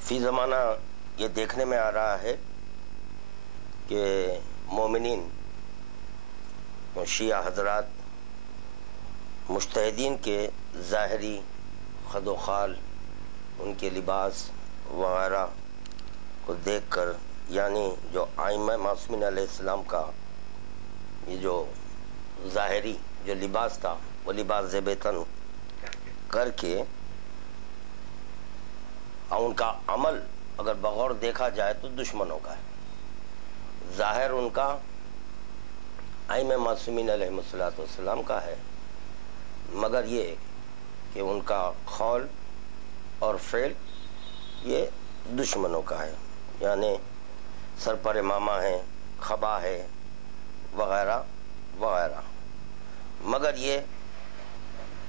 فی زمانہ یہ دیکھنے میں آ رہا ہے کہ مومنین شیعہ حضرات مجتہدین کے ظاہری خد و خال، ان کے لباس وغیرہ کو دیکھ کر، یعنی جو ائمہ معصومین علیہ السلام کا یہ جو ظاہری جو لباس تھا وہ لباس زیب تن کر کے، اور ان کا عمل اگر بغور دیکھا جائے تو دشمنوں کا ہے۔ ظاہر ان کا ائمہ معصومین علیہ السلام کا ہے، مگر یہ کہ ان کا قول اور فعل یہ دشمنوں کا ہے، یعنی سر پر امامہ ہے، خبا ہے وغیرہ وغیرہ۔ مگر یہ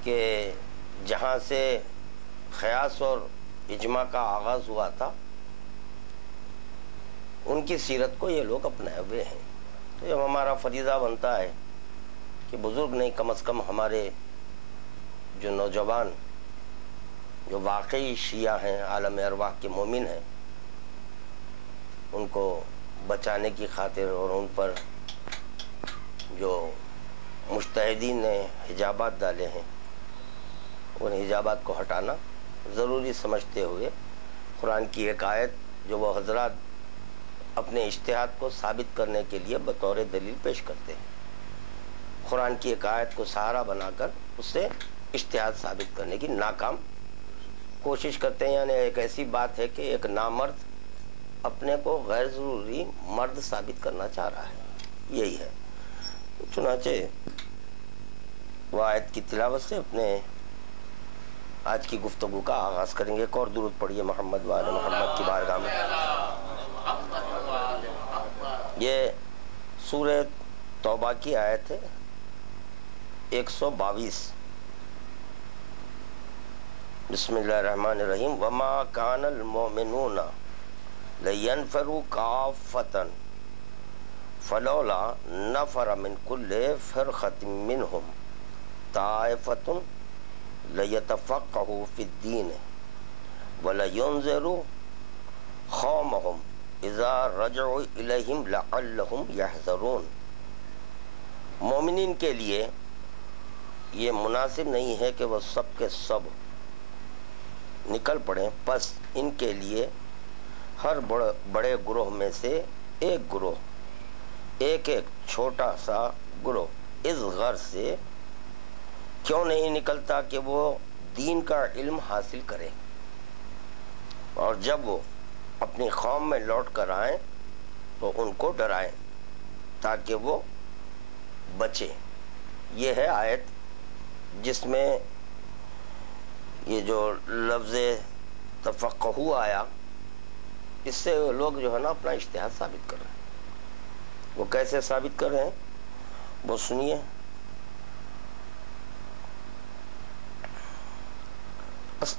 کہ جہاں سے قیاس اور اجماع کا آغاز ہوا تھا، ان کی سیرت کو یہ لوگ اپنائے ہوئے ہیں۔ تو یہ ہمارا فریضہ بنتا ہے کہ بزرگ نہیں، کم از کم ہمارے جو نوجوان جو واقعی شیعہ ہیں، عالم ارواح کے مومن ہیں، ان کو بچانے کی خاطر اور ان پر جو مجتہدین نے حجابات ڈالے ہیں ان حجابات کو ہٹانا ضروری سمجھتے ہوئے قرآن کی ایک آیت جو وہ حضرات اپنے اجتہاد کو ثابت کرنے کے لیے بطور دلیل پیش کرتے ہیں، قرآن کی ایک آیت کو سہارا بنا کر اس سے اجتہاد ثابت کرنے کی ناکام کوشش کرتے ہیں۔ یعنی ایک ایسی بات ہے کہ ایک نامرد اپنے کو غیر ضروری مرد ثابت کرنا چاہ رہا ہے، یہی ہے۔ چنانچہ وہ آیت کی تلاوت سے اپنے آج کی گفتگو کا آغاز کریں گے۔ ایک اور درود پڑھیے محمد وآل محمد کی بارگاہ میں۔ یہ سورہ توبہ کی آیت ہے 122۔ بسم اللہ الرحمن الرحیم۔ وما کان المؤمنون لینفروا کافۃ فلولا نفر من کل فرقۃ منہم طائفۃ لیتفقہوا فی الدین ولینذروا قومہم اذا رجعوا الیہم لعلہم یحذرون۔ مومنین کے لیے یہ مناسب نہیں ہے کہ وہ سب کے سب نکل پڑیں، پس ان کے لیے ہر بڑے گروہ میں سے ایک گروہ، ایک چھوٹا سا گروہ اس غرض سے کیوں نہیں نکلتا کہ وہ دین کا علم حاصل کرے، اور جب وہ اپنی قوم میں لوٹ کر آئیں تو ان کو ڈرائیں تاکہ وہ بچے۔ یہ ہے آیت جس میں یہ جو لفظ تفقہو آیا، اس سے لوگ جو ہے نا اپنا اجتہاد ثابت کر رہے ہیں۔ وہ کیسے ثابت کر رہے ہیں وہ سنیے۔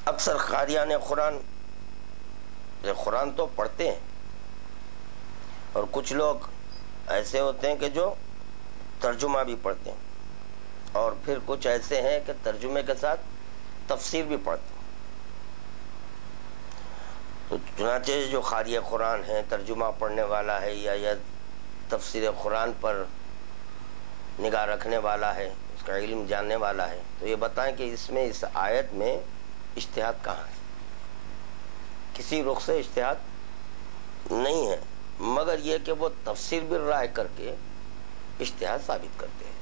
اکثر قاریان قرآن تو پڑھتے ہیں، اور کچھ لوگ ایسے ہوتے ہیں کہ جو ترجمہ بھی پڑھتے ہیں، اور پھر کچھ ایسے ہیں کہ ترجمے کے ساتھ تفسیر بھی پڑھتے ہیں۔ تو چنانچہ جو قاری قرآن ہے، ترجمہ پڑھنے والا ہے، یا تفسیر قرآن پر نگاہ رکھنے والا ہے، اس کا علم جاننے والا ہے، تو یہ بتائیں کہ اس میں اس آیت میں اجتہاد کہاں ہے؟ کسی رخ سے اجتہاد نہیں ہے، مگر یہ کہ وہ تفسیر بالرائے کر کے اجتہاد ثابت کرتے ہیں،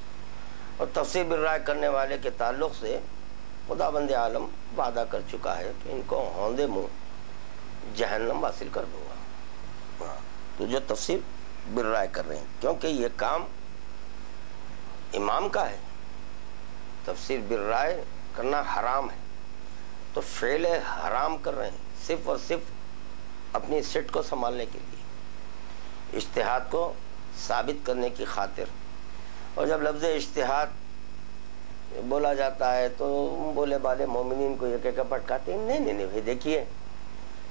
اور تفسیر بالرائے کرنے والے کے تعلق سے خداوند عالم وعدہ کر چکا ہے کہ ان کو ہوندے منہ جہنم حاصل کر دوں گا۔ تو جو تفسیر بالرائے کر رہے ہیں، کیونکہ یہ کام امام کا ہے، تفسیر بالرائے کرنا حرام ہے، تو فعل حرام کر رہے ہیں صرف اور صرف اپنی سیٹ کو سنبھالنے کے لیے، اجتہاد کو ثابت کرنے کی خاطر۔ اور جب لفظ اجتہاد بولا جاتا ہے تو بولے والے مومنین کو ایک ایک پٹکاتے ہیں۔ نہیں بھائی، دیکھیے،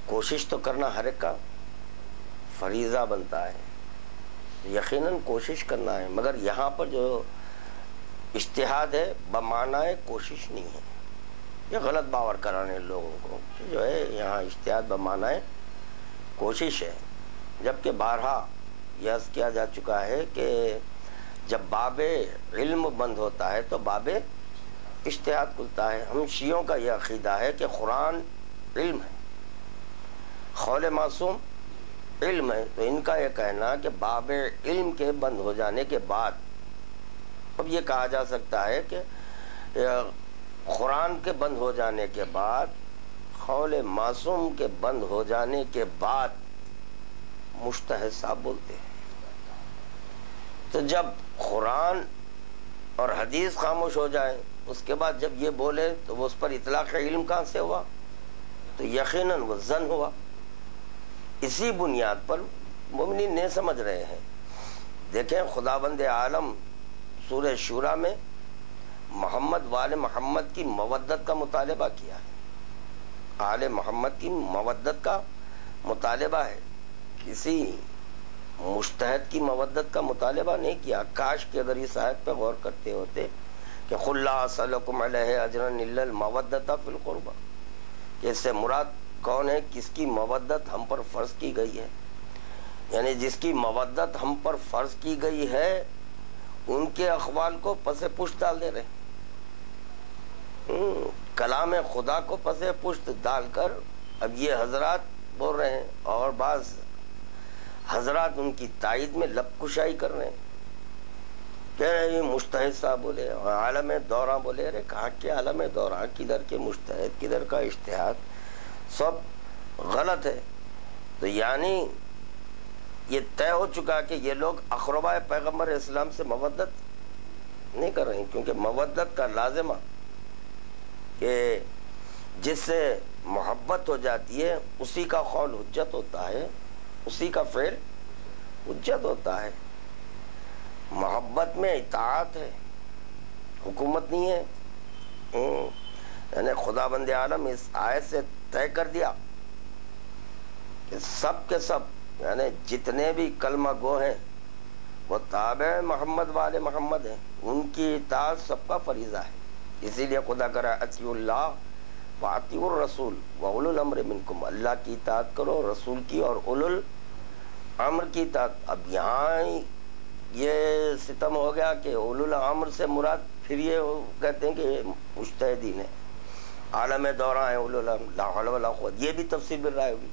کوشش تو کرنا ہر ایک کا فریضہ بنتا ہے، یقیناً کوشش کرنا ہے، مگر یہاں پر جو اجتہاد ہے بمعنی کوشش نہیں ہے. یہ غلط باور کرانے لوگوں کو کہ جو ہے یہاں اجتہاد بمعنی کوشش ہے، جبکہ بارہا یہ عرض کیا جا چکا ہے کہ جب باب علم بند ہوتا ہے تو باب اجتہاد کھلتا ہے. ہم شیعوں کا یہ عقیدہ ہے کہ قرآن علم ہے، قول معصوم علم ہے، تو ان کا یہ کہنا کہ باب علم کے بند ہو جانے کے بعد اب یہ کہا جا سکتا ہے کہ قرآن کے بند ہو جانے کے بعد، قول معصوم کے بند ہو جانے کے بعد مجتہد صاحب بولتے ہیں. تو جب قرآن اور حدیث خاموش ہو جائے اس کے بعد جب یہ بولے تو وہ اس پر اطلاق علم کہاں سے ہوا؟ تو یقیناً وہ ظن ہوا. اسی بنیاد پر مومنین نہیں سمجھ رہے ہیں. دیکھیں خداوند عالم سورہ شورا میں محمد وآل محمد کی مودت کا مطالبہ کیا ہے. آل محمد کی مودت کا مطالبہ ہے، کسی مجتہد کی مودت کا مطالبہ نہیں کیا. کاش کہ اگر اس آیت پہ غور کرتے ہوتے کہ قُل لَا أَسْأَلُكُمْ عَلَيْهِ أَجْرًا إِلَّا الْمَوَدَّةَ فِي الْقُرْبَى، کہ اس سے مراد کون ہے؟ کس کی مودت ہم پر فرض کی گئی ہے، یعنی جس کی مودت ہم پر فرض کی گئی ہے ان کے اقوال کو پس پشت ڈال دے رہے ہیں. کلام خدا کو پس پشت ڈال کر اب یہ حضرات بول رہے ہیں، اور بعض حضرات ان کی تائید میں لب کشائی کر رہے ہیں. کہہ رہے ہیں مجتہد صاحب بولے، عالم دورہ بولے. ارے کہا کہ عالم دورہ کدھر کے مجتہد، کدھر کا اجتہاد، سب غلط ہے. تو یعنی یہ طے ہو چکا کہ یہ لوگ اقرباء پیغمبر اسلام سے مودت نہیں کر رہے ہیں، کیونکہ مودت کا لازمہ کہ جس سے محبت ہو جاتی ہے اسی کا قول حجت ہوتا ہے، اسی کا فعل حجت ہوتا ہے. محبت میں اطاعت ہے، حکومت نہیں ہے. یعنی خداوند عالم اس آیت سے طے کر دیا کہ سب کے سب، یعنی جتنے بھی کلمہ گو ہیں وہ تابع محمد والے محمد ہیں، ان کی اطاعت سب کا فریضہ ہے. اسی لیے خدا کرا اطیعوا اللہ واطیعوا الرسول واولی الامر منکم، اللہ کی اطاعت کرو، رسول کی اور اولو الامر کی اطاعت. اب یہاں یہ ستم ہو گیا کہ اولو الامر سے مراد پھر یہ کہتے ہیں کہ مجتہدین ہیں، عالم دورہ ہیں اولو الامر، لا حول ولا قوت. یہ بھی تفسیر بالرائے ہوگی،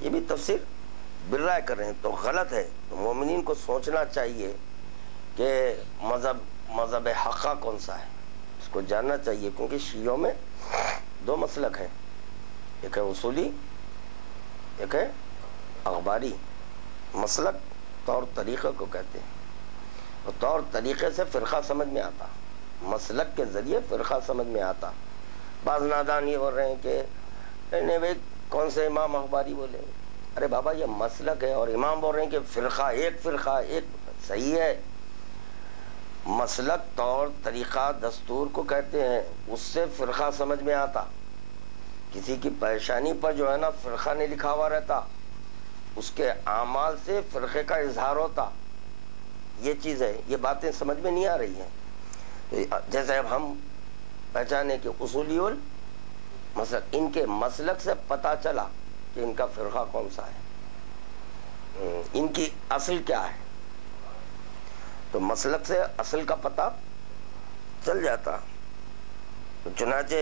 یہ بھی تفسیر بالرائے کر رہے ہیں، تو غلط ہے. تو مومنین کو سوچنا چاہیے کہ مذہب حقہ کون سا ہے، اس کو جاننا چاہیے. کیونکہ شیعوں میں دو مسلک ہیں، ایک ہے اصولی، ایک ہے اخباری. مسلک طور طریقے کو کہتے ہیں، اور طور طریقے سے فرقہ سمجھ میں آتا، مسلک کے ذریعے فرقہ سمجھ میں آتا. بعض نادان یہ بول رہے ہیں کہ نہیں بھائی کون سے امام اخباری بولے. ارے بابا یہ مسلک ہے، اور امام بول رہے ہیں کہ فرقہ ایک صحیح ہے. مسلک طور طریقہ دستور کو کہتے ہیں، اس سے فرقہ سمجھ میں آتا. کسی کی پریشانی پر جو ہے نا فرقہ نہیں لکھا ہوا رہتا، اس کے اعمال سے فرقے کا اظہار ہوتا. یہ چیز ہے، یہ باتیں سمجھ میں نہیں آ رہی ہیں. جیسے اب ہم پہچانے کہ اصولی مسلک، ان کے مسلک سے پتہ چلا کہ ان کا فرقہ کون سا ہے، ان کی اصل کیا ہے. تو مسلک سے اصل کا پتہ چل جاتا. تو چنانچہ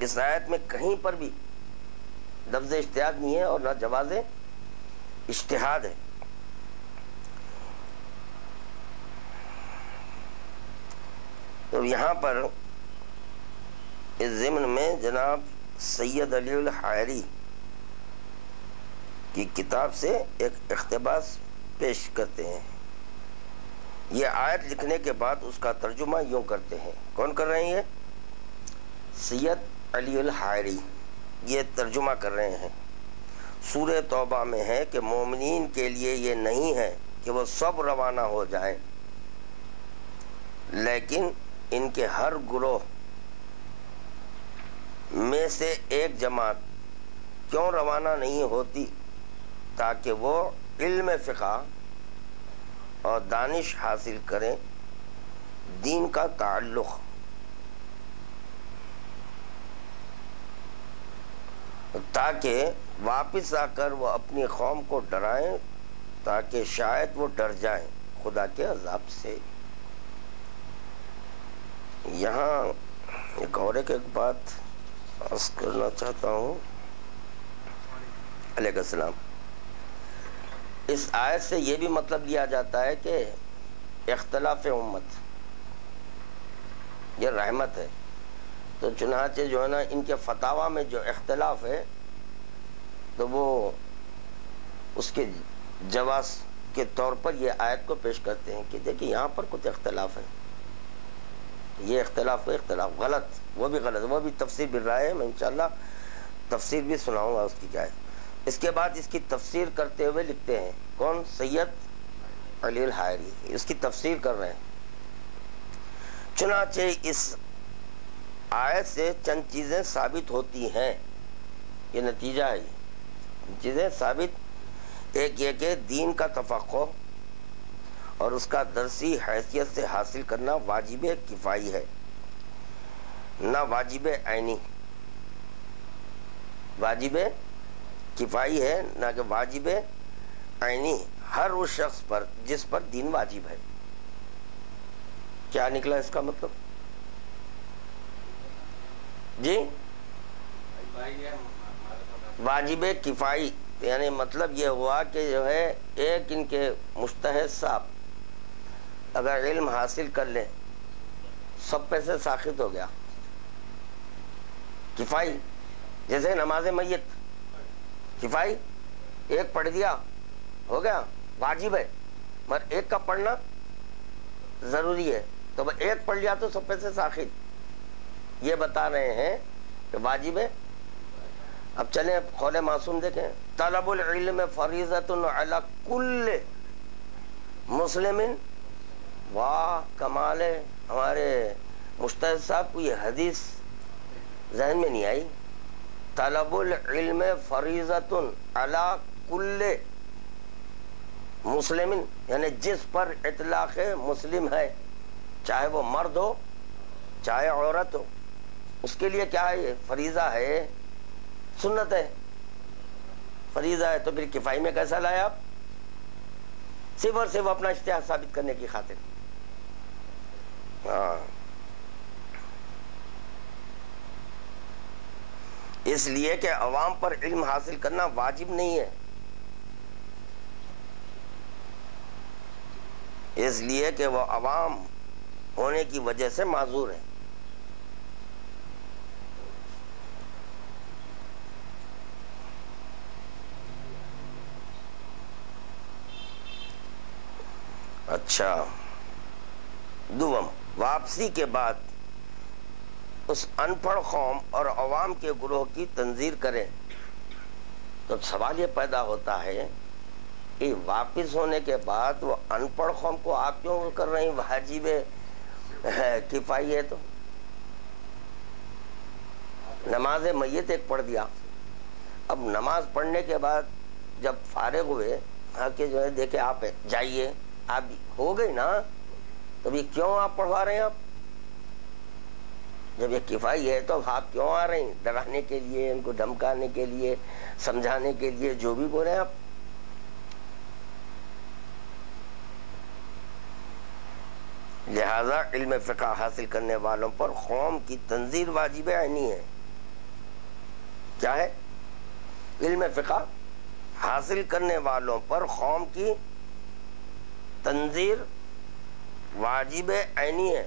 اس آیت میں کہیں پر بھی لفظ اجتہاد نہیں ہے اور نہ جواز اجتہاد ہے. تو یہاں پر اس ضمن میں جناب سید علی الحائری کی کتاب سے ایک اقتباس پیش کرتے ہیں. یہ آیت لکھنے کے بعد اس کا ترجمہ یوں کرتے ہیں. کون کر رہے ہیں؟ یہ سید علی الحائری یہ ترجمہ کر رہے ہیں. سورہ توبہ میں ہے کہ مومنین کے لیے یہ نہیں ہے کہ وہ سب روانہ ہو جائیں، لیکن ان کے ہر گروہ میں سے ایک جماعت کیوں روانہ نہیں ہوتی تاکہ وہ علم فقہ اور دانش حاصل کریں، دین کا تعلق، تاکہ واپس آ کر وہ اپنی قوم کو ڈرائیں، تاکہ شاید وہ ڈر جائیں خدا کے عذاب سے۔ یہاں ایک بات عرض کرنا چاہتا ہوں۔ علیہ السلام۔ اس آیت سے یہ بھی مطلب لیا جاتا ہے کہ اختلاف امت یہ رحمت ہے، تو چنانچہ جو ہے نا ان کے فتاویٰ میں جو اختلاف ہے تو وہ اس کے جواز کے طور پر یہ آیت کو پیش کرتے ہیں کہ دیکھیں یہاں پر کچھ اختلاف ہے، یہ اختلاف غلط، وہ بھی غلط، وہ بھی تفسیر بالرائے ہے، میں انشاءاللہ تفسیر بھی سناؤں گا اس کی کیا ہے۔ اس کے بعد اس کی تفسیر کرتے ہوئے لکھتے ہیں کون؟ سید علی الحائری، اس کی تفسیر کر رہے ہیں۔ چنانچہ اس آیت سے چند چیزیں ثابت ہوتی ہیں، یہ نتیجہ ہے، چیزیں ثابت، ایک یہ کہ دین کا تفقہ اور اس کا درسی حیثیت سے حاصل کرنا واجب کفائی ہے، نہ واجب عینی، واجب کفائی ہے نہ کہ واجب عینی، ہر اس شخص پر جس پر دین واجب ہے۔ کیا نکلا اس کا مطلب؟ جی واجب کفائی یعنی مطلب یہ ہوا کہ جو ہے ایک ان کے مجتہد صاحب اگر علم حاصل کر لیں سب پہ سے ساخط ہو گیا، کفائی، جیسے نماز میت کفائی، ایک پڑھ دیا ہو گیا، واجب ہے مگر ایک کا پڑھنا ضروری ہے، تو ایک پڑھ لیا تو سب پہ سے ساخط، یہ بتا رہے ہیں کہ واجب ہے۔ اب چلیں قول معصوم دیکھیں، طلب العلم فریضۃ علی کل مسلم، واہ کمال ہے، ہمارے مجتہد صاحب کو یہ حدیث ذہن میں نہیں آئی، طلب العلم فریضۃ علی کل مسلم، یعنی جس پر اطلاق مسلم ہے، چاہے وہ مرد ہو چاہے عورت ہو، اس کے لیے کیا ہے؟ یہ فریضہ ہے، سنت ہے، فریضہ ہے، تو پھر کفائی میں کیسا لائے آپ؟ صرف اور صرف اپنا اجتہاد ثابت کرنے کی خاطر۔ ہاں اس لیے کہ عوام پر علم حاصل کرنا واجب نہیں ہے، اس لیے کہ وہ عوام ہونے کی وجہ سے معذور ہے۔ اچھا، دوم، واپسی کے بعد اس ان پڑھ قوم اور عوام کے گروہ کی تنظیر کریں، تو سوال یہ پیدا ہوتا ہے کہ واپس ہونے کے بعد وہ ان پڑھ قوم کو آپ کیوں کر رہے ہیں واجب کفائی ہے؟ تو نماز میت ایک پڑھ دیا، اب نماز پڑھنے کے بعد جب فارغ ہوئے آ کے جو ہے دیکھے آپ جائیے، آپ ہو گئی نا، تو یہ کیوں آپ پڑھوا رہے ہیں؟ آپ جب یہ کفائی ہے تو آپ کیوں آ رہے ہیں؟ ڈرانے کے لیے، ان کو دھمکانے کے لیے، سمجھانے کے لیے، جو بھی بولے آپ۔ لہذا علم فقہ حاصل کرنے والوں پر قوم کی تنظیر واجب عینی ہے۔ کیا ہے؟ علم فقہ حاصل کرنے والوں پر قوم کی تنظیر واجب عینی ہے،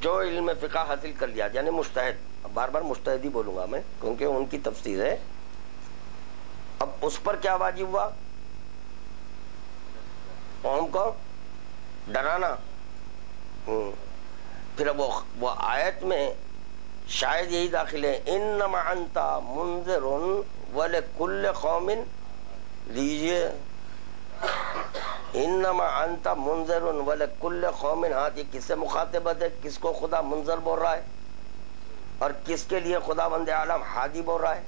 جو علم فقہ حاصل کر لیا، یعنی مجتہد، بار بار مجتہد ہی بولوں گا میں کیونکہ ان کی تفسیر ہے۔ اب اس پر کیا واجب ہوا؟ قوم کو ڈرانا۔ پھر اب وہ آیت میں شاید یہی داخل ہے، انما انت منذر ولکل قوم، لیجئے انما انت منذر ولکل قوم، ہاں یہ کس سے مخاطبت ہے؟ کس کو خدا منذر بول رہا ہے اور کس کے لیے خدا بند عالم ہادی بول رہا ہے؟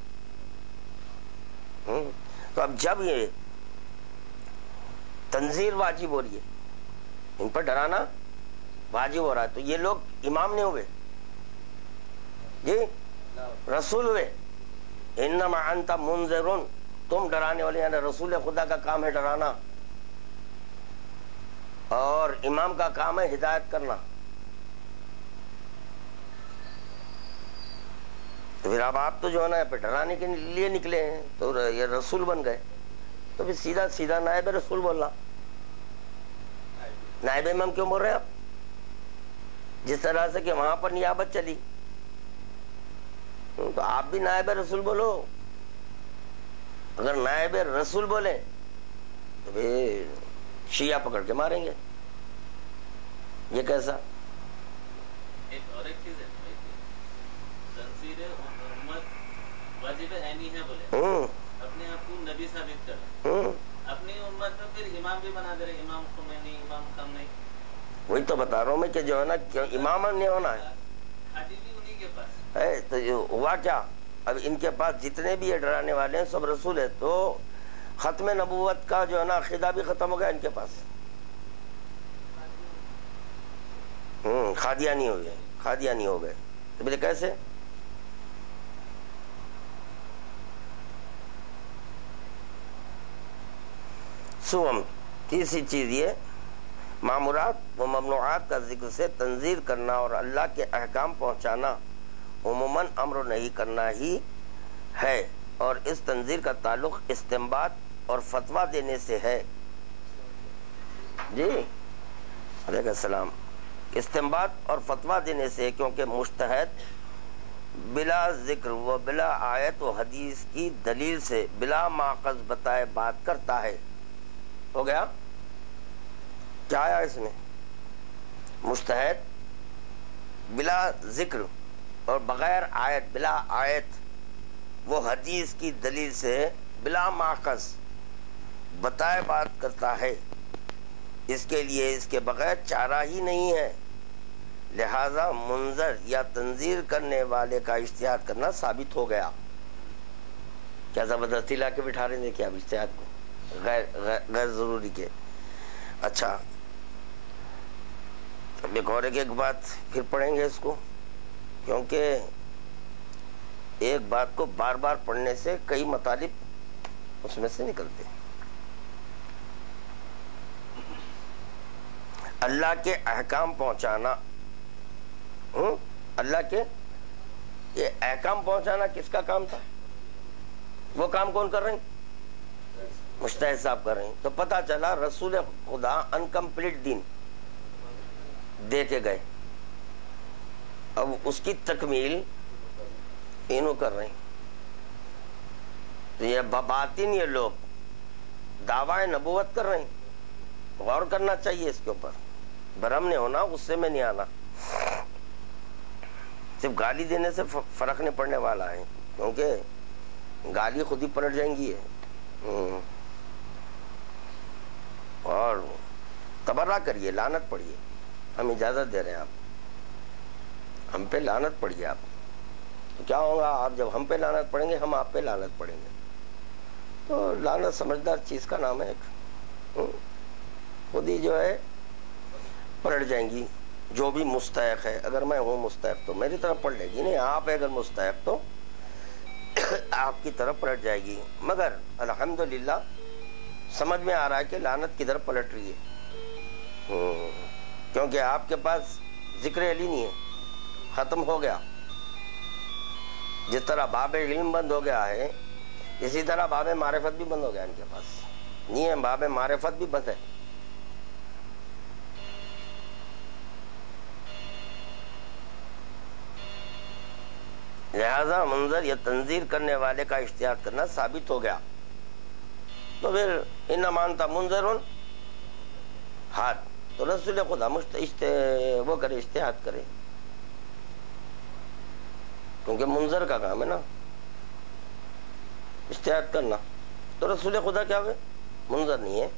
تو اب جب یہ تنذیر واجب ہو رہی ہے، ان پر ڈرانا واجب ہو رہا ہے. تو یہ لوگ امام نہیں ہوئے جی، رسول ہوئے. انما انت منذرون، تم ڈرانے والے، یعنی رسول خدا کا کام ہے ڈرانا، اور امام کا کام ہے ہدایت کرنا. تو پھر اب آپ تو جو ہے نا پہ ڈرانے کے لیے نکلے ہیں، تو یہ رسول بن گئے. تو پھر سیدھا سیدھا نائب رسول بولنا. نائب امام کیوں بول رہے ہیں آپ؟ جس طرح سے کہ وہاں پر نیابت چلی، تو آپ بھی نائب رسول بولو. اگر نائب رسول بولے تو پھر شیعہ پکڑ کے ماریں گے. یہ کیسا؟ ایک اور ایک چیز ہے، تنصیر امت واجب عینی ہے بولے، اپنے آپ کو نبی ثابت کر، اپنی امت میں پھر امام بھی بنا دے رہے، امام خمینی، امام خامنئی. وہی تو بتا رہا ہوں میں کہ جو ہے نا امام نہیں ہونا ہے. حاجی بھی انہی کے پاس ہے تو ہوا کیا؟ اب ان کے پاس جتنے بھی یہ ڈرانے والے ہیں سب رسول ہے، تو ختم نبوت کا جو ہے نا عقیدہ بھی ختم ہو گیا ان کے پاس. قادیانی ہو گئے، قادیانی ہو گئے. تو بولے کیسے؟ سوم تیسری چیز یہ معمورات و ممنوعات کا ذکر سے تنذیر کرنا اور اللہ کے احکام پہنچانا عموماً امر نہیں کرنا ہی ہے، اور اس تنذیر کا تعلق استنباط اور فتویٰ دینے سے ہے. جی علیہ السلام. استنباط اور فتویٰ دینے سے، کیونکہ مجتہد بلا ذکر و بلا آیت و حدیث کی دلیل سے بلا ماخذ بتائے بات کرتا ہے. ہو گیا؟ کیا آیا اس میں؟ مجتہد بلا ذکر اور بغیر آیت، بلا آیت وہ حدیث کی دلیل سے بلا ماخذ بتائے بات کرتا ہے. اس کے لیے اس کے بغیر چارہ ہی نہیں ہے، لہذا منذر یا تنذیر کرنے والے کا اجتہاد کرنا ثابت ہو گیا. کیا زبردستی لا کے بٹھا رہے ہیں کیا اب اجتہاد کو غیر ضروری کے؟ اچھا اب ایک اور ایک بات پھر پڑھیں گے اس کو، کیونکہ ایک بات کو بار بار پڑھنے سے کئی مطالب اس میں سے نکلتے ہیں. اللہ کے احکام پہنچانا، اللہ کے یہ احکام پہنچانا کس کا کام تھا؟ وہ کام کون کر رہے ہیں؟ مجتہد صاحب کر رہے ہیں. تو پتہ چلا رسول خدا انکمپلیٹ دین دے کے گئے، اب اس کی تکمیل انہوں کر رہے ہیں. تو یہ باطن یہ لوگ دعوی نبوت کر رہے ہیں. غور کرنا چاہیے اس کے اوپر، برہم نہیں ہونا، غصے میں نہیں آنا. صرف گالی دینے سے فرق نہیں پڑنے والا ہے، کیونکہ گالی خود ہی پلٹ جائیں گی. اور تبرہ کریے، لعنت پڑھیے. ہم اجازت دے رہے ہیں، آپ ہم پہ لعنت پڑھیے. آپ تو کیا ہوگا؟ آپ جب ہم پہ لعنت پڑھیں گے ہم آپ پہ لعنت پڑھیں گے. تو لعنت سمجھدار چیز کا نام ہے، خود ہی جو ہے پلٹ جائیں گی. جو بھی مستحق ہے، اگر میں ہوں مستحق تو میری طرف پلٹ جائے گی، نہیں آپ اگر مستحق تو آپ کی طرف پلٹ جائے گی. مگر الحمدللہ سمجھ میں آ رہا ہے کہ لعنت کدھر پلٹ رہی ہے، کیونکہ آپ کے پاس ذکر علی نہیں ہے، ختم ہو گیا. جس طرح باب علم بند ہو گیا ہے، اسی طرح باب معرفت بھی بند ہو گیا. ان کے پاس نہیں ہے، باب معرفت بھی بند ہے. لہذا منظر یا تنذیر کرنے والے کا اجتہاد کرنا ثابت ہو گیا. تو پھر انما انت منذر ہاتھ، تو رسول خدا وہ کرے، اجتہاد کرے، کیونکہ منذر کا کام ہے نا اجتہاد کرنا. تو رسول خدا کیا ہوئے؟ منذر نہیں ہے،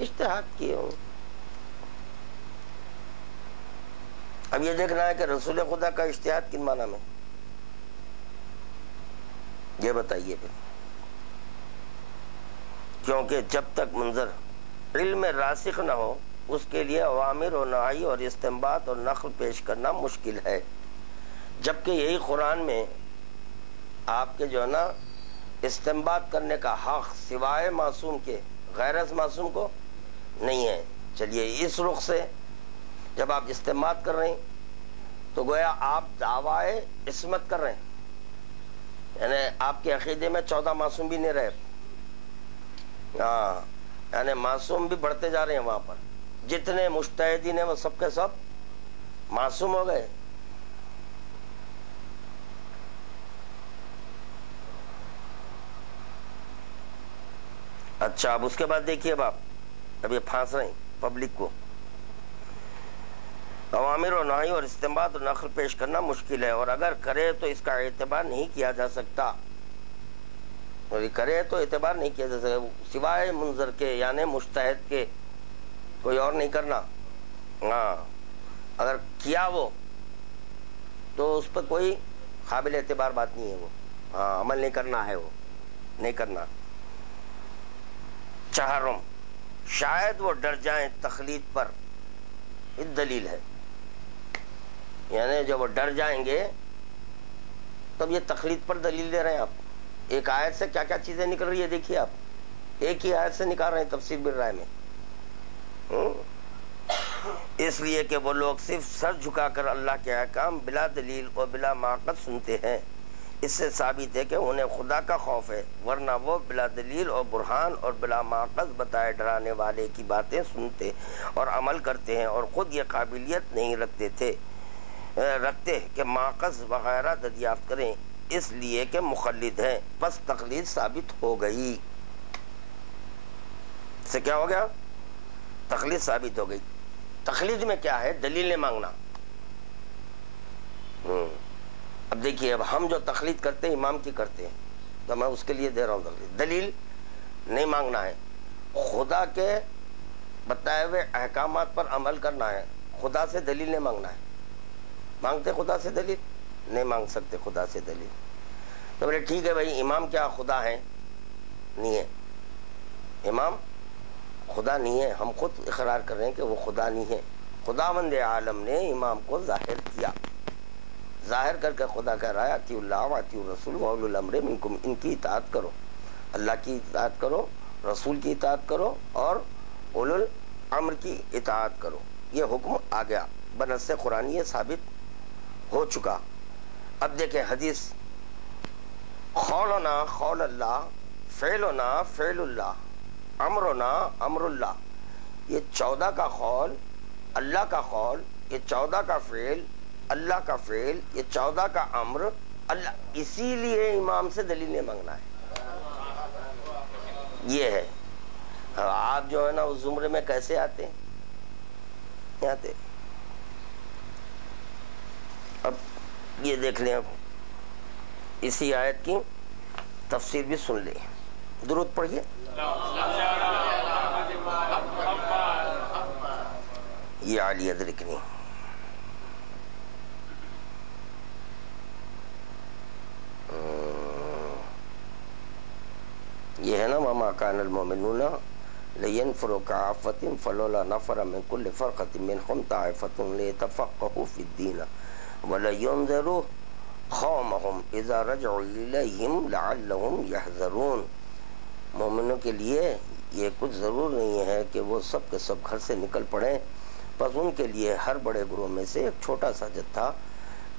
اجتہاد کیے ہوں. اب یہ دیکھنا ہے کہ رسول خدا کا اجتہاد کن معنی میں، یہ بتائیے پھر. کیونکہ جب تک منظر علم میں راسخ نہ ہو اس کے لیے اوامر و نہی اور استنباط اور نقل پیش کرنا مشکل ہے، جبکہ یہی قرآن میں آپ کے جو ہے نا استنباط کرنے کا حق سوائے معصوم کے غیر از معصوم کو نہیں ہے۔ چلیے اس رخ سے جب آپ استنباط کر رہے ہیں تو گویا آپ دعویٰ عصمت کر رہے ہیں، یعنی آپ کے عقیدے میں 14 معصوم بھی نہیں رہے، ہاں یعنی معصوم بھی بڑھتے جا رہے ہیں، وہاں پر جتنے مجتہدین ہیں وہ سب کے سب معصوم ہو گئے۔ اچھا اب اس کے بعد دیکھیے باپ، اب یہ پھانس رہے ہیں پبلک کو، اوامر و نہی اور استنباط اور نقل پیش کرنا مشکل ہے، اور اگر کرے تو اس کا اعتبار نہیں کیا جا سکتا، اور کرے تو اعتبار نہیں کیا جا سکتا سوائے منظر کے یعنی مجتہد کے، کوئی اور نہیں کرنا۔ ہاں اگر کیا وہ تو اس پر کوئی قابل اعتبار بات نہیں ہے، وہ ہاں عمل نہیں کرنا ہے، وہ نہیں کرنا۔ چہارم، شاید وہ ڈر جائیں تقلید پر، یہ دلیل ہے، یعنی جب وہ ڈر جائیں گے تب یہ تقلید پر دلیل دے رہے ہیں آپ۔ ایک آیت سے کیا کیا چیزیں نکل رہی ہے دیکھیے آپ، ایک ہی آیت سے نکال رہے ہیں تفسیر بالرائے میں۔ اس لیے کہ وہ لوگ صرف سر جھکا کر اللہ کے احکام بلا دلیل اور بلا معقد سنتے ہیں، اس سے ثابت ہے کہ انہیں خدا کا خوف ہے، ورنہ وہ بلا دلیل اور برہان اور بلا معقد بتائے ڈرانے والے کی باتیں سنتے اور عمل کرتے ہیں، اور خود یہ قابلیت نہیں رکھتے کہ معقد وغیرہ دریافت کریں، اس لیے کہ مقلد ہیں، پس تقلید ثابت ہو گئی۔ اس سے کیا ہو گیا؟ تقلید ثابت ہو گئی۔ تقلید میں کیا ہے؟ دلیلیں مانگنا۔ اب دیکھیے اب ہم جو تقلید کرتے ہیں امام کی کرتے ہیں، تو میں اس کے لیے دے رہا ہوں تقلید، دلیل نہیں مانگنا ہے، خدا کے بتائے ہوئے احکامات پر عمل کرنا ہے، خدا سے دلیل نہیں مانگنا ہے۔ مانگتے خدا سے دلیل؟ نہیں مانگ سکتے خدا سے دلیل۔ تو بولے ٹھیک ہے بھائی امام کیا خدا ہیں؟ نہیں ہے، امام خدا نہیں ہے، ہم خود اقرار کر رہے ہیں کہ وہ خدا نہیں ہے۔ خداوند عالم نے امام کو ظاہر کیا، ظاہر کر کے خدا کہہ رہا ہے اطیعوا اللہ واطیعوا الرسول واولی الامر منکم، ان کی اطاعت کرو، اللہ کی اطاعت کرو، رسول کی اطاعت کرو، اور اولو الامر کی اطاعت کرو۔ یہ حکم آ گیا بنص قرآن، یہ ثابت ہو چکا۔ اب دیکھیں حدیث، قولنا قول اللہ، فعلنا فعل اللہ، امرنا امر اللہ، یہ 14 کا قول اللہ کا قول، یہ 14 کا فعل اللہ کا فعل، یہ 14 کا امر اللہ، اسی لیے امام سے دلیل نہیں مانگنا ہے۔ یہ ہے آپ جو ہے نا اس زمرے میں کیسے آتے ہیں؟ آتے اب یہ دیکھ لیں، اب اسی آیت کی تفسیر بھی سن لیں، درود پڑھیے۔ یہ عالی ادرکنی، یہ ہے نا وما کان المؤمنون لینفروا کافۃ فلولا نفر من کل فرقۃ منهم طائفۃ لیتفقهوا فی الدین ولینذروا قومهم اذا رجعوا الیہم لعلهم یحذرون۔ مومنوں کے لیے یہ کچھ ضرور نہیں ہے کہ وہ سب کے سب گھر سے نکل پڑیں، پس ان کے لیے ہر بڑے گروہ میں سے ایک چھوٹا سا جتھا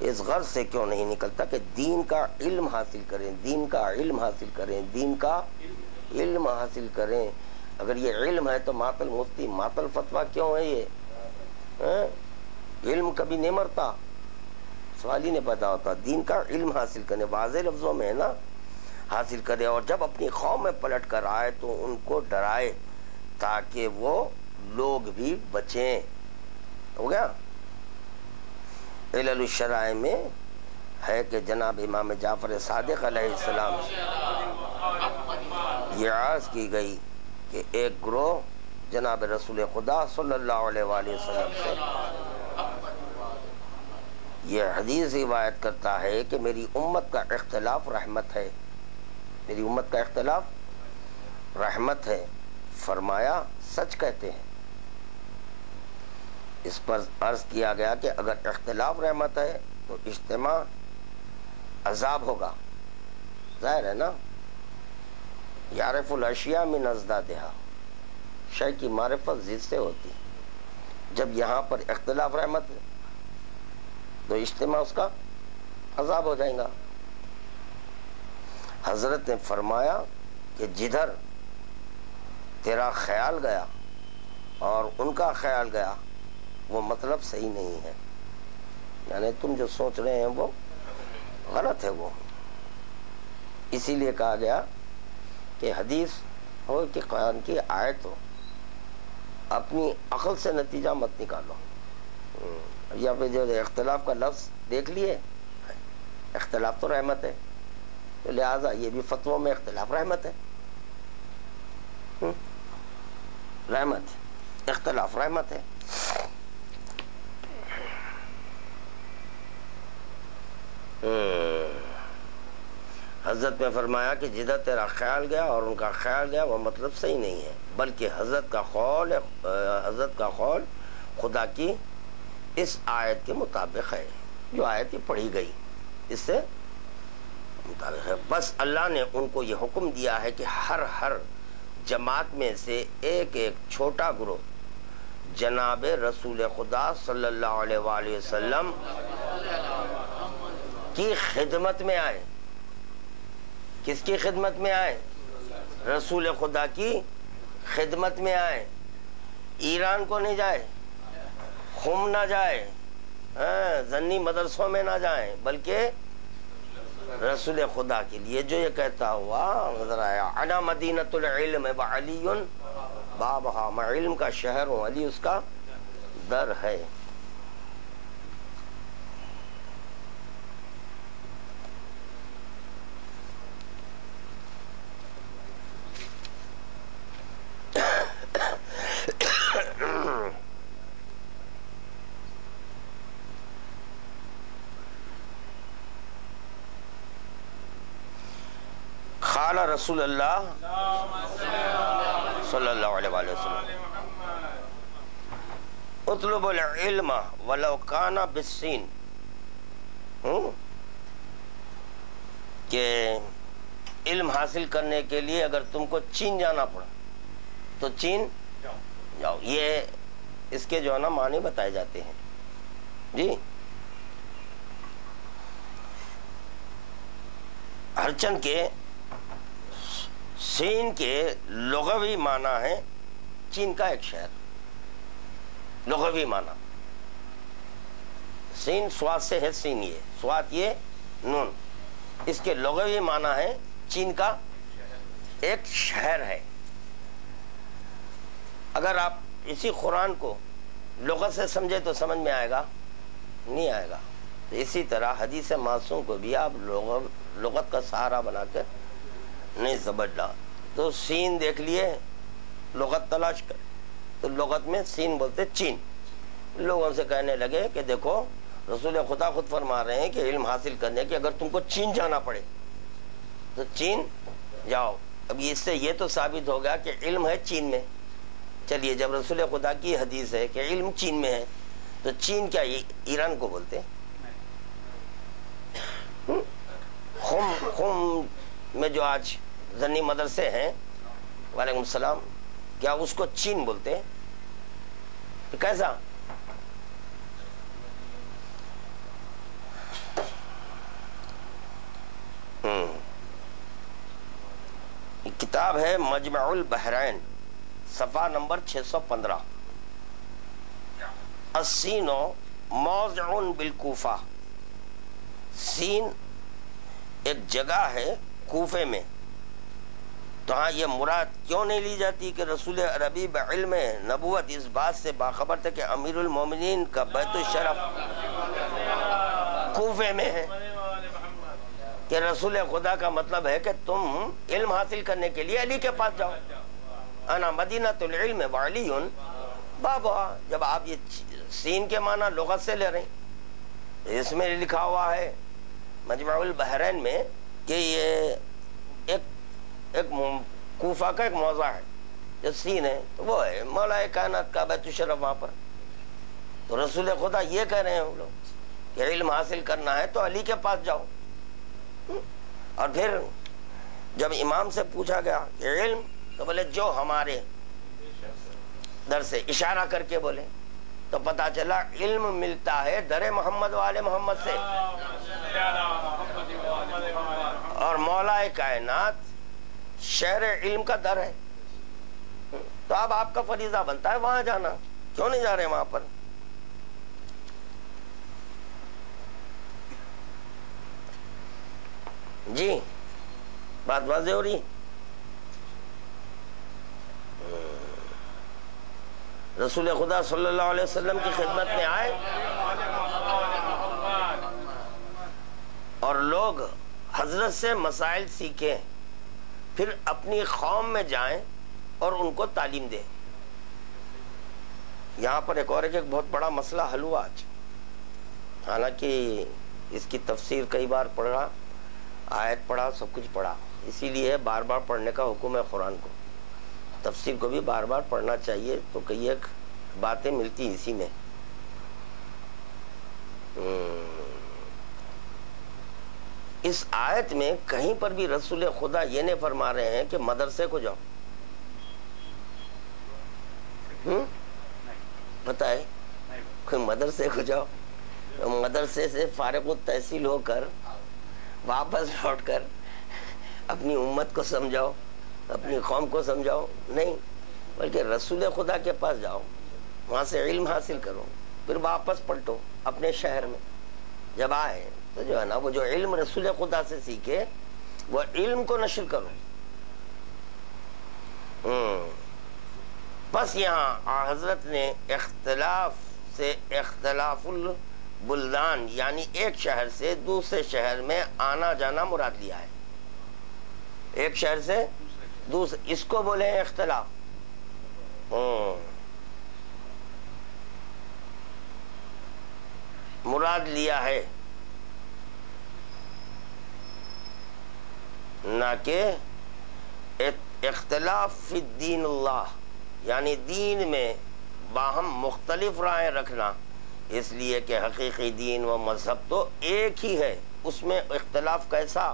اس غرض سے کیوں نہیں نکلتا کہ دین کا علم حاصل کریں، دین کا علم حاصل کریں، دین کا علم حاصل کریں۔ اگر یہ علم ہے تو معطل مفتی معطل فتویٰ کیوں ہے؟ یہ علم کبھی نہیں مرتا، سوال ہی نہیں پیدا ہوتا۔ دین کا علم حاصل کریں، واضح لفظوں میں ہے نا، حاصل کرے، اور جب اپنی قوم میں پلٹ کر آئے تو ان کو ڈرائے تاکہ وہ لوگ بھی بچیں۔ ہو گیا؟ علل الشرائع میں ہے کہ جناب امام جعفر صادق علیہ السلام یہ عرض کی گئی کہ ایک گروہ جناب رسول خدا صلی اللہ علیہ وآلہ وسلم سے یہ حدیث روایت کرتا ہے کہ میری امت کا اختلاف رحمت ہے، میری امت کا اختلاف رحمت ہے۔ فرمایا سچ کہتے ہیں، اس پر عرض کیا گیا کہ اگر اختلاف رحمت ہے تو اجتماع عذاب ہوگا. ظاہر ہے نا. یعرف الاشیاء من ازدادها، شے کی معرفت ضد سے ہوتی. جب یہاں پر اختلاف رحمت ہے تو اجتماع اس کا عذاب ہو جائے گا. حضرت نے فرمایا کہ جدھر تیرا خیال گیا اور ان کا خیال گیا وہ مطلب صحیح نہیں ہے، یعنی تم جو سوچ رہے ہیں وہ غلط ہے. وہ اسی لیے کہا گیا کہ حدیث ہو کہ قرآن کی آیت ہو، اپنی عقل سے نتیجہ مت نکالو. یہاں پہ جو اختلاف کا لفظ دیکھ لیے، اختلاف تو رحمت ہے، تو لہٰذا یہ بھی فتووں میں اختلاف رحمت ہے. رحمت، اختلاف رحمت ہے. حضرت نے فرمایا کہ جدھر تیرا خیال گیا اور ان کا خیال گیا وہ مطلب صحیح نہیں ہے، بلکہ حضرت کا قول خدا کی اس آیت کے مطابق ہے. جو آیت یہ پڑھی گئی اس سے مطابق ہے. بس اللہ نے ان کو یہ حکم دیا ہے کہ ہر جماعت میں سے ایک چھوٹا گروہ جناب رسول خدا صلی اللہ علیہ وآلہ وسلم کی خدمت میں آئے. کس کی خدمت میں آئے؟ رسول خدا کی خدمت میں آئے. ایران کو نہیں جائے، خم نہ جائے، زنی مدرسوں میں نہ جائیں، بلکہ رسول خدا کے لیے. جو یہ کہتا ہوا نظر آیا، انا مدینۃ العلم وعلی بابھا، میں علم کا شہر ہوں، علی اس کا در ہے. قال رسول اللہ صلی اللہ علیہ وآلہ وسلم اطلب العلم ولو کان بالسین، کہ علم حاصل کرنے کے لیے اگر تم کو چین جانا پڑا تو چین جاؤ. یہ اس کے جو ہے نا معنی بتائے جاتے ہیں. جی ہرچند کے سین کے لغوی معنی ہے چین کا ایک شہر. لغوی معنی سین سواد سے ہے، سین یہ سواد یہ نون، اس کے لغوی معنی ہے چین کا ایک شہر ہے. اگر آپ اسی قرآن کو لغت سے سمجھے تو سمجھ میں آئے گا؟ نہیں آئے گا. اسی طرح حدیث معصوم کو بھی آپ لغت کا سہارا بنا کے نہیں سمجھنا. تو سین دیکھ لیے، لغت تلاش کر، تو لغت میں سین بولتے چین. لوگوں سے کہنے لگے کہ دیکھو رسول خدا خود فرما رہے ہیں کہ علم حاصل کرنے کے اگر تم کو چین جانا پڑے تو چین جاؤ. اب اس سے یہ تو ثابت ہو گیا کہ علم ہے چین میں. چلیے جب رسول خدا کی حدیث ہے کہ علم چین میں ہے تو چین کیا ایران کو بولتے ہیں؟ خم میں جو آج زنی مدرسے ہیں، وعلیکم السلام، کیا اس کو چین بولتے ہیں؟ تو کیسا؟ کتاب ہے مجمع البحرین، صفحہ نمبر 615. السین موضع بالکوفہ، سین ایک جگہ ہے کوفے میں. تو ہاں یہ مراد کیوں نہیں لی جاتی کہ رسول عربی بعلم نبوت اس بات سے باخبر تھے کہ امیر المومنین کا بیت الشرف کوفے میں ہے، کہ رسول خدا کا مطلب ہے کہ تم علم حاصل کرنے کے لیے علی کے پاس جاؤ. انا مدینۃ العلم وعلی بابھا. جب آپ یہ سین کے معنی لغت سے لے رہے ہیں، اس میں لکھا ہوا ہے مجمع البحرین میں کہ یہ ایک کوفہ کا ایک موضع ہے جو سین ہے، تو وہ ہے مولا کائنات کا بیت الشرف وہاں پر. تو رسول خدا یہ کہہ رہے ہیں ہم لوگ کہ علم حاصل کرنا ہے تو علی کے پاس جاؤ. اور پھر جب امام سے پوچھا گیا کہ علم، تو بولے جو ہمارے در سے اشارہ کر کے بولے، تو پتا چلا علم ملتا ہے در محمد والے محمد سے. اور مولا کائنات شہر علم کا در ہے. تو اب آپ کا فریضہ بنتا ہے وہاں جانا. کیوں نہیں جا رہے وہاں پر؟ جی بات واضح ہو رہی؟ رسول خدا صلی اللہ علیہ وسلم کی خدمت میں آئے اور لوگ حضرت سے مسائل سیکھیں، پھر اپنی قوم میں جائیں اور ان کو تعلیم دیں. یہاں پر ایک بہت بڑا مسئلہ حل ہوا آج. حالانکہ اس کی تفسیر کئی بار پڑھا، آیت پڑھا، سب کچھ پڑھا، اسی لیے بار بار پڑھنے کا حکم ہے قرآن کو. تفسیر کو بھی بار بار پڑھنا چاہیے، تو کئی ایک باتیں ملتی اسی میں. اس آیت میں کہیں پر بھی رسول خدا یہ نہیں فرما رہے ہیں کہ مدرسے کو جاؤ. بتائے کوئی مدرسے کو جاؤ؟ مدرسے سے فارغ التحصیل ہو کر واپس لوٹ کر اپنی امت کو سمجھاؤ، اپنی قوم کو سمجھاؤ. نہیں، بلکہ رسول خدا کے پاس جاؤ، وہاں سے علم حاصل کرو، پھر واپس پلٹو اپنے شہر میں. جب آئے تو جو ہے نا، وہ جو علم رسول خدا سے سیکھے وہ علم کو نشر کرو. بس یہاں حضرت نے اختلاف سے اختلاف البلدان یعنی ایک شہر سے دوسرے شہر میں آنا جانا مراد لیا ہے. ایک شہر سے دوسرے، اس کو بولے ہیں اختلاف. مراد لیا ہے، نہ کہ اختلاف فی الدین اللہ، یعنی دین میں باہم مختلف رائے رکھنا. اس لیے کہ حقیقی دین و مذہب تو ایک ہی ہے، اس میں اختلاف کیسا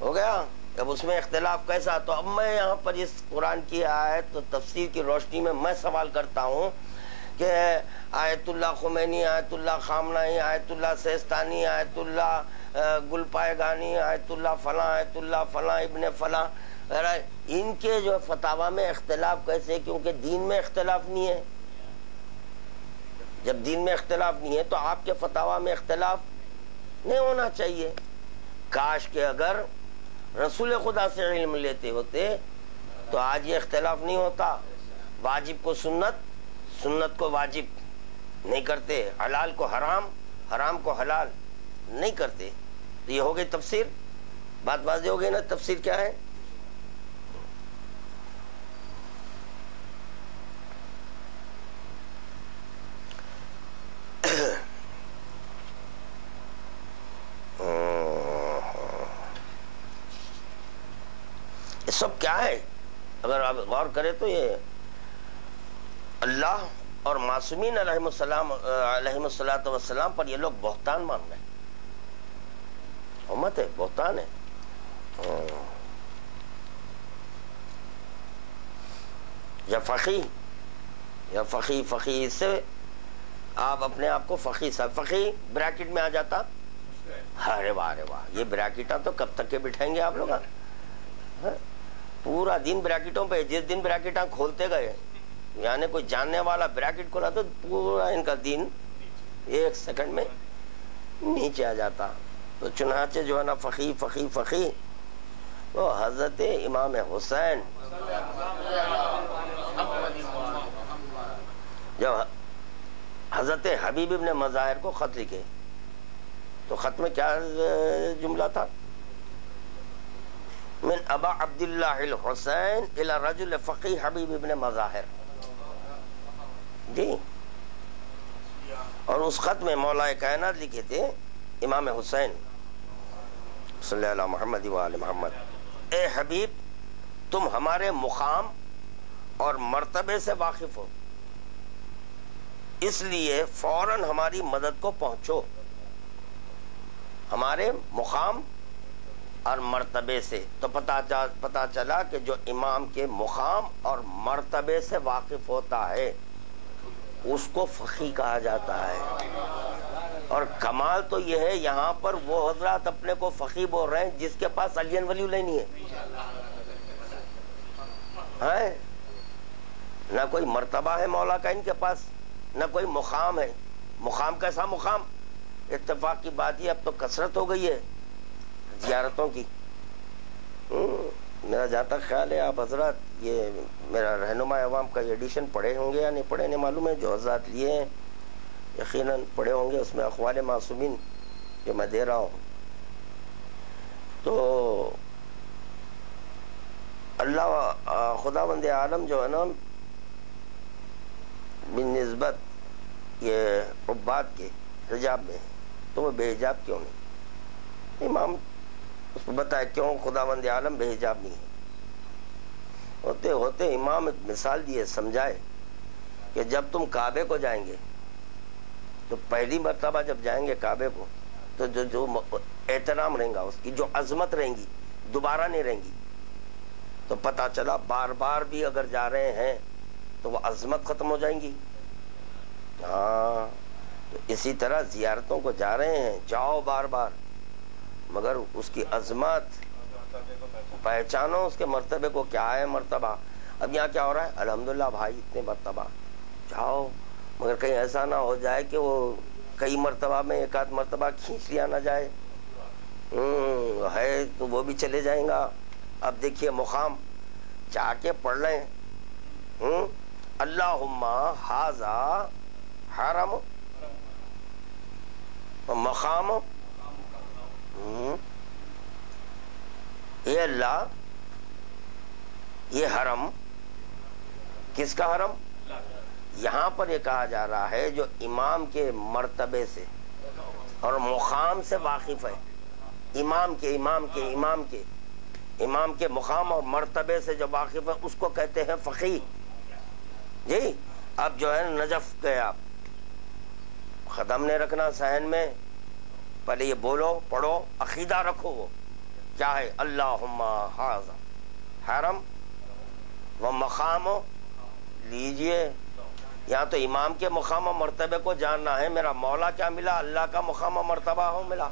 ہو گیا؟ اب اس میں اختلاف کیسا؟ تو اب میں یہاں پر اس قرآن کی آیت تفسیر کی روشنی میں سوال کرتا ہوں کہ آیت اللہ خمینی، آیت اللہ خامنائی، آیت اللہ سیستانی، آیت اللہ گل پائے گانی، آیت اللہ فلاں، آیت اللہ فلاں ابن فلاں، ان کے جو فتاوا میں اختلاف کیسے؟ کیونکہ دین میں اختلاف نہیں ہے. جب دین میں اختلاف نہیں ہے تو آپ کے فتاوا میں اختلاف نہیں ہونا چاہیے. کاش کہ اگر رسول خدا سے علم لیتے ہوتے تو آج یہ اختلاف نہیں ہوتا. واجب کو سنت، سنت کو واجب نہیں کرتے، حلال کو حرام، حرام کو حلال نہیں کرتے. تو یہ ہو گئی تفسیر. بات واضح ہو گئی نا تفسیر کیا ہے. سب کیا ہے؟ اگر آپ غور کریں تو یہ اللہ اور معصومین علیہم الصلاۃ والسلام پر یہ لوگ بہتان مان رہے ہیں. امت ہے، بہتان ہے. یا فقی اس سے آپ اپنے آپ کو فقی صاحب، فقی بریکٹ میں آ جاتا. ارے واہ ارے واہ، یہ بریکٹاں تو کب تک کے بٹھائیں گے آپ لوگ؟ پورا دن بریکٹوں پہ. جس دن بریکٹاں کھولتے گئے، یعنی کوئی جاننے والا بریکٹ کھولا تو پورا ان کا دن ایک سیکنڈ میں نیچے آ جاتا. تو چنانچہ جو ہے نا فقی وہ حضرت امام حسین جب حضرت حبیب ابن مظاہر کو خط لکھے تو خط میں کیا جملہ تھا؟ من ابا عبداللہ الحسین الى رجل فقی حبیب ابن مظاہر. جی، اور اس خط میں مولا کائنات لکھے تھے امام حسین صلی اللہ محمد وآل محمد، اے حبیب تم ہمارے مقام اور مرتبے سے واقف ہو. اس لیے فوراً ہماری مدد کو پہنچو ہمارے مقام اور مرتبے سے. تو پتہ چلا کہ جو امام کے مقام اور مرتبے سے واقف ہوتا ہے اس کو فقیہ کہا جاتا ہے. اور کمال تو یہ ہے یہاں پر وہ حضرات اپنے کو فقیہ بول رہے ہیں جس کے پاس علی ولی اللہ نہیں ہے. نہ کوئی مرتبہ ہے مولا کا ان کے پاس، نہ کوئی مقام ہے. مقام کیسا مقام؟ اتفاق کی بات یہ اب تو کثرت ہو گئی ہے زیارتوں کی. میرا جہاں تک خیال ہے آپ حضرات یہ میرا رہنما عوام کا یہ ایڈیشن پڑھے ہوں گے یا نہیں پڑھے نہیں معلوم ہے، جو حضرات لیے ہیں یقیناً پڑھے ہوں گے. اس میں اقوال معصومین جو میں دے رہا ہوں. تو اللہ خداوند عالم جو ہے نا بنسبت یہ عباد کے حجاب میں تو وہ بے حجاب کیوں نہیں؟ امام اس کو بتایا کیوں خداوند عالم بے حجاب نہیں ہے. ہوتے ہوتے امام ایک مثال دیے، سمجھائے کہ جب تم کعبے کو جائیں گے تو پہلی مرتبہ جب جائیں گے کعبے کو تو جو احترام رہیں گا، اس کی جو عظمت رہیں گی دوبارہ نہیں رہیں گی. تو پتہ چلا بار بار بھی اگر جا رہے ہیں تو وہ عظمت ختم ہو جائیں گی. ہاں تو اسی طرح زیارتوں کو جا رہے ہیں، جاؤ بار بار، مگر اس کی عظمت پہچانو، اس کے مرتبے کو کیا ہے مرتبہ. اب یہاں کیا ہو رہا ہے؟ الحمدللہ بھائی اتنے مرتبہ جاؤ، مگر کہیں ایسا نہ ہو جائے کہ وہ کئی مرتبہ میں ایک آدھ مرتبہ کھینچ لیا نہ جائے. ہے تو وہ بھی چلے جائیں گا. اب دیکھیے مقام جا کے پڑھ لیں اللہم ھذا حرم مقام، اے اللہ یہ حرم کس کا حرم؟ یہاں پر یہ کہا جا رہا ہے جو امام کے مرتبے سے اور مقام سے واقف ہے. امام کے مقام اور مرتبے سے جو واقف ہے اس کو کہتے ہیں فقیہ. جی اب جو ہے نجف گئے آپ، ختم نہیں رکھنا ذہن میں، پہلے یہ بولو پڑھو عقیدہ رکھو. وہ کیا ہے؟ اللہم ھذا حرم و مقام. لیجئے یہاں تو امام کے مقام و مرتبے کو جاننا ہے. میرا مولا کیا ملا؟ اللہ کا مقام و مرتبہ ہو ملا.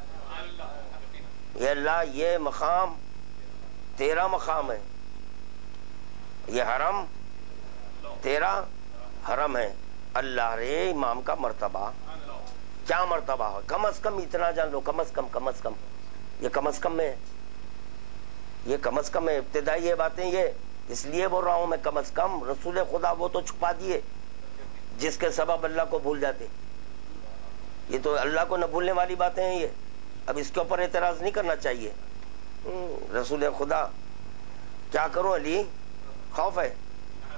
یہ اللہ یہ مقام تیرا مقام ہے، یہ حرم تیرا حرم ہے. اللہ رے امام کا مرتبہ کیا مرتبہ ہے؟ کم از کم اتنا جان لو، کم از کم یہ کم از کم میں، یہ کم از کم ہے. ابتدائی یہ باتیں یہ اس لیے بول رہا ہوں میں کم از کم. رسول خدا وہ تو چھپا دیے جس کے سبب اللہ کو بھول جاتے. یہ تو اللہ کو نہ بھولنے والی باتیں ہیں. یہ اب اس کے اوپر اعتراض نہیں کرنا چاہیے. رسول خدا کیا کروں علی؟ خوف ہے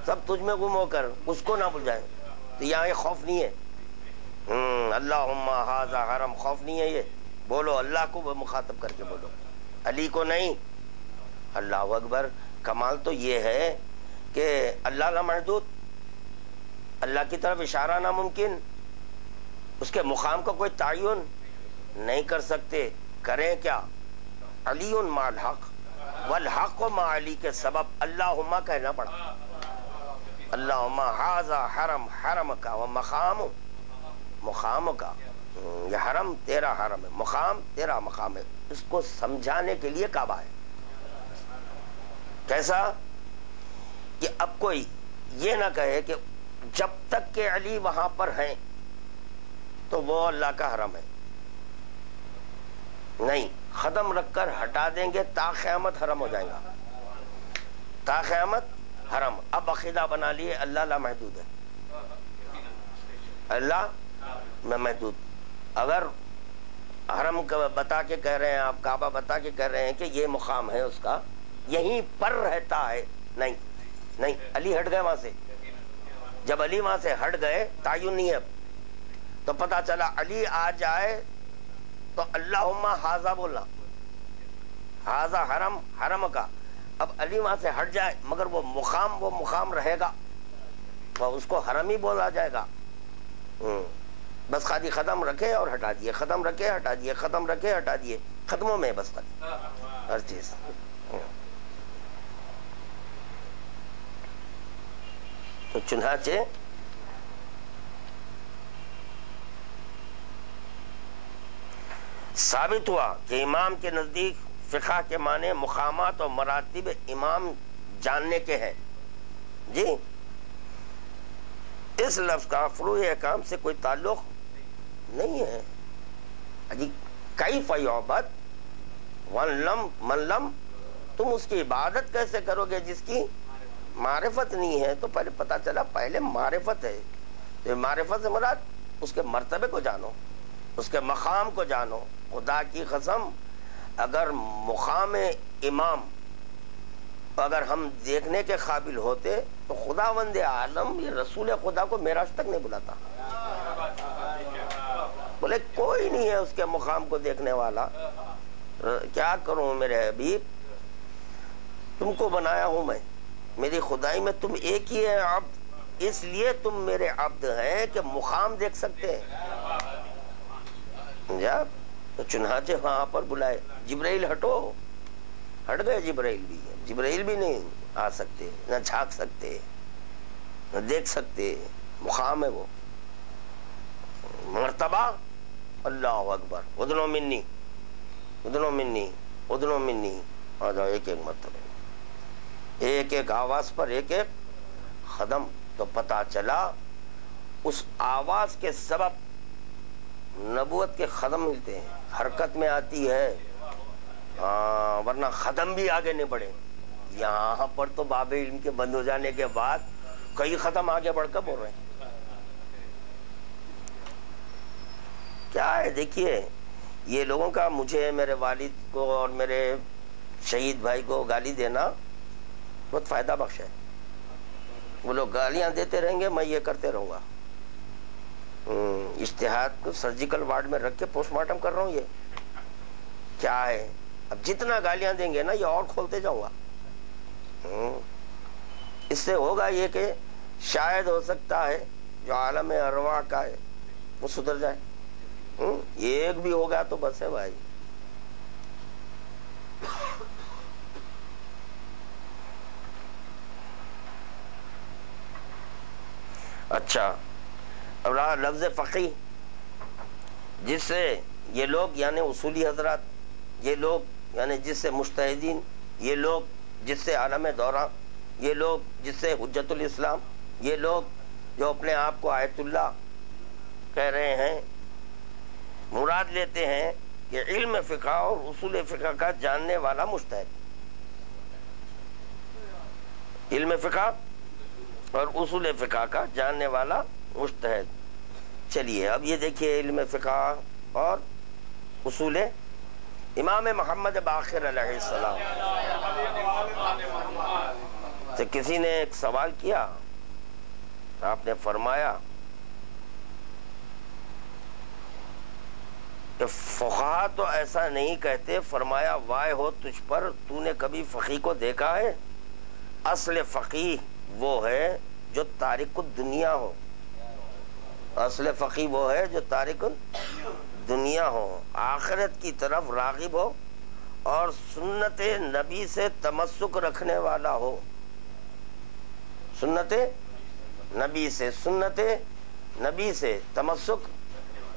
سب تجھ میں گم ہو کر اس کو نہ بھول جائیں. تو یہاں یہ خوف نہیں ہے. اللہم ھذا حرم خوف نہیں ہے. یہ بولو اللہ کو مخاطب کر کے بولو، علی کو نہیں. اللہ اکبر. کمال تو یہ ہے کہ اللہ لامحدود، اللہ کی طرف اشارہ ناممکن، اس کے مقام کا کوئی تعین نہیں کر سکتے. کریں کیا؟ علی مع الحق والحق مع علی کے سبب اللہم کہنا پڑا. اللہم ھذا حرم، حرم کا، و مقام کا. یہ حرم تیرا حرم ہے، مقام تیرا مقام ہے. اس کو سمجھانے کے لیے کعبہ ہے. کیسا کہ اب کوئی یہ نہ کہے کہ جب تک کہ علی وہاں پر ہیں تو وہ اللہ کا حرم ہے. نہیں، ختم رکھ کر ہٹا دیں گے تا قیامت حرم ہو جائے گا. تا قیامت حرم. اب عقیدہ بنا لیے اللہ لامحدود ہے، اللہ محدود. اگر حرم بتا کے کہہ رہے ہیں آپ، کعبہ بتا کے کہہ رہے ہیں کہ یہ مقام ہے اس کا، یہیں پر رہتا ہے، نہیں علی ہٹ گئے وہاں سے. جب علی وہاں سے ہٹ گئے تعین نہیں ہے. اب تو پتا چلا علی آ جائے تو اللہم ھذا بولنا، ھذا حرم، حرم کا. اب علی وہاں سے ہٹ جائے مگر وہ مقام رہے گا، وہ اس کو حرم ہی بولا جائے گا. بس خالی ختم رکھے اور ہٹا دیے، ختم رکھے ہٹا دیے، ختم رکھے ہٹا دیے، ختموں میں بس خالی ہر چیز. تو چنانچہ ثابت ہوا کہ امام کے نزدیک فقہ کے معنی مقامات اور مراتب امام جاننے کے ہیں. جی اس لفظ کا فروع احکام سے کوئی تعلق نہیں ہے. جی کیف یعبد من لم، تم اس کی عبادت کیسے کرو گے جس کی معرفت نہیں ہے؟ تو پہلے پتا چلا پہلے معرفت ہے. تو معرفت سے مراد اس کے مرتبے کو جانو، اس کے مقام کو جانو. خدا کی قسم اگر مقام امام اگر ہم دیکھنے کے قابل ہوتے تو خداوند عالم یہ رسول خدا کو معراج تک نہیں بلاتا. بولے کوئی نہیں ہے اس کے مقام کو دیکھنے والا. کیا کروں میرے حبیب، تم کو بنایا ہوں میں، میری خدائی میں تم ایک ہی ہے عبد، اس لیے تم میرے عبد ہیں کہ مقام دیکھ سکتے ہیں. جب تو چنانچہ وہاں پر بلائے، جبرائیل ہٹو، ہٹ گئے. جبرائیل بھی نہیں آ سکتے، نہ جھانک سکتے، نہ دیکھ سکتے. مقام ہے وہ، مرتبہ. اللہ اکبر، ادنو منی ادنو منی ادنو منی، آ جاؤ. ایک ایک مرتبہ، ایک ایک آواز پر ایک ایک قدم. تو پتا چلا اس آواز کے سبب نبوت کے قدم ملتے ہیں، حرکت میں آتی ہے. ورنہ ختم بھی آگے نہیں بڑھے. یہاں پر تو باب علم کے بند ہو جانے کے بعد کئی ختم آگے بڑھ کر بول رہے ہیں. کیا ہے دیکھیے، یہ لوگوں کا مجھے، میرے والد کو اور میرے شہید بھائی کو گالی دینا بہت فائدہ بخش ہے. وہ لوگ گالیاں دیتے رہیں گے، میں یہ کرتے رہوں گا. اشتہاد کو سرجیکل وارڈ میں رکھ کے پوسٹ مارٹم کر رہا ہوں. یہ کیا ہے؟ اب جتنا گالیاں دیں گے نا یہ اور کھولتے جاؤں گا. اس سے ہوگا یہ کہ شاید ہو سکتا ہے جو عالم ارواح کا ہے وہ سدھر جائے. ایک بھی ہوگا تو بس ہے بھائی. اچھا، اب رہا لفظ فقیہ، جس سے یہ لوگ یعنی اصولی حضرات، یہ لوگ یعنی جس سے مجتہدین، یہ لوگ جس سے عالم دورہ، یہ لوگ جس سے حجت الاسلام، یہ لوگ جو اپنے آپ کو آیت اللہ کہہ رہے ہیں، مراد لیتے ہیں کہ علم فقہ اور اصول فقہ کا جاننے والا مجتہد. علم فقہ اور اصول فقہ کا جاننے والا مجتہد. چلیے اب یہ دیکھیے علم فقہ اور اصول. امام محمد باقر علیہ السلام سے کسی نے ایک سوال کیا، آپ نے فرمایا کہ فقہا تو ایسا نہیں کہتے. فرمایا وائے ہو تجھ پر، تو نے کبھی فقیہ کو دیکھا ہے؟ اصل فقیہ وہ ہے جو تارک الدنیا ہو. اصل فقیہ وہ ہے جو تارک الدنیا ہو، آخرت کی طرف راغب ہو اور سنت نبی سے تمسک رکھنے والا ہو. سنت نبی سے تمسک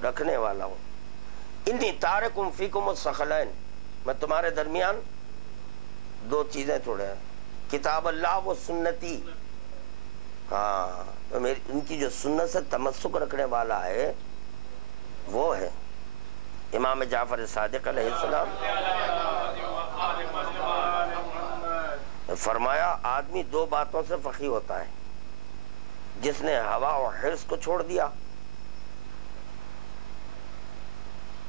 رکھنے والا ہو. انی تارکم فیکم الثقلین، میں تمہارے درمیان دو چیزیں چھوڑے ہیں، کتاب اللہ و سنتی. تو ان کی جو سنت سے تمسک رکھنے والا ہے وہ ہے امام جعفر صادق علیہ السلام. فرمایا آدمی دو باتوں سے فقیہ ہوتا ہے، جس نے ہوا و حرص کو چھوڑ دیا،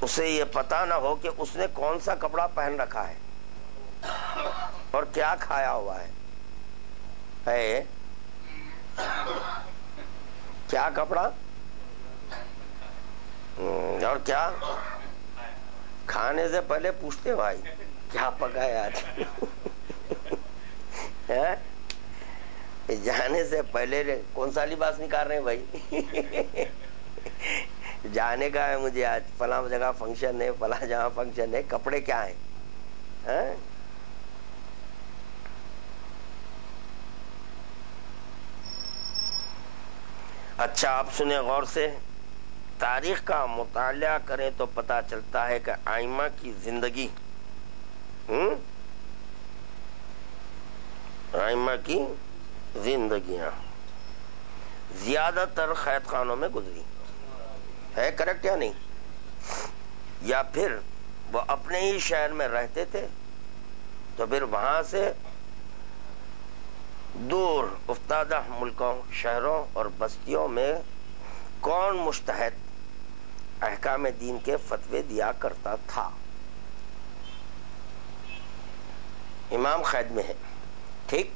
اسے یہ پتہ نہ ہو کہ اس نے کون سا کپڑا پہن رکھا ہے اور کیا کھایا ہوا ہے. کیا کپڑا اور کیا کھانے سے پہلے پوچھتے بھائی کیا پکایا آج. جانے سے پہلے کون سا لباس نکال رہے ہیں بھائی. جانے کا ہے مجھے آج، فلاں جگہ فنکشن ہے، فلاں جگہ فنکشن ہے، کپڑے کیا ہیں؟ اچھا آپ سنیں غور سے، تاریخ کا مطالعہ کریں تو پتہ چلتا ہے کہ ائمہ کی زندگی، ائمہ کی زندگیاں زیادہ تر قید خانوں میں گزری ہے، کریکٹ یا نہیں؟ یا پھر وہ اپنے ہی شہر میں رہتے تھے تو پھر وہاں سے دور افتادہ ملکوں، شہروں اور بستیوں میں کون مجتہد احکام دین کے فتوے دیا کرتا تھا؟ امام قید میں ہے، ٹھیک،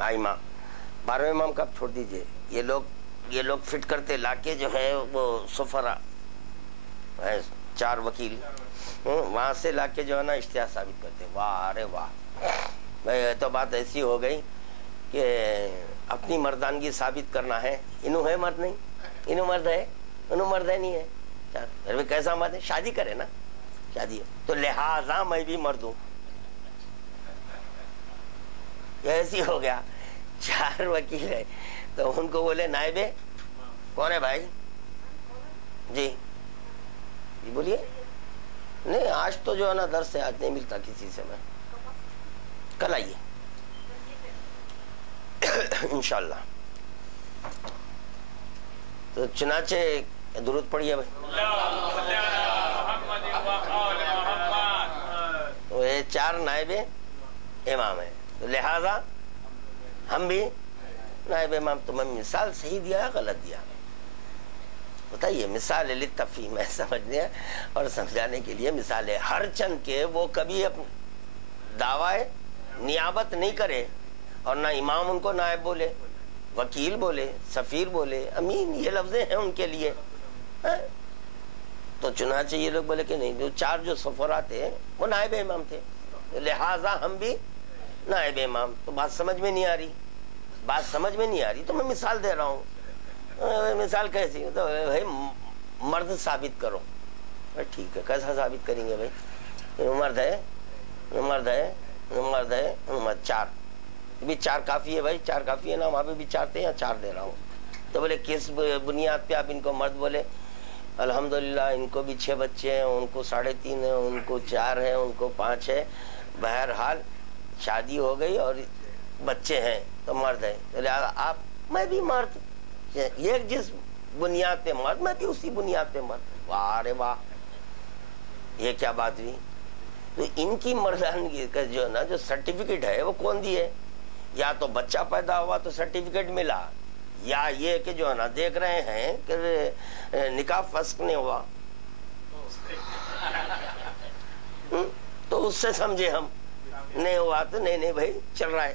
ائمہ 12ویں امام کا چھوڑ دیجئے، یہ لوگ فٹ کرتے لاکے جو ہے وہ سفرا 4 وکیل وہاں سے لاکے جو ہے نا اشتہار ثابت کرتے، واہ ارے واہ، تو بات ایسی ہو گئی کہ اپنی مردانگی ثابت کرنا ہے، انہوں ہے مرد نہیں، انہوں مرد ہے، انہوں مرد ہے نہیں ہے، پھر کیسا مرد ہے؟ شادی کرے نا، شادی تو لہٰذا میں بھی مرد ہوں، ایسی ہو گیا، 4 وکیل ہے تو ان کو بولے نائبے کون ہے بھائی جی بولیے، نہیں آج تو جو ہے نا درس سے آج نہیں ملتا کسی سے، میں کل آئیے انشاءاللہ۔ تو چنانچہ درود پڑھیے بھائی، تو یہ 4 نائب امام ہیں، تو لہذا ہم بھی نائب امام۔ تو میں مثال صحیح دیا ہے غلط دیا؟ بتائیے، مثال للتفہیم ہے، سمجھنے اور سمجھانے کے لیے مثال ہے، ہر چند کے وہ کبھی دعوی نیابت نہیں کرے اور نہ امام ان کو نائب بولے، وکیل بولے، سفیر بولے، امین، یہ لفظیں ہیں ان کے لیے۔ تو چنانچہ یہ لوگ بولے کہ نہیں، جو 4 جو سفراء تھے وہ نائب امام تھے، لہٰذا ہم بھی نائب امام۔ تو بات سمجھ میں نہیں آ رہی، بات سمجھ میں نہیں آ رہی تو میں مثال دے رہا ہوں۔ مثال کیسی؟ تو بھائی مرد ثابت کرو، ٹھیک ہے، کیسا ثابت کریں گے بھائی؟ مرد ہے، مرد ہے، مرد ہے، مرد 4 بھی 4 کافی ہے بھائی، 4 کافی ہے نا، وہاں پہ بھی 4 تھے، یا 4 دے رہا ہوں۔ تو بولے کس بنیاد پہ آپ ان کو مرد بولے؟ الحمدللہ ان کو بھی 6 بچے ہیں، ان کو 3.5 ہیں، ان کو 4 ہیں، ان کو 5 ہے، بہرحال شادی ہو گئی اور بچے ہیں تو مرد ہے، تو لہٰذا آپ، میں بھی مرد، یہ جس بنیاد پہ مرد میں بھی اسی بنیاد پہ مرد۔ واہ رے واہ، یہ کیا بات ہوئی؟ تو ان کی مردانگی کا جو نا جو سرٹیفکیٹ ہے وہ کون دی ہے؟ یا تو بچہ پیدا ہوا تو سرٹیفکیٹ ملا، یا یہ کہ جو ہے نا دیکھ رہے ہیں کہ نکاح فسخ نہیں ہوا، تو اس سے سمجھے ہم، نہیں ہوا تو نہیں بھائی چل رہا ہے،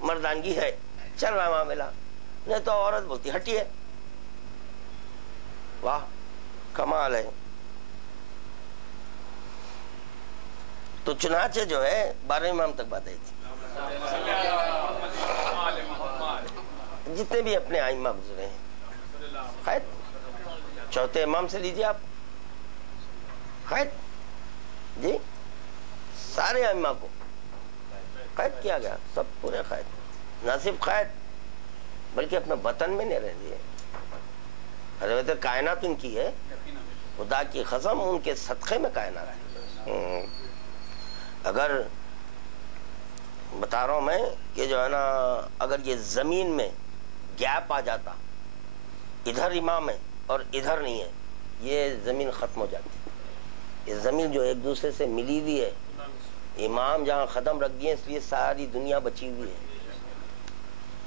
مردانگی ہے، چل رہا ہے معاملہ، نہیں تو عورت بولتی ہٹی ہے۔ واہ کمال ہے۔ تو چنانچہ جو ہے 12ویں امام تک بات آئی تھی، جتنے بھی اپنے ائمہ گزرے ہیں، خیر 4تھے امام سے لیجیے آپ، خیر جی سارے ائمہ کو قید کیا گیا، سب پورے قید، نہ صرف قید بلکہ اپنے وطن میں نہیں رہ دیے۔ حضرت کائنات ان کی ہے، خدا کی قسم ان کے صدقے میں کائنات ہے۔ اگر بتا رہا ہوں میں کہ جو ہے نا اگر یہ زمین میں گیپ آ جاتا، ادھر امام ہے اور ادھر نہیں ہے، یہ زمین ختم ہو جاتی۔ یہ زمین جو ایک دوسرے سے ملی ہوئی ہے، امام جہاں قدم رکھ دیے اس لیے ساری دنیا بچی ہوئی ہے،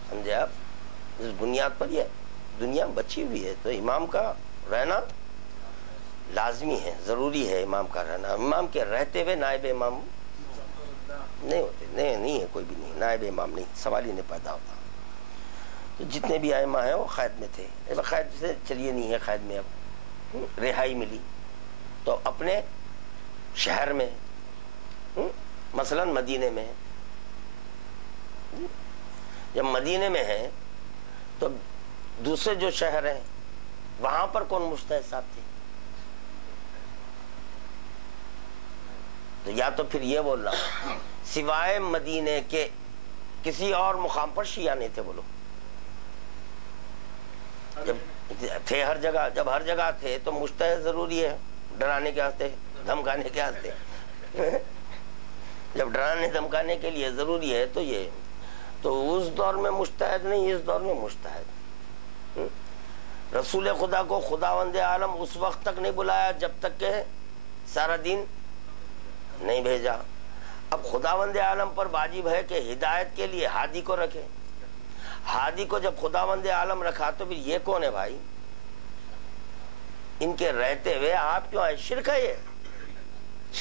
سمجھے آپ؟ اس بنیاد پر یہ دنیا بچی ہوئی ہے، تو امام کا رہنا لازمی ہے، ضروری ہے امام کا رہنا۔ امام کے رہتے ہوئے نائب امام نہیں ہوتے، نہیں ہے، کوئی بھی نہیں، نائب امام نہیں، سوال ہی نہیں پیدا ہوتا۔ تو جتنے بھی ائمہ ہیں وہ قید میں تھے، قید سے چلیے نہیں ہے، قید میں اب رہائی ملی تو اپنے شہر میں، مثلا مدینے میں، جب مدینے میں ہیں تو دوسرے جو شہر ہیں وہاں پر کون مجتہد صاحب تھے؟ تو یا تو پھر یہ بول رہا ہوں سوائے مدینے کے کسی اور مقام پر شیعہ نہیں تھے بولو. جب تھے ہر جگہ، جب ہر جگہ تھے تو مجتہد ضروری ہے ڈرانے کے واسطے، دھمکانے کے واسطے. جب ڈرانے دھمکانے کے لیے ضروری ہے تو یہ تو اس دور میں مجتہد نہیں، اس دور میں مجتہد. رسول خدا کو خداوند عالم اس وقت تک نہیں بلایا جب تک کہ سارا دین نہیں بھیجا. اب خداوند عالم پر واجب ہے کہ ہدایت کے لیے ہادی کو رکھے. ہادی کو جب خداوند عالم رکھا تو پھر یہ کون ہے بھائی؟ ان کے رہتے ہوئے آپ کیوں آئے؟ شرک ہے، یہ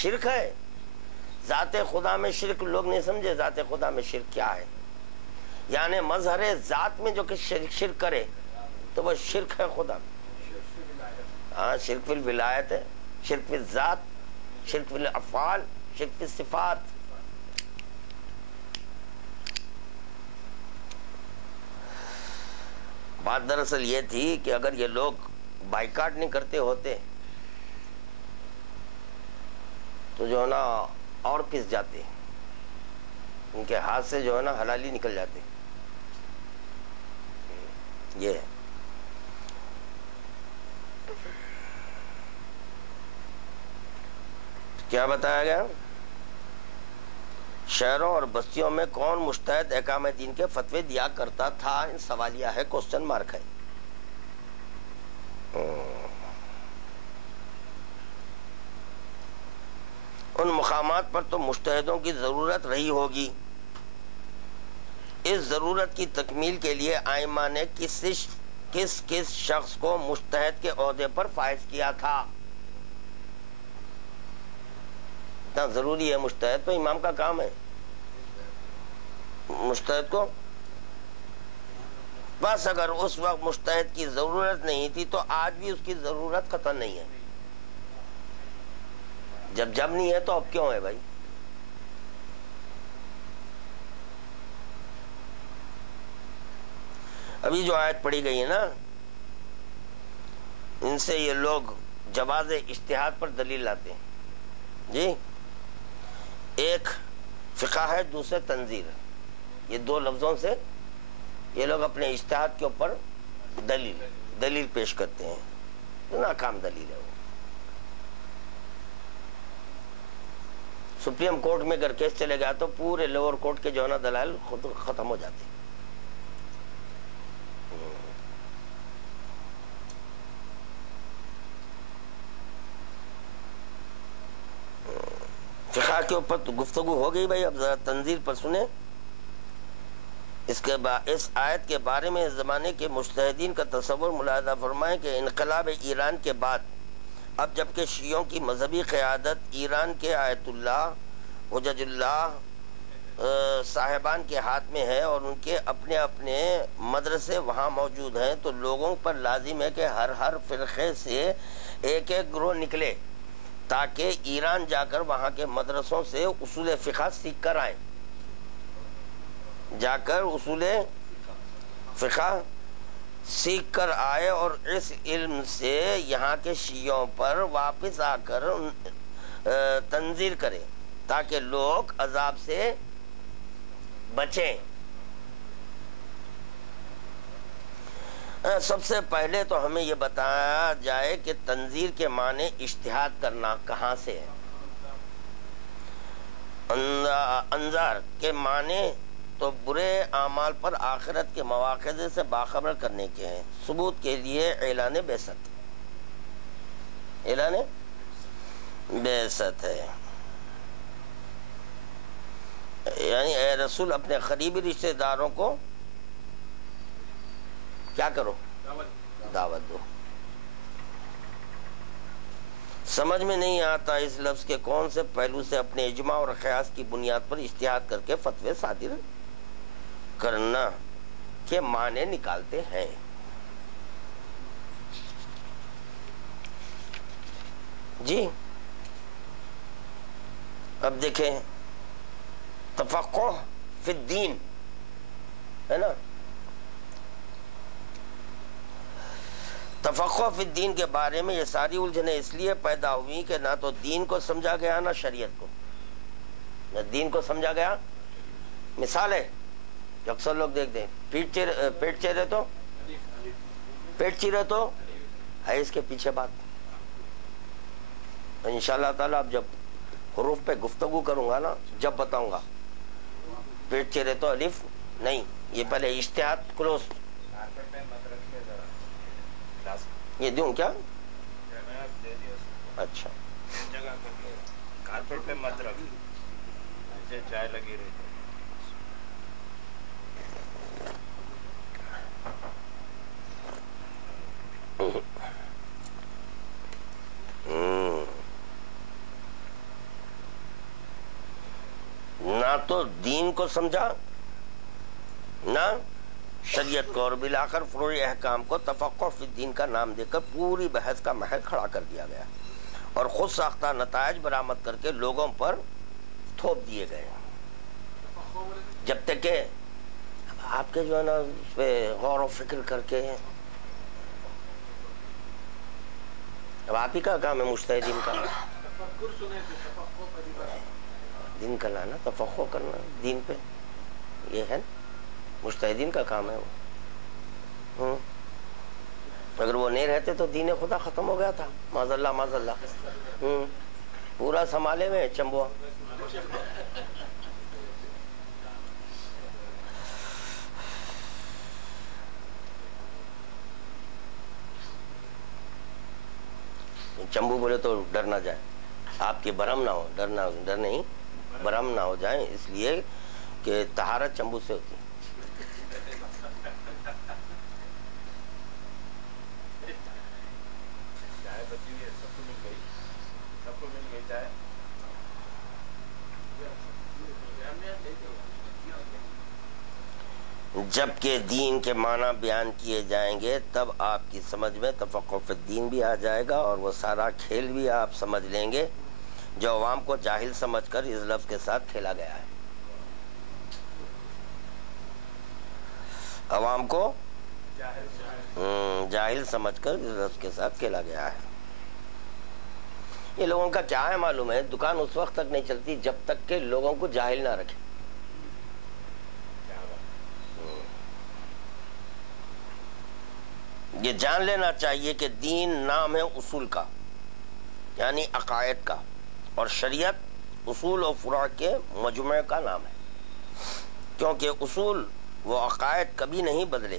شرک ہے. ذات خدا میں شرک لوگ نہیں سمجھے. ذات خدا میں شرک کیا ہے؟ یعنی مظہر ذات میں جو کہ شرک کرے تو وہ شرک ہے خدا. ہاں شرک فی الولایت ہے، شرک فی الذات، شرک فی الافعال، شرک فی الصفات. بات دراصل یہ تھی کہ اگر یہ لوگ بائیکاٹ نہیں کرتے ہوتے تو جو ہے نا اور پس جاتے، ان کے ہاتھ سے جو ہے نا حلالی نکل جاتے. یہ ہے. کیا بتایا گیا؟ شہروں اور بستیوں میں کون مجتہد احکام دین کے فتوے دیا کرتا تھا؟ سوالیہ ہے، کوسچن مارک ہے. ان مقامات پر تو مجتہدوں کی ضرورت رہی ہوگی. اس ضرورت کی تکمیل کے لیے ائمہ نے کس شخص کو مجتہد کے عہدے پر فائز کیا تھا؟ اتنا ضروری ہے مجتہد، تو امام کا کام ہے مجتہد کو. بس اگر اس وقت مجتہد کی ضرورت نہیں تھی تو آج بھی اس کی ضرورت قطع نہیں ہے. جب نہیں ہے تو اب کیوں ہے بھائی؟ ابھی جو آیت پڑھی گئی ہے نا، ان سے یہ لوگ جواز اجتہاد پر دلیل لاتے ہیں. جی ایک فقہ ہے، دوسرے تنظیر ہے. یہ دو لفظوں سے یہ لوگ اپنے اجتہاد کے اوپر دلیل پیش کرتے ہیں. ناکام دلیل ہے وہ. سپریم کورٹ میں اگر کیس چلے گیا تو پورے لوور کورٹ کے جو ہے نا دلائل خود ختم ہو جاتے. فقہ کے اوپر تو گفتگو ہو گئی بھائی. اب ذرا تنظیر پر سنیں. اس آیت کے بارے میں اس زمانے کے مجتہدین کا تصور ملاحظہ فرمائیں کہ انقلاب ایران کے بعد اب جبکہ شیعوں کی مذہبی قیادت ایران کے آیت اللہ حجج اللہ صاحبان کے ہاتھ میں ہے اور ان کے اپنے اپنے مدرسے وہاں موجود ہیں، تو لوگوں پر لازم ہے کہ ہر فرقے سے ایک گروہ نکلے تاکہ ایران جا کر وہاں کے مدرسوں سے اصول فقہ سیکھ کر آئیں. جا کر اصول فقہ سیکھ کر آئے اور اس علم سے یہاں کے شیعوں پر واپس آ کر تنظیر کرے تاکہ لوگ عذاب سے بچیں. سب سے پہلے تو ہمیں یہ بتایا جائے کہ تنظیر کے معنی اجتہاد کرنا کہاں سے ہے. انذار کے معنی تو برے اعمال پر آخرت کے مواخذے سے باخبر کرنے کے ہیں. ثبوت کے لیے اعلان بعثت ہے. یعنی اے رسول اپنے قریبی رشتہ داروں کو کیا کرو؟ دعوت دو. سمجھ میں نہیں آتا اس لفظ کے کون سے پہلو سے اپنے اجماع اور قیاس کی بنیاد پر اجتہاد کر کے فتوے صادر کرنا کے معنی نکالتے ہیں. جی اب دیکھیں تفقہ فی الدین ہے نا. تفقہ فی الدین کے بارے میں یہ ساری الجھنیں اس لیے پیدا ہوئی کہ نہ تو دین کو سمجھا گیا نہ شریعت کو. نہ دین کو سمجھا گیا. مثال ہے جو اکثر لوگ دیکھتے ہیں، پیٹ چیرے تو ہے اس کے پیچھے بات. انشاءاللہ تعالیٰ اب جب حروف پہ گفتگو کروں گا نا، جب بتاؤں گا پیٹ چیرے تو الف نہیں، یہ پہلے اشتہاد کلوز. یہ دوں کیا؟ اچھا کارپیٹ پہ مت رکھ، نیچے چائے لگی رہی. نہ تو دین کو سمجھا نہ شریعت کو، اور بالآخر فروع احکام کو تفقہ فی الدین کا نام دے کر پوری بحث کا محل کھڑا کر دیا گیا اور خود ساختہ نتائج برآمد کر کے لوگوں پر تھوپ دیے گئے. جب تک کہ آپ کے جو ہے نا اس پہ غور و فکر کر کے، اب آپ ہی کا کام ہے مجتہدین کا دین کا لانا، تفقہ کرنا دین پہ، یہ ہے مجتہدین کا کام ہے وہ. اگر وہ نہیں رہتے تو دین خدا ختم ہو گیا تھا. معاذ اللہ معاذ اللہ. پورا سنبھالے میں چمبوا. چمبو بولے تو ڈر نہ جائے، آپ کی برہم نہ ہو، ڈر نہیں برہم نہ ہو جائیں، اس لیے کہ طہارت چمبو سے ہوتی ہے. جب کہ دین کے معنی بیان کیے جائیں گے تب آپ کی سمجھ میں تفقہ فی الدین بھی آ جائے گا اور وہ سارا کھیل بھی آپ سمجھ لیں گے جو عوام کو جاہل سمجھ کر اس لفظ کے ساتھ کھیلا گیا ہے. عوام کو جاہل سمجھ کر اس لفظ کے ساتھ کھیلا گیا ہے. یہ لوگوں کا کیا ہے معلوم ہے، دکان اس وقت تک نہیں چلتی جب تک کہ لوگوں کو جاہل نہ رکھے. یہ جان لینا چاہیے کہ دین نام ہے اصول کا، یعنی عقائد کا، اور شریعت اصول و فروع کے مجموعے کا نام ہے. کیونکہ اصول و عقائد کبھی نہیں بدلے،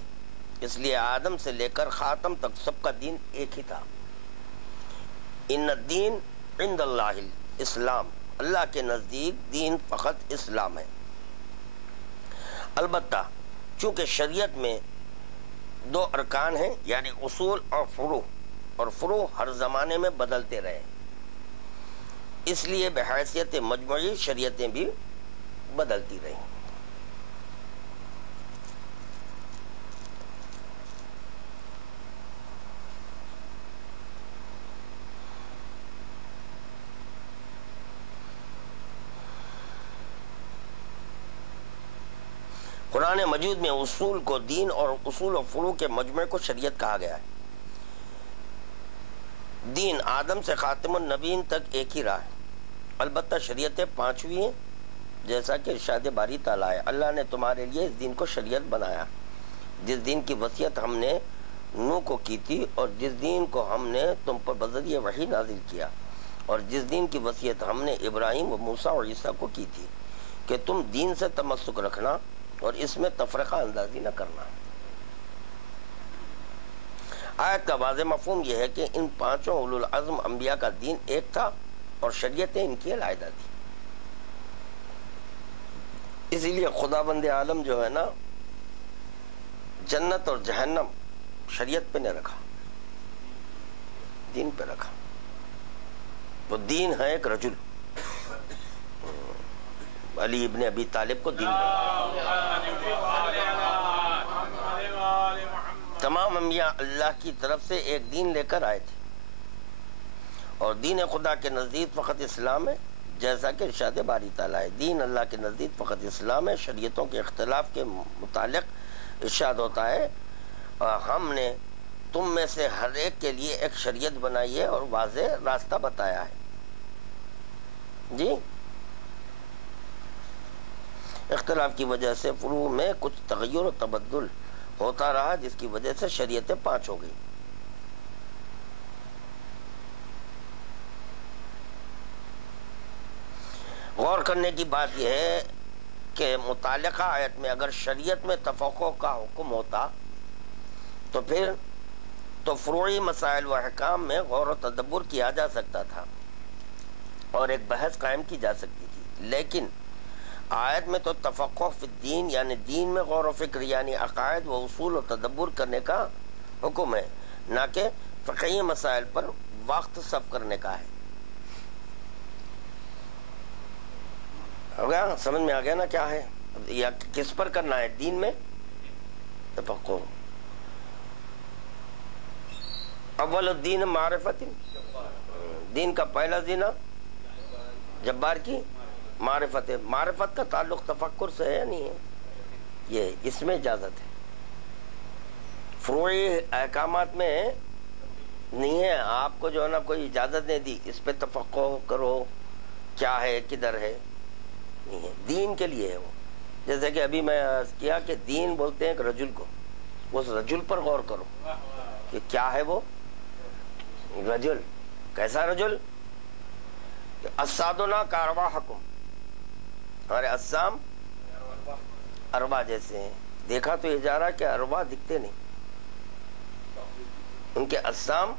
اس لیے آدم سے لے کر خاتم تک سب کا دین ایک ہی تھا. ان الدین عند اللہ الاسلام، اللہ کے نزدیک دین فقط اسلام ہے. البتہ چونکہ شریعت میں دو ارکان ہیں، یعنی اصول اور فروع ہر زمانے میں بدلتے رہے، اس لیے بحیثیت مجموعی شریعتیں بھی بدلتی رہیں. قرآن مجید میں اصول کو دین اور اصول و فروع کے مجموعے کو شریعت کہا گیا ہے. دین آدم سے خاتم النبیین تک ایک ہی رہا ہے، البتہ شریعتیں پانچویں ہیں، جیسا کہ ارشاد باری تعالیٰ ہے، اللہ نے تمہارے لیے اس دین کو شریعت بنایا، جس دین کی وصیت ہم نے نوح کو کی تھی اور جس دین کو ہم نے تم پر بذریعہ وحی نازل کیا، اور جس دین کی وصیت ہم نے ابراہیم و موسیٰ اور عیسیٰ کو کی تھی کہ تم دین سے تمسک رکھنا اور اس میں تفرقہ اندازی نہ کرنا. آیت کا واضح مفہوم یہ ہے کہ ان پانچوں اولو العزم انبیاء کا دین ایک تھا اور شریعتیں ان کی علیحدہ تھی. اسی لیے خداوند عالم جو ہے نا جنت اور جہنم شریعت پہ نہیں رکھا، دین پہ رکھا. وہ دین ہے ایک رجل، علی ابن ابی طالب کو دین تمام انبیاء اللہ کی طرف سے ایک دین لے کر آئے تھے، اور دین خدا کے نزدیک فقط اسلام ہے، جیسا کہ ارشاد باری تعالیٰ ہے، دین اللہ کے نزدیک فقط اسلام ہے. شریعتوں کے اختلاف کے متعلق ارشاد ہوتا ہے ہم نے تم میں سے ہر ایک کے لیے ایک شریعت بنائی ہے اور واضح راستہ بتایا ہے. جی اختلاف کی وجہ سے فروع میں کچھ تغیر و تبدل ہوتا رہا، جس کی وجہ سے شریعتیں 5 ہو گئی. غور کرنے کی بات یہ ہے کہ متعلقہ آیت میں اگر شریعت میں تفقہ کا حکم ہوتا تو پھر تو فروعی مسائل و احکام میں غور و تدبر کیا جا سکتا تھا اور ایک بحث قائم کی جا سکتی تھی، لیکن آیت میں تو تفقہ فی الدین یعنی دین میں غور و فکر یعنی عقائد و اصول و تدبر کرنے کا حکم ہے، نہ کہ فقہی مسائل پر وقت صرف کرنے کا ہے. ہو گیا؟ سمجھ میں آ گیا نا کیا ہے یا کس پر کرنا ہے؟ دین میں تفقہ. اول الدین معرفت، دین کا پہلا زینہ جبار کی معرفت ہے. معرفت کا تعلق تفکر سے ہے یا نہیں ہے؟ یہ اس میں اجازت ہے، فروعی احکامات میں نہیں ہے. آپ کو جو ہے نا کوئی اجازت نہیں دی اس پہ تفقہ کرو کیا ہے کدھر ہے، نہیں ہے. دین کے لیے ہے وہ. جیسے کہ ابھی میں کیا کہ دین بولتے ہیں ایک رجل کو، اس رجل پر غور کرو کہ کیا ہے وہ رجل. کیسا رجل؟ اسادنا کا ارواحکم، ہمارے اسام ارواح جیسے ہیں. دیکھا تو یہ جا رہا کہ ارواح دکھتے نہیں، ان کے اسام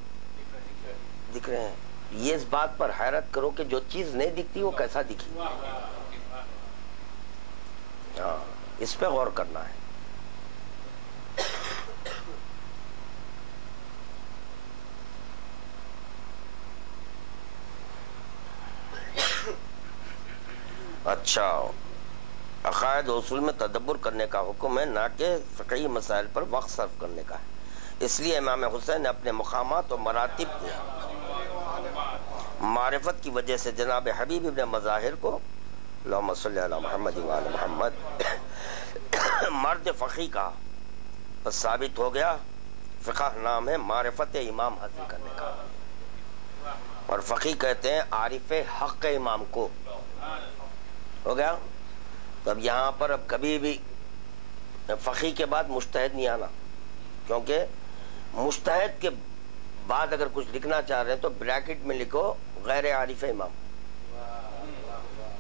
دکھ رہے ہیں. یہ اس بات پر حیرت کرو کہ جو چیز نہیں دکھتی وہ کیسا دکھی. ہاں اس پہ غور کرنا ہے. اچھا، عقائد و اصول میں تدبر کرنے کا حکم ہے، نہ کہ فقہی مسائل پر وقت صرف کرنے کا ہے. اس لیے امام حسین نے اپنے مقامات و مراتب کی معرفت کی وجہ سے جناب حبیب ابن مظاہر کو اللہم صلی علی محمد وعلی محمد مرد فقی کہا. بس ثابت ہو گیا فقہ نام ہے معرفت امام حاصل کرنے کا، اور فقی کہتے ہیں عارف حق امام کو. ہو گیا؟ تو اب یہاں پر اب کبھی بھی فقی کے بعد مجتہد نہیں آنا، کیونکہ مجتہد کے بعد اگر کچھ لکھنا چاہ رہے ہیں تو بریکٹ میں لکھو غیر عارف امام.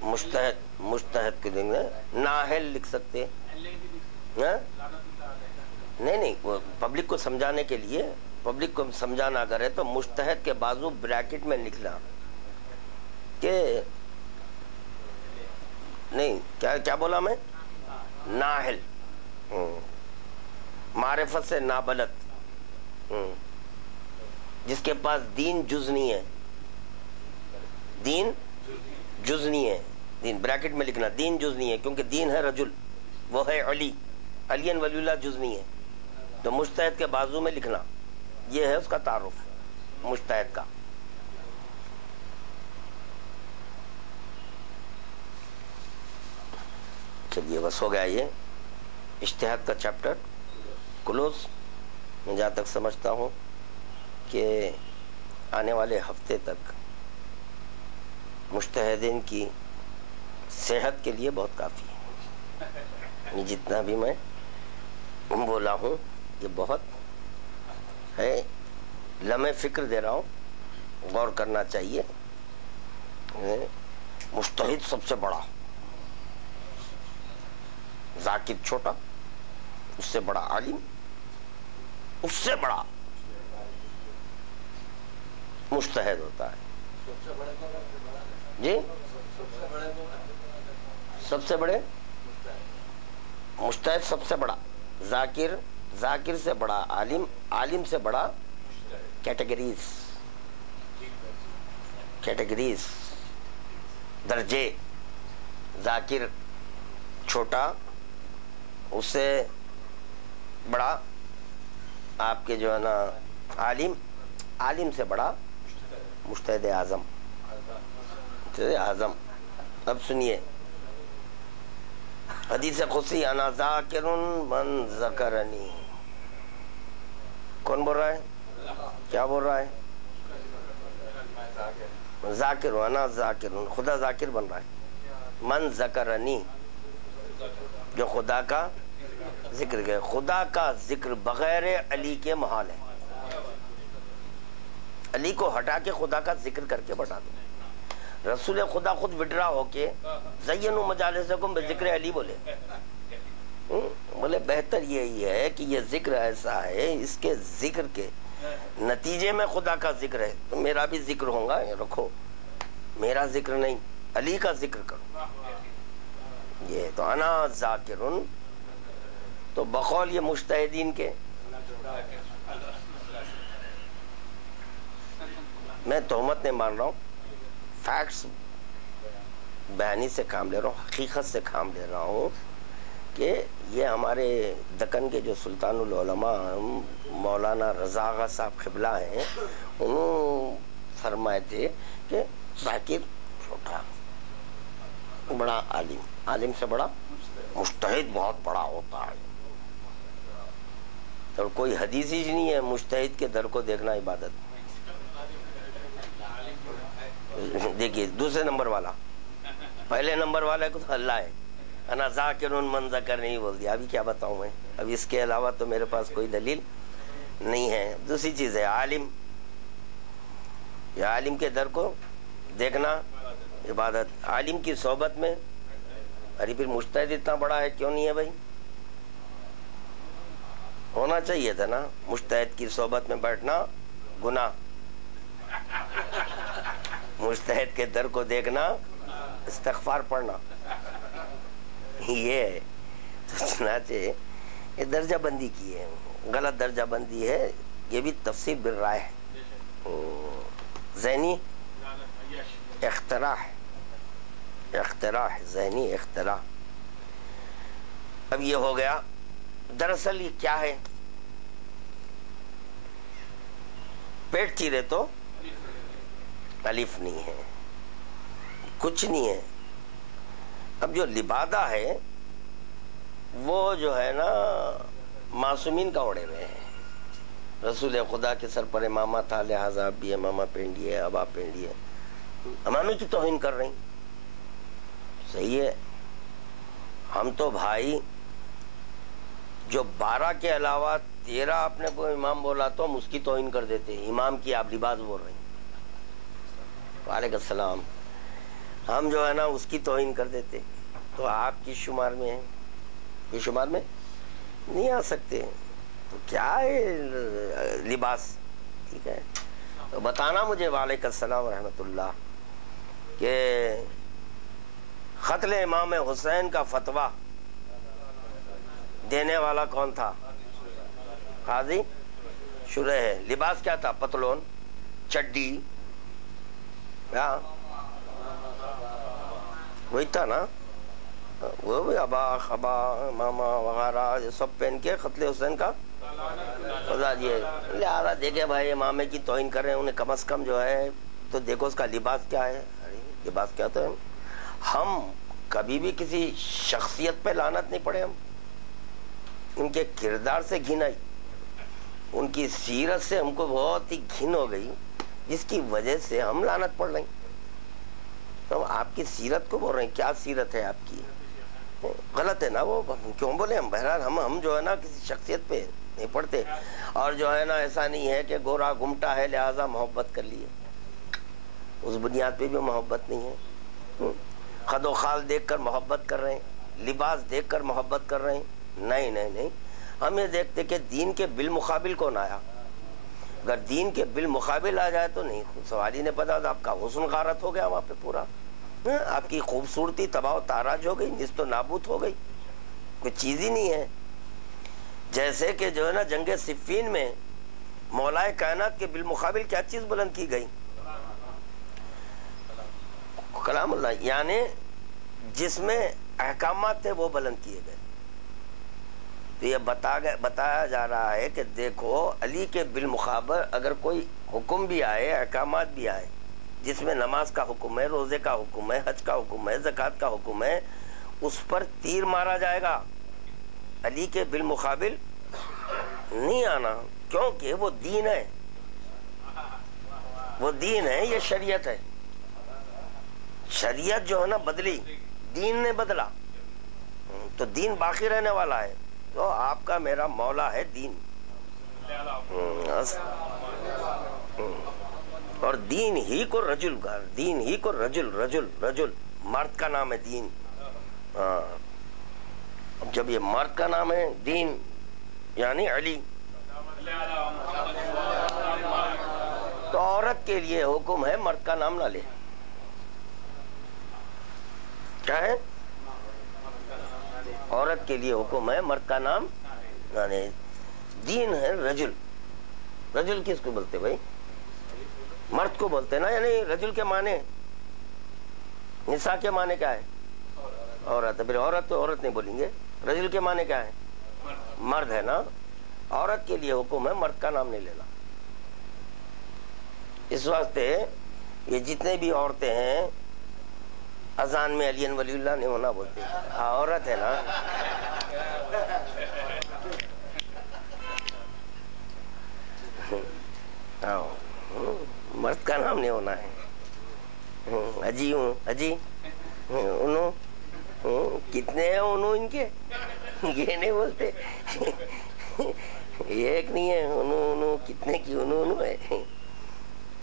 مجتہد کے لکھنا نااہل لکھ سکتے نہیں، وہ پبلک کو سمجھانے کے لیے، پبلک کو سمجھانا اگر ہے تو مجتہد کے بازو بریکٹ میں لکھنا کہ نہیں کیا بولا میں، نااہل، معرفت سے نابلد، جس کے پاس دین جز نہیں ہے، دین جز نہیں ہے. دین بریکٹ میں لکھنا دین جز نہیں ہے، کیونکہ دین ہے رجل، وہ ہے علی، علی ولی اللہ جز نہیں ہے. تو مجتہد کے بازو میں لکھنا، یہ ہے اس کا تعارف مجتہد کا. چلیے بس ہو گیا یہ اجتہاد کا چیپٹر کلوز. میں جہاں تک سمجھتا ہوں کہ آنے والے ہفتے تک مجتہدین کی صحت کے لیے بہت کافی ہے. یہ جتنا بھی میں بولا ہوں یہ بہت ہے، لمحے فکر دے رہا ہوں، غور کرنا چاہیے. مجتہد سب سے بڑا، ذاکر چھوٹا، اس سے بڑا عالم، اس سے بڑا مجتہد ہوتا ہے. جی سب سے بڑے مجتہد، سب سے بڑا ذاکر، ذاکر سے بڑا عالم، عالم سے بڑا کیٹیگریز درجے. ذاکر چھوٹا، اس سے بڑا آپ کے جو ہے نا عالم، عالم سے بڑا مجتہد اعظم. اب سنیے حدیث قدسی، انا ذاکر من ذکرنی، کون بول رہا ہے؟ کیا بول رہا ہے؟ ذاکر انا ذاکر، خدا ذاکر بن رہا ہے. من ذکرنی، جو خدا کا ذکر ہے. خدا کا ذکر بغیر علی کے محال ہے. علی کو ہٹا کے خدا کا ذکر کر کے بتا دو. رسول خدا خود وڈرا ہو کے زینوا مجالسکم بذکر علی بولے. بولے بہتر یہی ہے کہ یہ ذکر ایسا ہے، اس کے ذکر کے نتیجے میں خدا کا ذکر ہے. تو میرا بھی ذکر ہوگا، رکھو میرا ذکر نہیں، علی کا ذکر کرو. یہ تو انا ذاکرن، تو بقول یہ مجتہدین کے. میں تہمت نہیں مان رہا ہوں، فیکٹس بیانی سے کام لے رہا ہوں، حقیقت سے کام لے رہا ہوں کہ یہ ہمارے دکن کے جو سلطان العلماء مولانا رضا آغا صاحب قبلہ ہیں، انہوں فرمائے تھے کہ ذاکر چھوٹا بڑا عالم، عالم سے بڑا مجتہد بہت بڑا ہوتا ہے. اور کوئی حدیث ہی نہیں ہے مجتہد کے در کو دیکھنا عبادت. دیکھیے دوسرے نمبر والا، پہلے نمبر والے کو تو اللہ ہے، انا ذاکر من ذکر نہیں بول دیا. ابھی کیا بتاؤں میں، اب اس کے علاوہ تو میرے پاس کوئی دلیل نہیں ہے. دوسری چیز ہے عالم، یہ عالم کے در کو دیکھنا عبادت. عالم کی صحبت میں، ارے پھر مجتہد اتنا بڑا ہے کیوں نہیں ہے بھائی؟ ہونا چاہیے تھا نا. مجتہد کی صحبت میں بیٹھنا گناہ، مجتہد کے در کو دیکھنا استغفار پڑھنا. یہ ہے چنانچہ یہ درجہ بندی کی ہے، غلط درجہ بندی ہے. یہ بھی تفسیر بالرائے ہے، ذہنی اختراع ہے، اختراع ہے، ذہنی اختراع. اب یہ ہو گیا. دراصل یہ کیا ہے؟ پیٹ چیرے تو الف نہیں ہے، کچھ نہیں ہے. اب جو لبادہ ہے وہ جو ہے نا معصومین کا اوڑے ہوئے ہیں. رسول خدا کے سر پر امامہ تھا، لہٰذا اب بھی امامہ پہنیے، اب آپ پہنیے. امامے کی توہین کر رہے ہیں. صحیح ہے، ہم تو بھائی جو 12 کے علاوہ 13 اپنے کو امام بولا تو ہم اس کی توہین کر دیتے ہیں. امام کی آپ لباس بول رہے ہیں. وعلیکم السلام. ہم جو ہے نا اس کی توہین کر دیتے. تو آپ کس شمار میں ہیں؟ یہ شمار میں نہیں آ سکتے. تو کیا ہے لباس؟ ٹھیک ہے، تو بتانا مجھے. وعلیکم السلام ورحمۃ اللہ. کہ قتل امام حسین کا فتویٰ دینے والا کون تھا؟ قاضی شرح ہے. لباس کیا تھا؟ پتلون، چڈی، وہی تھا نا. وہ بھی ابا خبا ماما وغیرہ یہ سب پہن کے قتل حسین کا سزا دیے. لہٰذا دیکھے بھائی امامے کی توہین کر رہے ہیں، انہیں کم از کم جو ہے تو دیکھو اس کا لباس کیا ہے. لباس کیا تو ہے. ہم کبھی بھی کسی شخصیت پہ لعنت نہیں پڑے. ہم ان کے کردار سے گھن آئی، ان کی سیرت سے ہم کو بہت ہی گھن ہو گئی، جس کی وجہ سے ہم لعنت پڑھ رہے ہیں. تو آپ کی سیرت کو بول رہے ہیں. کیا سیرت ہے آپ کی؟ غلط ہے نا وہ. کیوں بولے ہم؟ بہرحال ہم جو ہے نا کسی شخصیت پہ نہیں پڑھتے. اور جو ہے نا ایسا نہیں ہے کہ گورا گھمٹا ہے لہٰذا محبت کر لیے. اس بنیاد پہ بھی محبت نہیں ہے. خد و خال دیکھ کر محبت کر رہے ہیں، لباس دیکھ کر محبت کر رہے ہیں. نہیں نہیں نہیں، ہم یہ دیکھتے کہ دین کے بالمقابل کون آیا. اگر دین کے بالمقابل آ جائے تو نہیں. سوال ہی نہیں پتا تھا. آپ کا حسن غارت ہو گیا وہاں پہ پورا. آپ کی خوبصورتی تباہ و تاراج ہو گئی، نیست و نابود ہو گئی. کوئی چیز ہی نہیں ہے. جیسے کہ جو ہے نا جنگ صفین میں مولائے کائنات کے بالمقابل کیا چیز بلند کی گئی؟ کلام اللہ، یعنی جس میں احکامات تھے وہ بلند کیے گئے. تو یہ بتایا جا رہا ہے کہ دیکھو علی کے بالمقابل اگر کوئی حکم بھی آئے، احکامات بھی آئے، جس میں نماز کا حکم ہے، روزے کا حکم ہے، حج کا حکم ہے، زکوٰۃ کا حکم ہے، اس پر تیر مارا جائے گا. علی کے بالمقابل نہیں آنا. کیونکہ وہ دین ہے، وہ دین ہے، یہ شریعت ہے. شریعت جو ہے نا بدلی، دین نے بدلا، تو دین باقی رہنے والا ہے. تو آپ کا میرا مولا ہے دین. اور دین ہی کو رجل، دین ہی کو رجل، رجل مرد کا نام ہے دین. جب یہ مرد کا نام ہے دین یعنی علی، تو عورت کے لیے حکم ہے مرد کا نام نہ لے. کیا ہے؟ عورت کے لیے حکم ہے مرد کا نام نہ لے. دین ہے رجل. رجل کس کو بولتے بھائی؟ مرد کو بولتے نا. یعنی رجل کے معنی، نساء کے معنی کیا ہے؟ عورت. پھر عورت تو عورت نہیں بولیں گے. رجل کے معنی کیا ہے؟ مرد ہے نا. عورت کے لیے حکم ہے مرد کا نام نہیں لینا. اس واسطے یہ جتنے بھی عورتیں ہیں اذان میں علی ولی اللہ نہیں ہونا بولتے. عورت ہے نا. مرد کا نام نہیں ہونا ہے. اجی ہوں، اجی انہوں، کتنے ہیں انہوں ان کے، یہ نہیں بولتے. ایک نہیں ہے انہوں، کتنے کی انہوں ہے.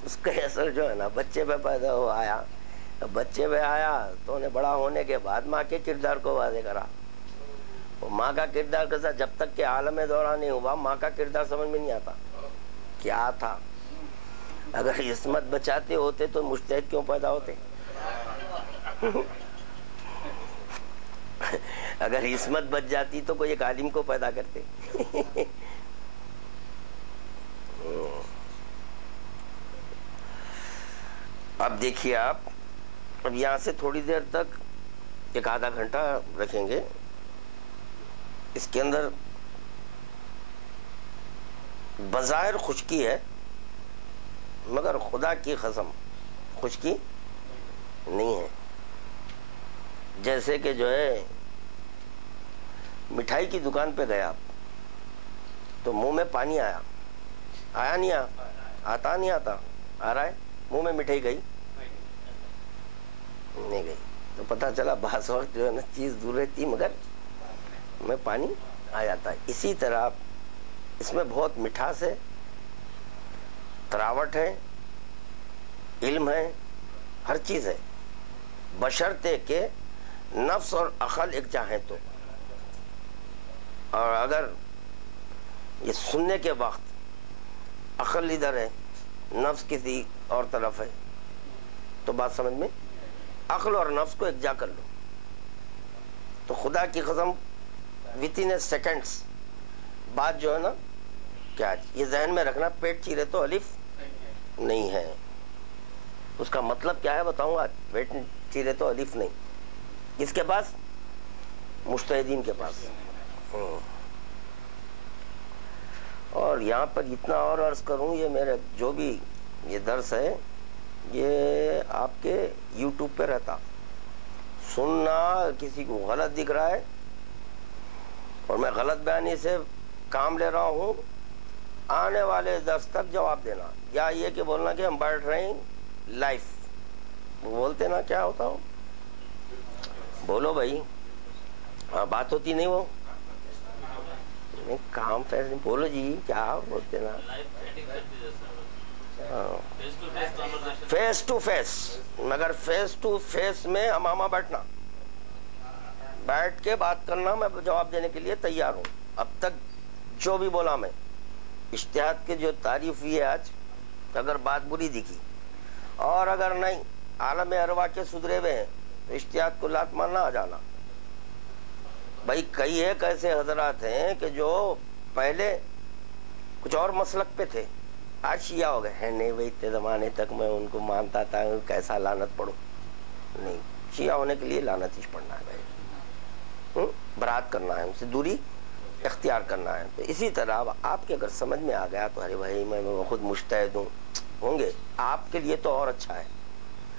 اس کا اثر جو ہے نا بچے پہ پیدا ہو آیا. بچے پہ آیا تو انہیں بڑا ہونے کے بعد ماں کے کردار کو واضح کرا. ماں کا کردار کیسا؟ جب تک کہ عالم دورہ نہیں ہوا ماں کا کردار سمجھ میں نہیں آتا کیا تھا. اگر عصمت بچاتے ہوتے تو مجتہد کیوں پیدا ہوتے؟ اگر عصمت بچ جاتی تو کوئی ایک عالم کو پیدا کرتے. اب دیکھیے آپ، اب یہاں سے تھوڑی دیر تک ایک آدھا گھنٹہ رکھیں گے. اس کے اندر بظاہر خشکی ہے مگر خدا کی قسم خشکی نہیں ہے. جیسے کہ جو ہے مٹھائی کی دکان پہ گیا تو منہ میں پانی آیا، آیا نہیں آتا نہیں آتا، آ رہا ہے منہ میں مٹھائی گئی نہیں گئی. تو پتہ چلا بعض وقت جو ہے نا چیز دور رہتی مگر میں پانی آ جاتا ہے. اسی طرح اس میں بہت مٹھاس ہے، تراوٹ ہے، علم ہے، ہر چیز ہے، بشرطے کہ نفس اور عقل ایک جا ہیں تو. اور اگر یہ سننے کے وقت عقل ادھر ہے، نفس کسی اور طرف ہے، تو بات سمجھ میں، عقل اور نفس کو ایک جا کر لو تو خدا کی قسم within a seconds بات جو ہے نا کیا. یہ ذہن میں رکھنا، پیٹ چیرے تو الف نہیں ہے. اس کا مطلب کیا ہے بتاؤں گا. پیٹ چیرے تو الف نہیں. کس کے پاس؟ مجتہدین کے پاس. اور یہاں پر اتنا اور عرض کروں، یہ میرے جو بھی یہ درس ہے یہ آپ کے یوٹیوب پہ رہتا. سننا کسی کو غلط دکھ رہا ہے اور میں غلط بیانی سے کام لے رہا ہوں، آنے والے درس تک جواب دینا، یا یہ کہ بولنا کہ ہم بیٹھ رہے ہیں لائف. بولتے نا کیا ہوتا ہو، بولو بھائی. ہاں بات ہوتی نہیں وہ کام فیصلے بولو جی کیا بولتے نا. فیس ٹو فیس، مگر فیس ٹو فیس میں امامہ بیٹھنا، بیٹھ کے بات کرنا، میں جواب دینے کے لیے تیار ہوں. اب تک جو بھی بولا میں اجتہاد کے جو تعریف ہوئی ہے آج، اگر بات بری دکھی اور اگر نہیں عالم ارواح کے سدھرے ہوئے ہیں تو اجتہاد کو لات مارنا آ جانا. بھائی کئی ایک ایسے حضرات ہیں کہ جو پہلے کچھ اور مسلک پہ تھے، آج شیعہ ہو گئے ہیں. نہیں بھائی اتنے زمانے تک میں ان کو مانتا تھا، کیسا لعنت پڑھو. نہیں، شیعہ ہونے کے لیے لعنت ہی پڑھنا ہے بھائی، برات کرنا ہے، ان سے دوری اختیار کرنا ہے. تو اسی طرح آپ کے اگر سمجھ میں آ گیا تو ارے بھائی میں خود مجتہد ہوں گے، آپ کے لیے تو اور اچھا ہے.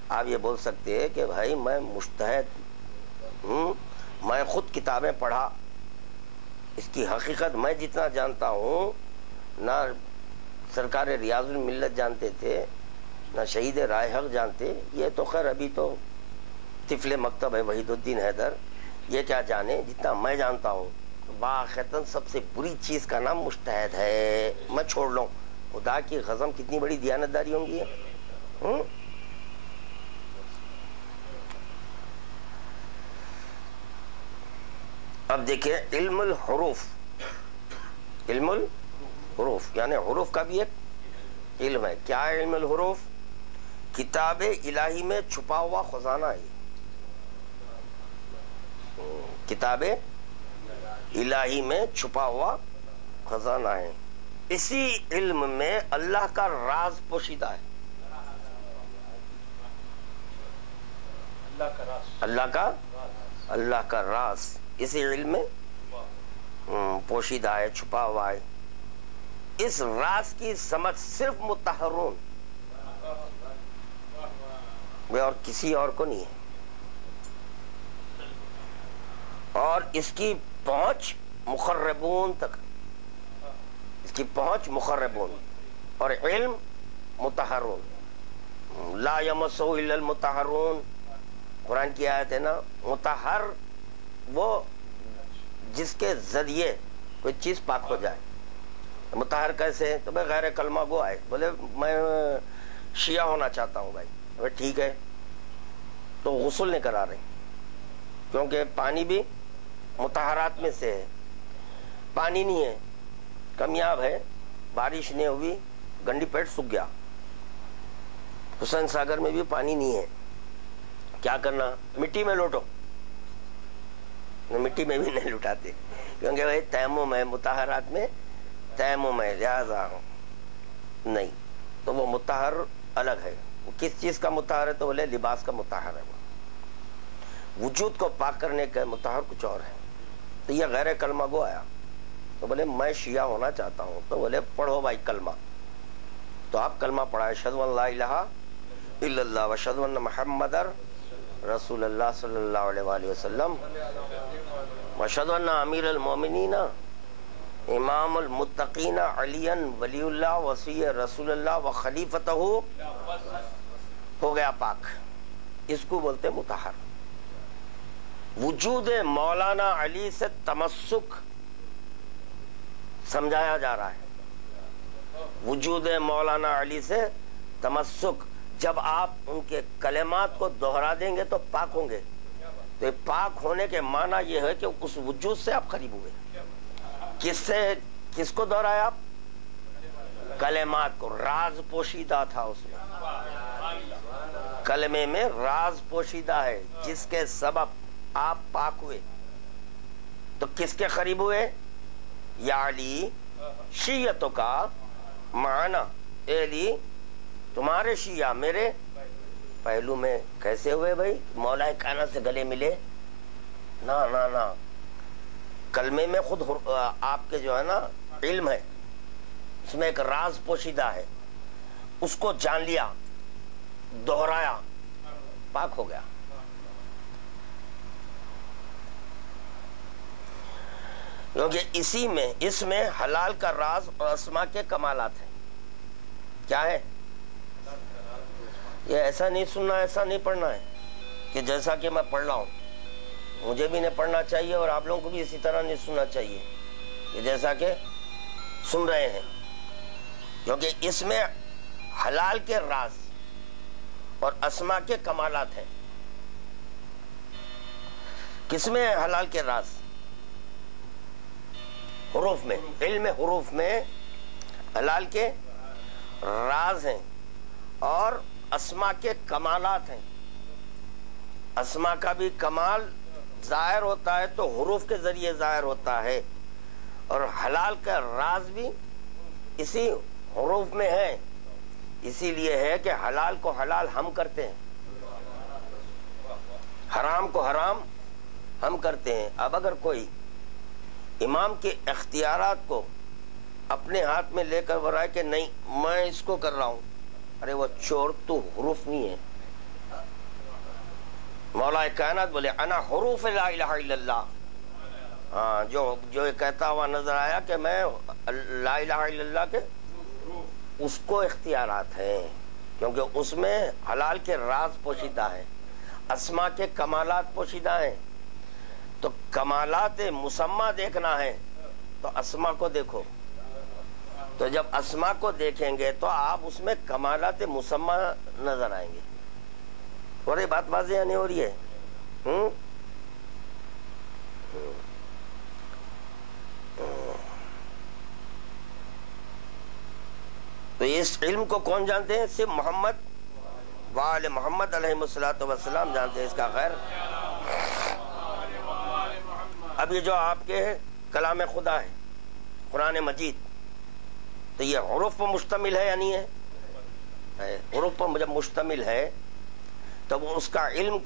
آپ یہ بول سکتے ہیں کہ بھائی میں مجتہد ہوں، میں خود کتابیں پڑھا، اس کی حقیقت میں جتنا جانتا ہوں نہ سرکار ریاض الملت جانتے تھے، نہ شہید رائے حق جانتے. یہ تو خیر ابھی تو طفل مکتب ہے وحید الدین حیدر، یہ کیا جانے جتنا میں جانتا ہوں. باخطن سب سے بری چیز کا نام مجتہد ہے. میں چھوڑ لوں، خدا کی قسم کتنی بڑی دیانتداری ہوں گی. اب دیکھیں علم الحروف، علم الحروف یعنی حروف کا بھی ایک علم ہے. کیا ہے علم الحروف؟ کتاب الہی میں چھپا ہوا خزانہ ہے. کتاب الہی میں چھپا ہوا خزانہ ہے. اسی علم میں اللہ کا راز پوشیدہ ہے. اللہ کا راز اسی علم میں پوشیدہ ہے، چھپا ہوا ہے. اس راز کی سمجھ صرف مطہرون اور کسی اور کو نہیں ہے، اور اس کی پہنچ مقربون تک، اس کی پہنچ مقربون اور علم مطہرون. لا یمسہ الا المطہرون، قرآن کی آیت ہے نا. مطہر وہ جس کے ذریعے کوئی چیز پاک ہو جائے. مطہر کیسے؟ تو بھائی غیر کلمہ گو آئے، بولے میں شیعہ ہونا چاہتا ہوں. بھائی ٹھیک ہے، تو غسل نہیں کرا رہے، کیونکہ پانی بھی مطہرات میں سے ہے. پانی نہیں ہے، کمیاب ہے، بارش نہیں ہوئی، گنڈی پیٹ سوکھ گیا. حسین ساگر میں بھی پانی نہیں ہے، کیا کرنا؟ مٹی میں لوٹو. مٹی میں بھی نہیں لٹاتے، کیونکہ بھائی تیمم ہے، مطہرات میں تیمم ہے، لہذا نہیں. تو وہ مطہر الگ ہے. وہ کس چیز کا مطہر ہے؟ تو بولے لباس کا مطہر ہے. وہ وجود کو پاک کرنے کا مطہر کچھ اور ہے. تو یہ غیر کلمہ گو آیا، تو بولے میں شیعہ ہونا چاہتا ہوں. تو بولے پڑھو بھائی کلمہ. تو آپ کلمہ پڑھائے، اشہدو ان لا الہ الا اللہ واشہدو ان محمد رسول اللہ صلی اللہ علیہ وآلہ وسلم واشہدو ان امیر المومنین امام المتقین علی ولی اللہ وصی رسول اللہ و خلیفتہ، ہو گیا پاک. اس کو بولتے مطہر. وجود مولانا علی سے تمسک سمجھایا جا رہا ہے. وجود مولانا علی سے تمسک، جب آپ ان کے کلمات کو دہرا دیں گے تو پاک ہوں گے. تو پاک ہونے کے معنی یہ ہے کہ اس وجود سے آپ قریب ہوئے. کس کو دہرایا آپ؟ کلمات کو. راز پوشیدہ تھا اس میں، کلمے میں راز پوشیدہ ہے جس کے سبب آپ پاک ہوئے. تو کس کے قریب ہوئے؟ یا علی شیعتوں کا معنی، اے علی تمہارے شیعہ میرے پہلو میں. کیسے ہوئے بھائی؟ مولا کائنات سے گلے ملے؟ نا نا نا، کلمے میں خود آپ کے جو ہے نا علم ہے، اس میں ایک راز پوشیدہ ہے، اس کو جان لیا، دہرایا، پاک ہو گیا. کیونکہ اس میں حلال کا راز اور اسما کے کمالات ہیں. کیا ہے یہ؟ ایسا نہیں سننا، ایسا نہیں پڑھنا ہے کہ جیسا کہ میں پڑھ رہا ہوں مجھے بھی نہیں پڑھنا چاہیے، اور آپ لوگوں کو بھی اسی طرح نہیں سننا چاہیے کہ جیسا کہ سن رہے ہیں. کیونکہ اس میں حلال کے راز اور اسما کے کمالات ہیں. کس میں حلال کے راز؟ حروف میں. علم حروف میں حلال کے راز ہیں اور اسما کے کمالات ہیں. اسما کا بھی کمال ظاہر ہوتا ہے تو حروف کے ذریعے ظاہر ہوتا ہے، اور حلال کا راز بھی اسی حروف میں ہے. اسی لیے ہے کہ حلال کو حلال ہم کرتے ہیں، حرام کو حرام ہم کرتے ہیں. اب اگر کوئی امام کے اختیارات کو اپنے ہاتھ میں لے کر برائے کہ نہیں میں اس کو کر رہا ہوں، ارے وہ چور تو حروف نہیں ہے. مولا کائنات بولے انا حروف لا الہ الا اللہ. ہاں، جو کہتا ہوا نظر آیا کہ میں لا الہ الا اللہ کے اس کو اختیارات ہیں، کیونکہ اس میں حلال کے راز پوشیدہ ہیں، اسما کے کمالات پوشیدہ ہیں. تو کمالات مسمہ دیکھنا ہے تو اسما کو دیکھو. تو جب اسما کو دیکھیں گے تو آپ اس میں کمالات مسمہ نظر آئیں گے. اور یہ بات واضح نہیں ہو رہی ہے؟ تو اس علم کو کون جانتے ہیں؟ صرف محمد وآل محمد علیہ الصلوۃ والسلام جانتے ہیں، اس کا غیر. اب یہ جو آپ کے کلام خدا ہے قرآن مجید، تو یہ حروف پر مشتمل ہے یا نہیں ہے؟ حروف پر جب مشتمل ہے تو اس کا علم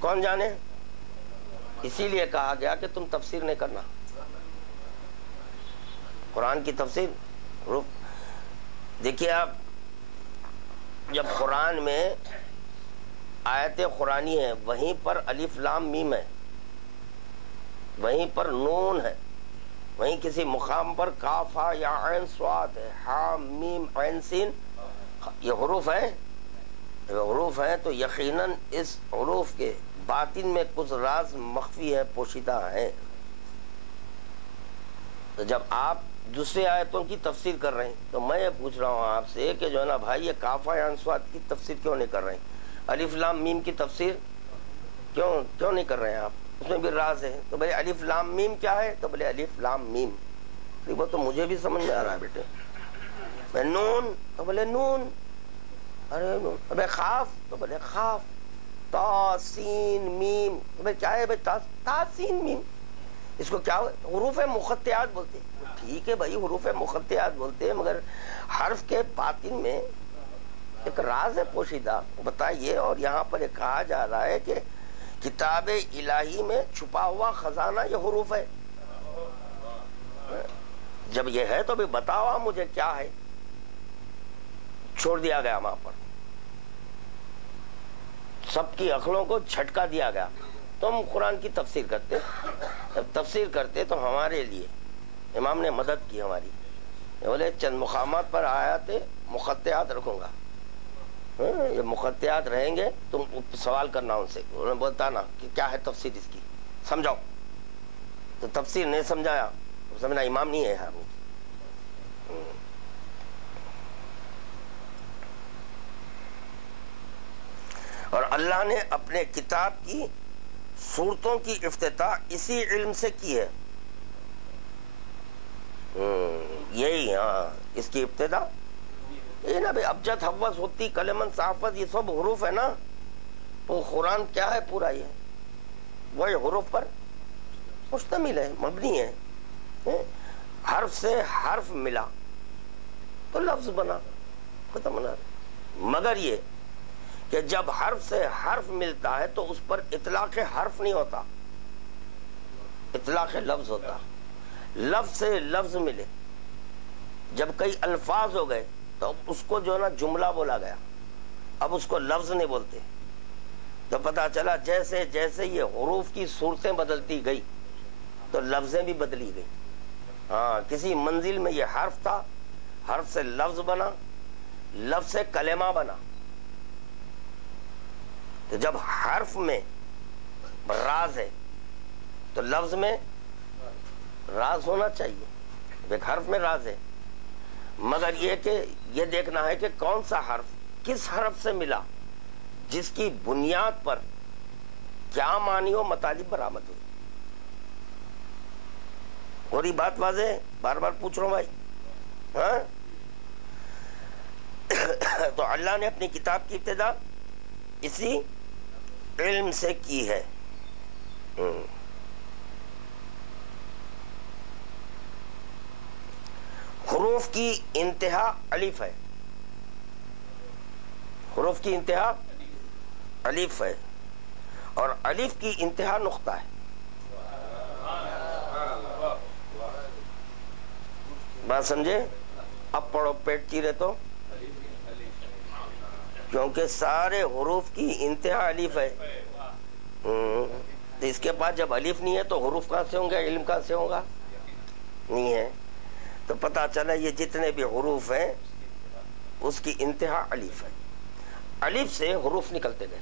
کون جانے؟ اسی لیے کہا گیا کہ تم تفسیر نہیں کرنا. قرآن کی تفسیر حروف. دیکھیے آپ، جب قرآن میں آیت قرآنی ہے وہیں پر الف لام میم ہے، وہیں پر نون ہے، وہیں کسی مقام پر کاف ہا یا عین صاد ہے، ہا میم عین سین. یہ حروف ہیں، حروف ہیں. تو یقیناً اس حروف کے باطن میں کچھ راز مخفی ہے، پوشیدہ ہیں. تو جب آپ دوسری آیتوں کی تفسیر کر رہے ہیں تو میں یہ پوچھ رہا ہوں آپ سے کہ جو ہے نا بھائی، یہ کاف ہا یا عین صاد کی تفسیر کیوں نہیں کر رہے ہیں؟ الف لام میم کی تفسیر کیوں نہیں کر رہے ہیں آپ؟ اس میں بھی راز ہے. تو بھائی الف لام میم کیا ہے؟ تو بولے الف لام میم. وہ تو مجھے بھی سمجھ میں آ رہا ہے بیٹے. میں نون، تو بولے نون. ارے نون. بھائی خاف، تو بولے خاف. تا سین میم، تو بھائی کیا ہے بھائی تا سین میم؟ اس کو کیا حروف مقطعات بولتے ہیں. ٹھیک ہے بھائی، حروف مقطعات بولتے ہیں، مگر حرف کے باطن میں ایک راز ہے پوشیدہ، بتائیے. اور یہاں پر یہ کہا جا رہا ہے کہ کتاب الہی میں چھپا ہوا خزانہ یہ حروف ہے. جب یہ ہے تو بھی بتاؤ مجھے کیا ہے. چھوڑ دیا گیا وہاں پر، سب کی عقلوں کو جھٹکا دیا گیا. تم قرآن کی تفسیر کرتے، جب تفسیر کرتے تو ہمارے لیے امام نے مدد کی ہماری. بولے چند مقامات پر آیات مقطعات رکھوں گا، یہ مقطعات رہیں گے، تم سوال کرنا ان سے. انہوں نے بولتا نا کہ کیا ہے تفسیر اس کی، سمجھاؤ. تو تفسیر نہیں سمجھایا، سمجھنا امام نہیں ہے. اور اللہ نے اپنے کتاب کی صورتوں کی افتتاح اسی علم سے کی ہے. یہی، ہاں، اس کی ابتدا یہ نا بھائی ابجد حوض ہوتی کلمن صحافت، یہ سب حروف ہے نا. تو قرآن کیا ہے پورا؟ یہ وہی حروف پر مشتمل ہے، مبنی ہے. حرف سے حرف ملا تو لفظ بنا، ختم ہونا. مگر یہ کہ جب حرف سے حرف ملتا ہے تو اس پر اطلاق حرف نہیں ہوتا، اطلاق لفظ ہوتا. لفظ سے لفظ ملے، جب کئی الفاظ ہو گئے تو اس کو جو ہے نا جملہ بولا گیا، اب اس کو لفظ نہیں بولتے. تو پتا چلا جیسے جیسے یہ حروف کی صورتیں بدلتی گئی تو لفظیں بھی بدلی گئی. ہاں، کسی منزل میں یہ حرف تھا، حرف سے لفظ بنا، لفظ سے کلمہ بنا. تو جب حرف میں راز ہے تو لفظ میں راز ہونا چاہیے. ایک حرف میں راز ہے، مگر یہ کہ یہ دیکھنا ہے کہ کون سا حرف کس حرف سے ملا، جس کی بنیاد پر کیا معنی و مطالب برآمد ہوئی. اور یہ بات واضح ہے، بار بار پوچھ رہا ہوں بھائی. ہاں، تو اللہ نے اپنی کتاب کی ابتدا اسی علم سے کی ہے. حروف کی انتہا الف ہے، حروف کی انتہا الف ہے، اور الف کی انتہا نقطہ ہے. بات سمجھے؟ اب پڑھو پیٹ چیرے تو، کیونکہ سارے حروف کی انتہا الف ہے. تو اس کے بعد جب الف نہیں ہے تو حروف کہاں سے ہوں گے، علم کہاں سے ہوگا؟ نہیں ہے. تو پتہ چلا یہ جتنے بھی حروف ہیں اس کی انتہا الف ہے. الف سے حروف نکلتے گئے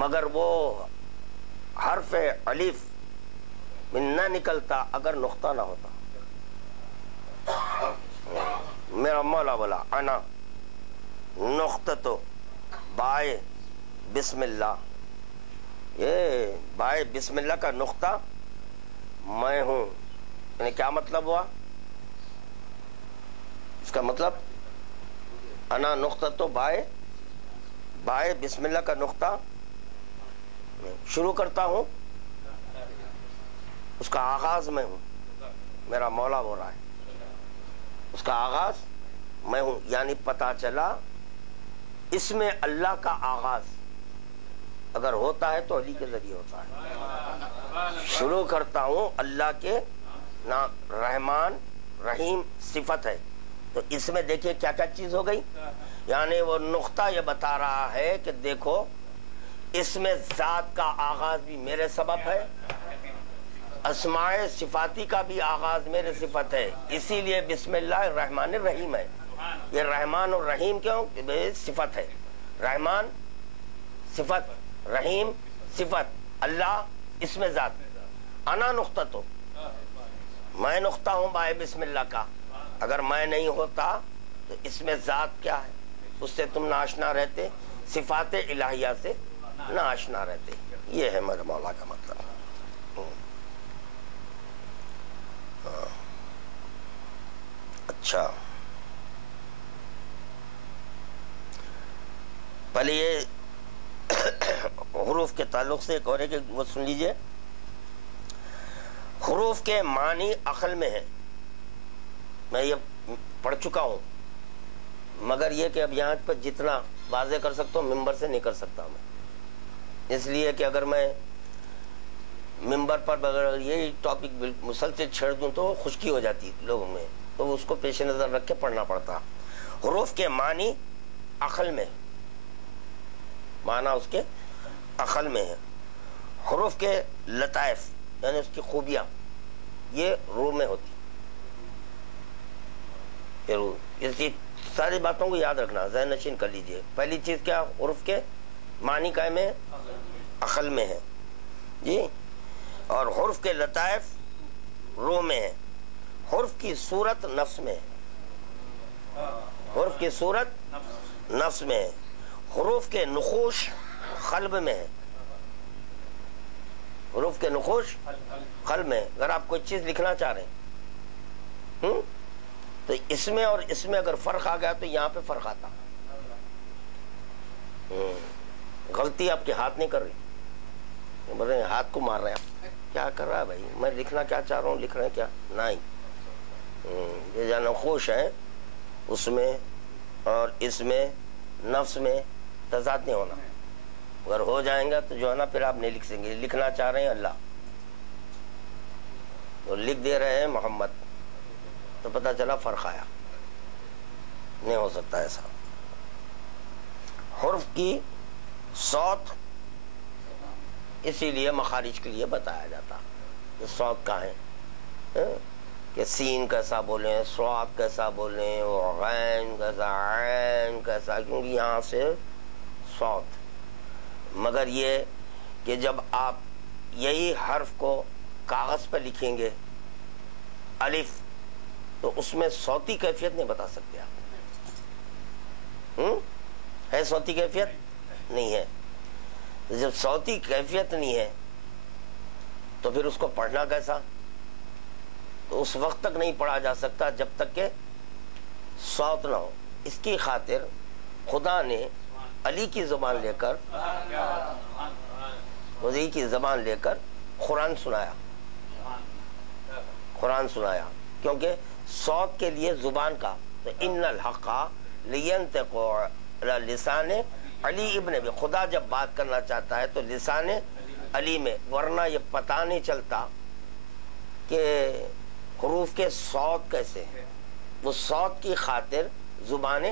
مگر وہ حرف الف میں نہ نکلتا اگر نقطہ نہ ہوتا. میرا مولا بولا انا نقطہ بائے بسم اللہ. یہ بائے بسم اللہ کا نقطہ میں ہوں. یعنی کیا مطلب ہوا اس کا مطلب؟ انا نقطہ تو بائے بسم اللہ کا نقطہ شروع کرتا ہوں اس کا آغاز میں ہوں. میرا مولا بول رہا ہے اس کا آغاز میں ہوں. یعنی پتہ چلا اس میں اللہ کا آغاز اگر ہوتا ہے تو علی کے ذریعے ہوتا ہے. شروع کرتا ہوں اللہ کے نام. رحمان رحیم صفت ہے تو اس میں دیکھیے کیا کیا چیز ہو گئی. یعنی وہ نقطہ یہ بتا رہا ہے کہ دیکھو اس میں ذات کا آغاز بھی میرے سبب ہے, اسماء صفاتی کا بھی آغاز میرے صفت ہے. اسی لیے بسم اللہ الرحمن الرحیم ہے. یہ رحمان اور رحیم کیوں؟ صفت ہے. رحمان صفت, رحیم صفت, اللہ اس میں ذات. انا نقطہ تو میں نقطہ ہوں بائے بسم اللہ کا. اگر میں نہیں ہوتا تو اس میں ذات کیا ہے اس سے تم نہ آشنا رہتے, صفات الہیہ سے نہ آشنا رہتے. یہ ہے میرے مولا کا مطلب. اچھا پہلے یہ حروف کے تعلق سے ایک اور ہے کہ وہ سن لیجئے. حروف کے معنی عقل میں ہیں. میں یہ پڑھ چکا ہوں مگر یہ کہ اب یہاں پر جتنا واضح کر سکتا ہوں ممبر سے نہیں کر سکتا میں. اس لیے کہ اگر میں ممبر پر بغیر یہی ٹاپک مسلسل چھیڑ دوں تو خشکی ہو جاتی لوگوں میں, تو اس کو پیش نظر رکھ کے پڑھنا پڑتا. حروف کے معنی عقل میں, معنی اس کے عقل میں ہے. حروف کے لطائف یعنی اس کی خوبیاں یہ روح میں ہوتی. اس ساری باتوں کو یاد رکھنا, ذہن نشین کر لیجئے. پہلی چیز کیا, حروف کے معنی کا میں عقل میں ہے جی, اور حرف کے لطائف روح میں ہے. حرف کی صورت نفس میں ہے, حرف کی صورت نفس میں ہے. حروف کے نقوش قلب میں ہے, حروف کے نقوش قلب میں. اگر آپ کوئی چیز لکھنا چاہ رہے ہیں تو اس میں اور اس میں اگر فرق آ گیا تو یہاں پہ فرق آتا. غلطی آپ کے ہاتھ نہیں کر رہی, بول رہے ہیں ہاتھ کو مار رہے ہیں. کیا کر رہا ہے بھائی, میں لکھنا کیا چاہ رہا ہوں, لکھ رہے ہیں کیا نہیں. یہ جو نقوش ہے اس میں اور اس میں نفس میں تضاد نہیں ہونا. اگر ہو جائیں گا تو جو ہے نا پھر آپ نہیں لکھ سکیں گے. لکھنا چاہ رہے ہیں اللہ تو لکھ دے رہے ہیں محمد تو پتہ چلا فرق آیا. نہیں ہو سکتا ایسا. حرف کی صوت اسی لیے مخارج کے لیے بتایا جاتا کہ صوت کا ہے, کہ سین کیسا بولیں, صاد کیسا بولیں, غین کیسا, عین کیسا, کیونکہ یہاں سے صوت. مگر یہ کہ جب آپ یہی حرف کو کاغذ پہ لکھیں گے الف تو اس میں صوتی کیفیت نہیں بتا سکتے آپ. ہے صوتی کیفیت نہیں ہے. جب صوتی کیفیت نہیں ہے تو پھر اس کو پڑھنا کیسا؟ تو اس وقت تک نہیں پڑھا جا سکتا جب تک کہ صوت نہ ہو. اس کی خاطر خدا نے علی کی زبان لے کر, وزیر کی زبان لے کر قرآن سنایا. قرآن سنایا کیونکہ صوت کے لیے زبان کا, تو ان الحق لینطق علی لسان علی ابن ابی. خدا جب بات کرنا چاہتا ہے تو لسان علی میں, ورنہ یہ پتہ نہیں چلتا کہ حروف کے صوت کیسے ہیں. وہ صوت کی خاطر زبان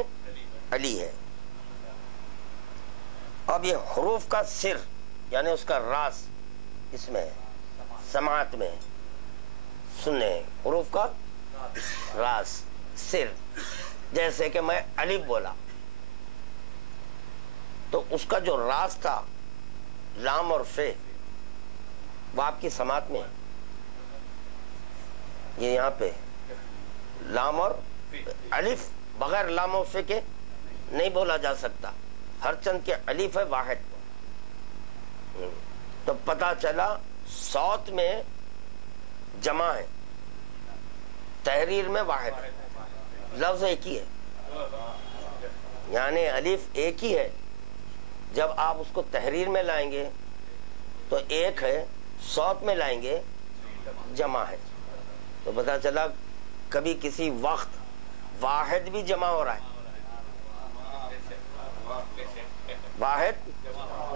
علی ہے. اب یہ حروف کا سر یعنی اس کا راز اس میں ہے, سماعت میں ہے, سننے. حروف کا راز سر. جیسے کہ میں الف بولا تو اس کا جو راز تھا لام اور فے وہ آپ کی سماعت میں ہے. یہ یہاں پہ لام اور الف بغیر لام و فے کے نہیں بولا جا سکتا. ہر چند کے الف ہے واحد. تو پتا چلا صوت میں جمع ہے, تحریر میں واحد ہے. لفظ ایک ہی ہے, یعنی الف ایک ہی ہے. جب آپ اس کو تحریر میں لائیں گے تو ایک ہے, صوت میں لائیں گے جمع ہے. تو پتا چلا کبھی کسی وقت واحد بھی جمع ہو رہا ہے. واحد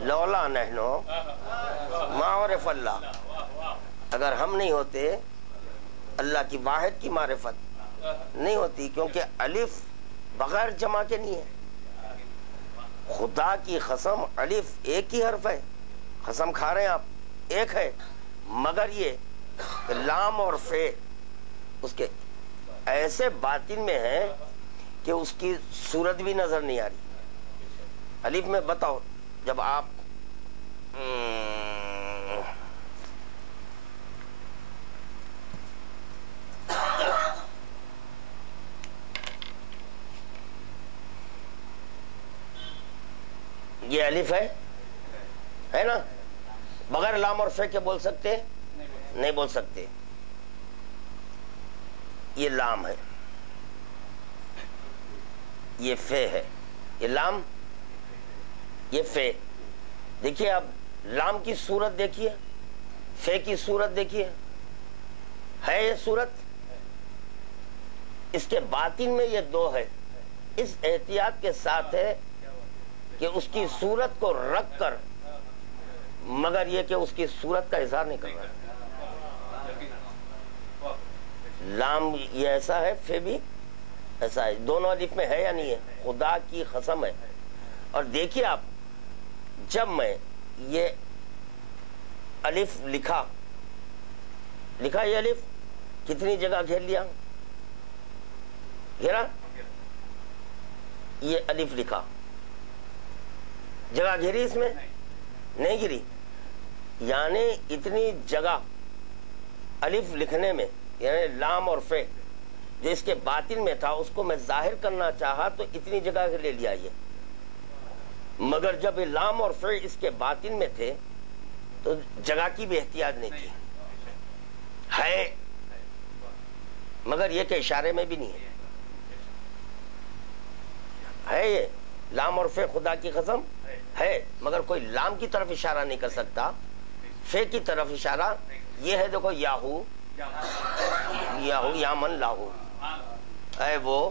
لولا نحنو ما عرف اللہ, اگر ہم نہیں ہوتے اللہ کی واحد کی معرفت نہیں ہوتی, کیونکہ الف بغیر جمع کے نہیں ہے. خدا کی قسم الف ایک ہی حرف ہے, قسم کھا رہے ہیں آپ, ایک ہے, مگر یہ لام اور فے اس کے ایسے باطن میں ہے کہ اس کی صورت بھی نظر نہیں آ رہی. الف میں بتاؤ جب آپ یہ الف ہے نا, بغیر لام اور فے کے بول سکتے نہیں بول سکتے. یہ لام ہے, یہ فے ہے, یہ لام یہ فے. دیکھیے اب لام کی صورت دیکھیے, فے کی صورت دیکھیے, ہے یہ صورت. اس کے باطن میں یہ دو ہے. اس احتیاط کے ساتھ ہے کہ اس کی صورت کو رکھ کر, مگر یہ کہ اس کی صورت کا اظہار نہیں کر رہا. لام یہ ایسا ہے, فے بھی ایسا ہے. دونوں الف میں ہے یا نہیں ہے؟ خدا کی قسم ہے. اور دیکھیے آپ, جب میں یہ الف لکھا یہ الف کتنی جگہ گھیر لیا, گھیرا. یہ الف لکھا, جگہ گھیری اس میں نہیں گھری. یعنی اتنی جگہ الف لکھنے میں, یعنی لام اور فے جو اس کے باطن میں تھا اس کو میں ظاہر کرنا چاہا تو اتنی جگہ لے لیا یہ. مگر جب لام اور فے اس کے باطن میں تھے تو جگہ کی بھی احتیاط نہیں تھی. ہے مگر یہ کہ اشارے میں بھی نہیں ہے. ہے یہ لام اور فے خدا کی قسم ہے, مگر کوئی لام کی طرف اشارہ نہیں کر سکتا, فے کی طرف اشارہ. یہ ہے دیکھو, یاہو یامن لاہو, اے وہ,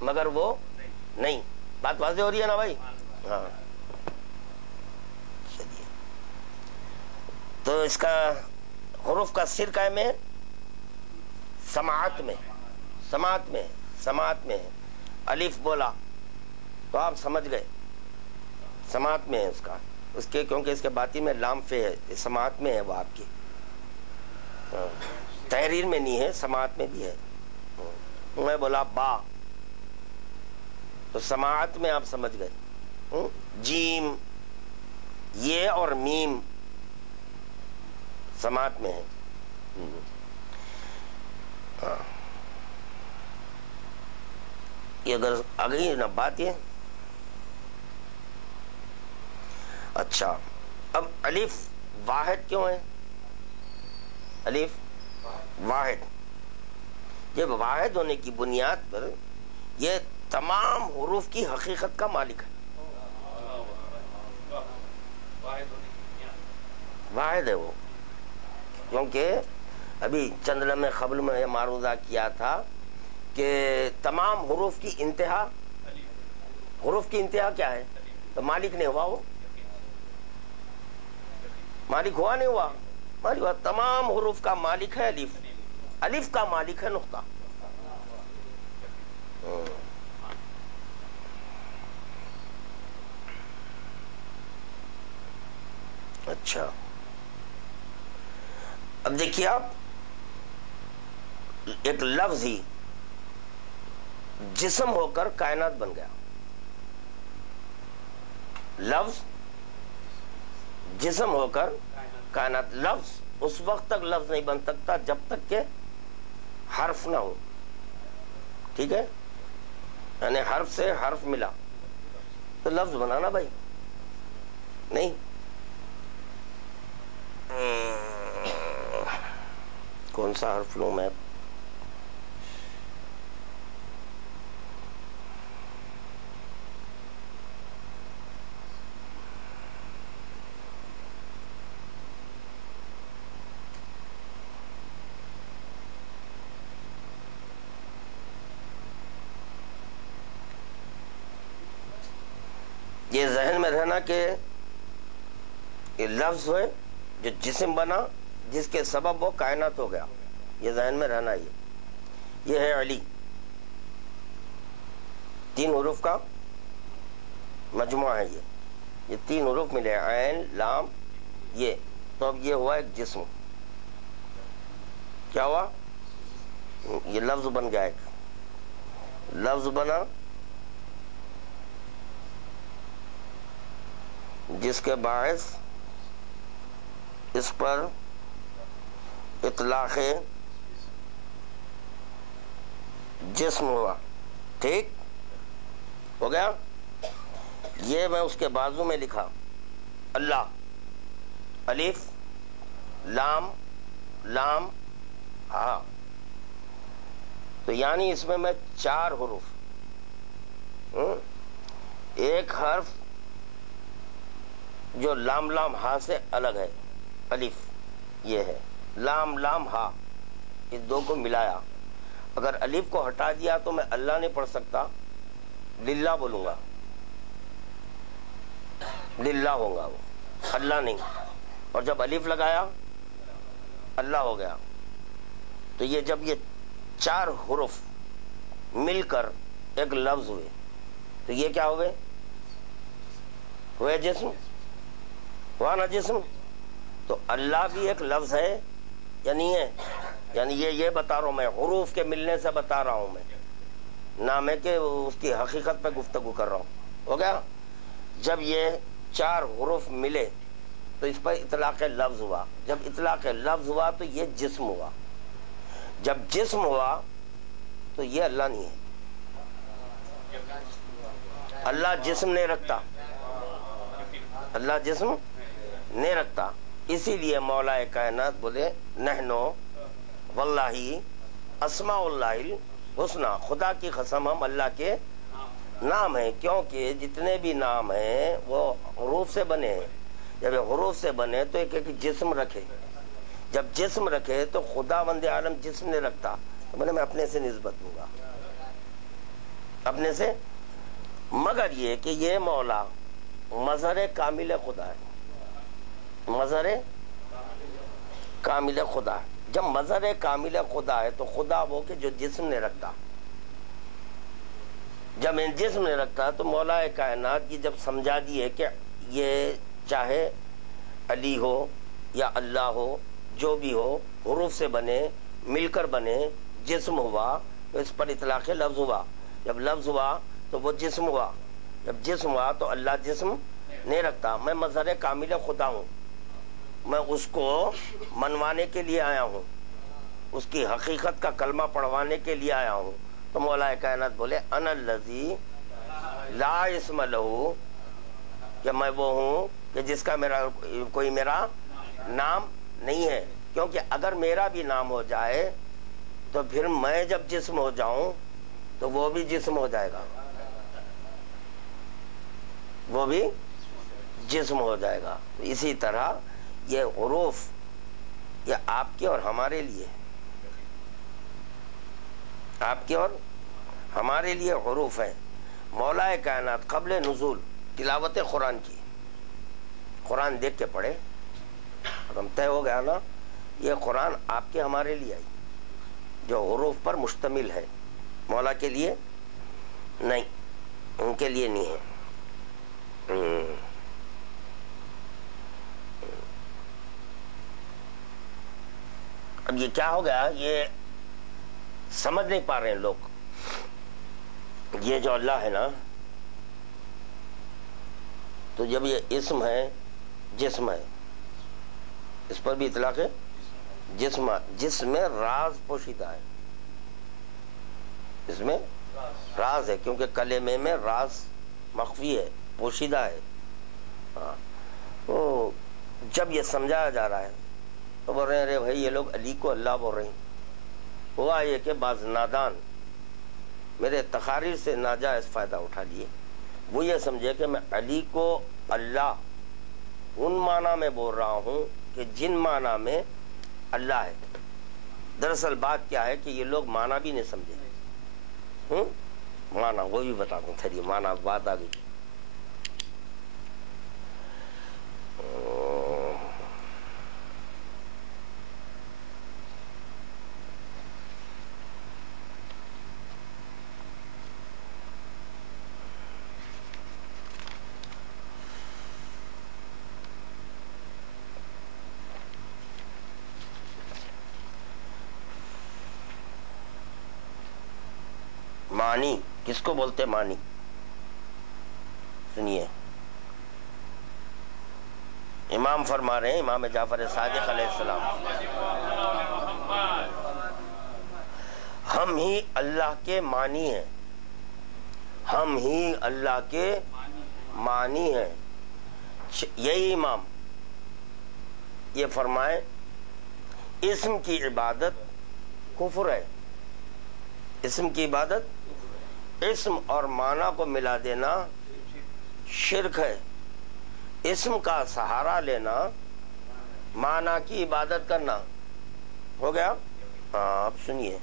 مگر وہ نہیں. بات واضح ہو رہی ہے نا بھائی؟ ہاں. تو اس کا حروف کا سر کا میں سماعت میں ہے. الف بولا تو آپ سمجھ گئے سماعت میں ہے اس کا, اس کے کیونکہ اس کے باطن میں لام فے ہے, سماعت میں ہے وہ آپ کی. تحریر میں نہیں ہے, سماعت میں بھی ہے. میں بولا با تو سماعت میں آپ سمجھ گئے. جیم یہ اور میم سماعت میں ہے. یہ اگر آگئی نا بات یہ. اچھا, اب الف واحد کیوں ہے؟ الف واحد, یہ واحد ہونے کی بنیاد پر یہ تمام حروف کی حقیقت کا مالک ہے. واحد ہے وہ, کیونکہ ابھی چند لمحے قبل میں یہ معروضہ کیا تھا کہ تمام حروف کی انتہا کیا ہے؟ تو مالک نہیں ہوا, وہ مالک ہوا نہیں ہوا, مالک ہوا. تمام حروف کا مالک ہے الف, الف کا مالک ہے نقطہ. اچھا, اب دیکھیے آپ ایک لفظ ہی جسم ہو کر کائنات بن گیا. لفظ جسم ہو کر کائنات. لفظ اس وقت تک لفظ نہیں بن سکتا جب تک کہ حرف نہ ہو. ٹھیک ہے, یعنی حرف سے حرف ملا تو لفظ بنانا بھائی. نہیں, کون سا حرف لوں میں؟ یہ ذہن میں رہنا کہ یہ لفظ ہے جو جسم بنا, جس کے سبب وہ کائنات ہو گیا. یہ ذہن میں رہنا. یہ ہے علی. 3 حروف کا مجموعہ ہے. یہ 3 حروف ملے, عین, لام, یہ. تو اب یہ ہوا ایک جسم. کیا ہوا؟ یہ لفظ بن گیا. ایک لفظ بنا جس کے باعث اس پر اطلاق جسم ہوا. ٹھیک ہو گیا. یہ میں اس کے بازو میں لکھا اللہ, الف لام لام ہا. تو یعنی اس میں 4 حروف, ایک حرف جو لام لام ہا سے الگ ہے, الف یہ ہے, لام لام ہا, اس 2 کو ملایا. اگر الف کو ہٹا دیا تو میں اللہ نہیں پڑھ سکتا, للہ بولوں گا, للہ ہوگا وہ, اللہ نہیں. اور جب الف لگایا اللہ ہو گیا. تو یہ جب یہ 4 حروف مل کر ایک لفظ ہوئے تو یہ کیا ہوئے جسم. ہوا نا جسم. تو اللہ بھی ایک لفظ ہے یا نہیں ہے؟ یعنی یہ بتا رہا ہوں میں, حروف کے ملنے سے بتا رہا ہوں میں, نام ہے کہ اس کی حقیقت پہ گفتگو کر رہا ہوں. ہو گیا. جب یہ 4 حروف ملے تو اس پر اطلاق لفظ ہوا. جب اطلاق لفظ ہوا تو یہ جسم ہوا. جب جسم ہوا تو یہ اللہ نہیں ہے. اللہ جسم نہیں رکھتا, اللہ جسم نہیں رکھتا. اسی لیے مولا کائنات بولے نحنو واللہ اسماء اللہ الحسنی, خدا کی قسم ہم اللہ کے نام ہیں. کیونکہ جتنے بھی نام ہیں وہ حروف سے بنے ہیں. جب یہ حروف سے بنے تو ایک جسم رکھے. جب جسم رکھے تو خدا بند عالم جسم نہیں رکھتا. میں اپنے سے نسبت دوں گا, اپنے سے. مگر یہ کہ یہ مولا مظہر کامل خدا ہے, مظہر کامل خدا ہے. جب مظہر کامل خدا ہے تو خدا وہ کہ جو جسم نہیں رکھتا. جب جسم نہیں رکھتا تو مولا کائنات کی جب سمجھا دیے کہ یہ چاہے علی ہو یا اللہ ہو, جو بھی ہو, حروف سے بنے, مل کر بنے, جسم ہوا, تو اس پر اطلاق لفظ ہوا. جب لفظ ہوا تو وہ جسم ہوا. جب جسم ہوا تو اللہ جسم نہیں رکھتا. میں مظہر کامل خدا ہوں, میں اس کو منوانے کے لیے آیا ہوں, اس کی حقیقت کا کلمہ پڑھوانے کے لیے آیا ہوں. تو مولا کائنات بولے انا الذی لا اسم لہ, کہ میں وہ ہوں کہ جس کا کوئی میرا نام نہیں ہے. کیونکہ اگر میرا بھی نام ہو جائے تو پھر میں جب جسم ہو جاؤں تو وہ بھی جسم ہو جائے گا, وہ بھی جسم ہو جائے گا. اسی طرح یہ حروف یہ آپ کے اور ہمارے لیے, آپ کے اور ہمارے لیے حروف ہیں. مولا کائنات قبل نزول تلاوت قرآن کی, قرآن دیکھ کے پڑھے, ہم طے ہو گیا نا, یہ قرآن آپ کے ہمارے لیے آئی, جو حروف پر مشتمل ہے. مولا کے لیے نہیں, ان کے لیے نہیں ہے. اب یہ کیا ہو گیا, یہ سمجھ نہیں پا رہے ہیں لوگ. یہ جو اللہ ہے نا، تو جب یہ اسم ہے، جسم ہے، اس پر بھی اطلاق ہے. جسم میں راز پوشیدہ ہے، اس میں راز ہے، کیونکہ کلمے میں راز مخفی ہے، پوشیدہ ہے. ہاں، تو جب یہ سمجھایا جا رہا ہے تو بول رہے ہیں ارے بھائی یہ لوگ علی کو اللہ بول رہے ہیں. ہوا یہ کہ بعض نادان میرے تقاریر سے ناجائز فائدہ اٹھا لیے. وہ یہ سمجھے کہ میں علی کو اللہ ان معنی میں بول رہا ہوں کہ جن معنی میں اللہ ہے. دراصل بات کیا ہے کہ یہ لوگ معنی بھی نہیں سمجھے. معنی وہ بھی بتا دوں تھری معنی بات آ گئی. معنی کس کو بولتے؟ معنی سنیے، امام فرما رہے ہیں، امام جعفر صادق علیہ السلام، ہم ہی اللہ کے معنی ہیں، ہم ہی اللہ کے معنی ہیں. یہی امام یہ فرمائے اسم کی عبادت کفر ہے. اسم کی عبادت، اسم اور معنی کو ملا دینا شرک ہے. اسم کا سہارا لینا، معنی کی عبادت کرنا. ہو گیا؟ ہاں، اب سنیے،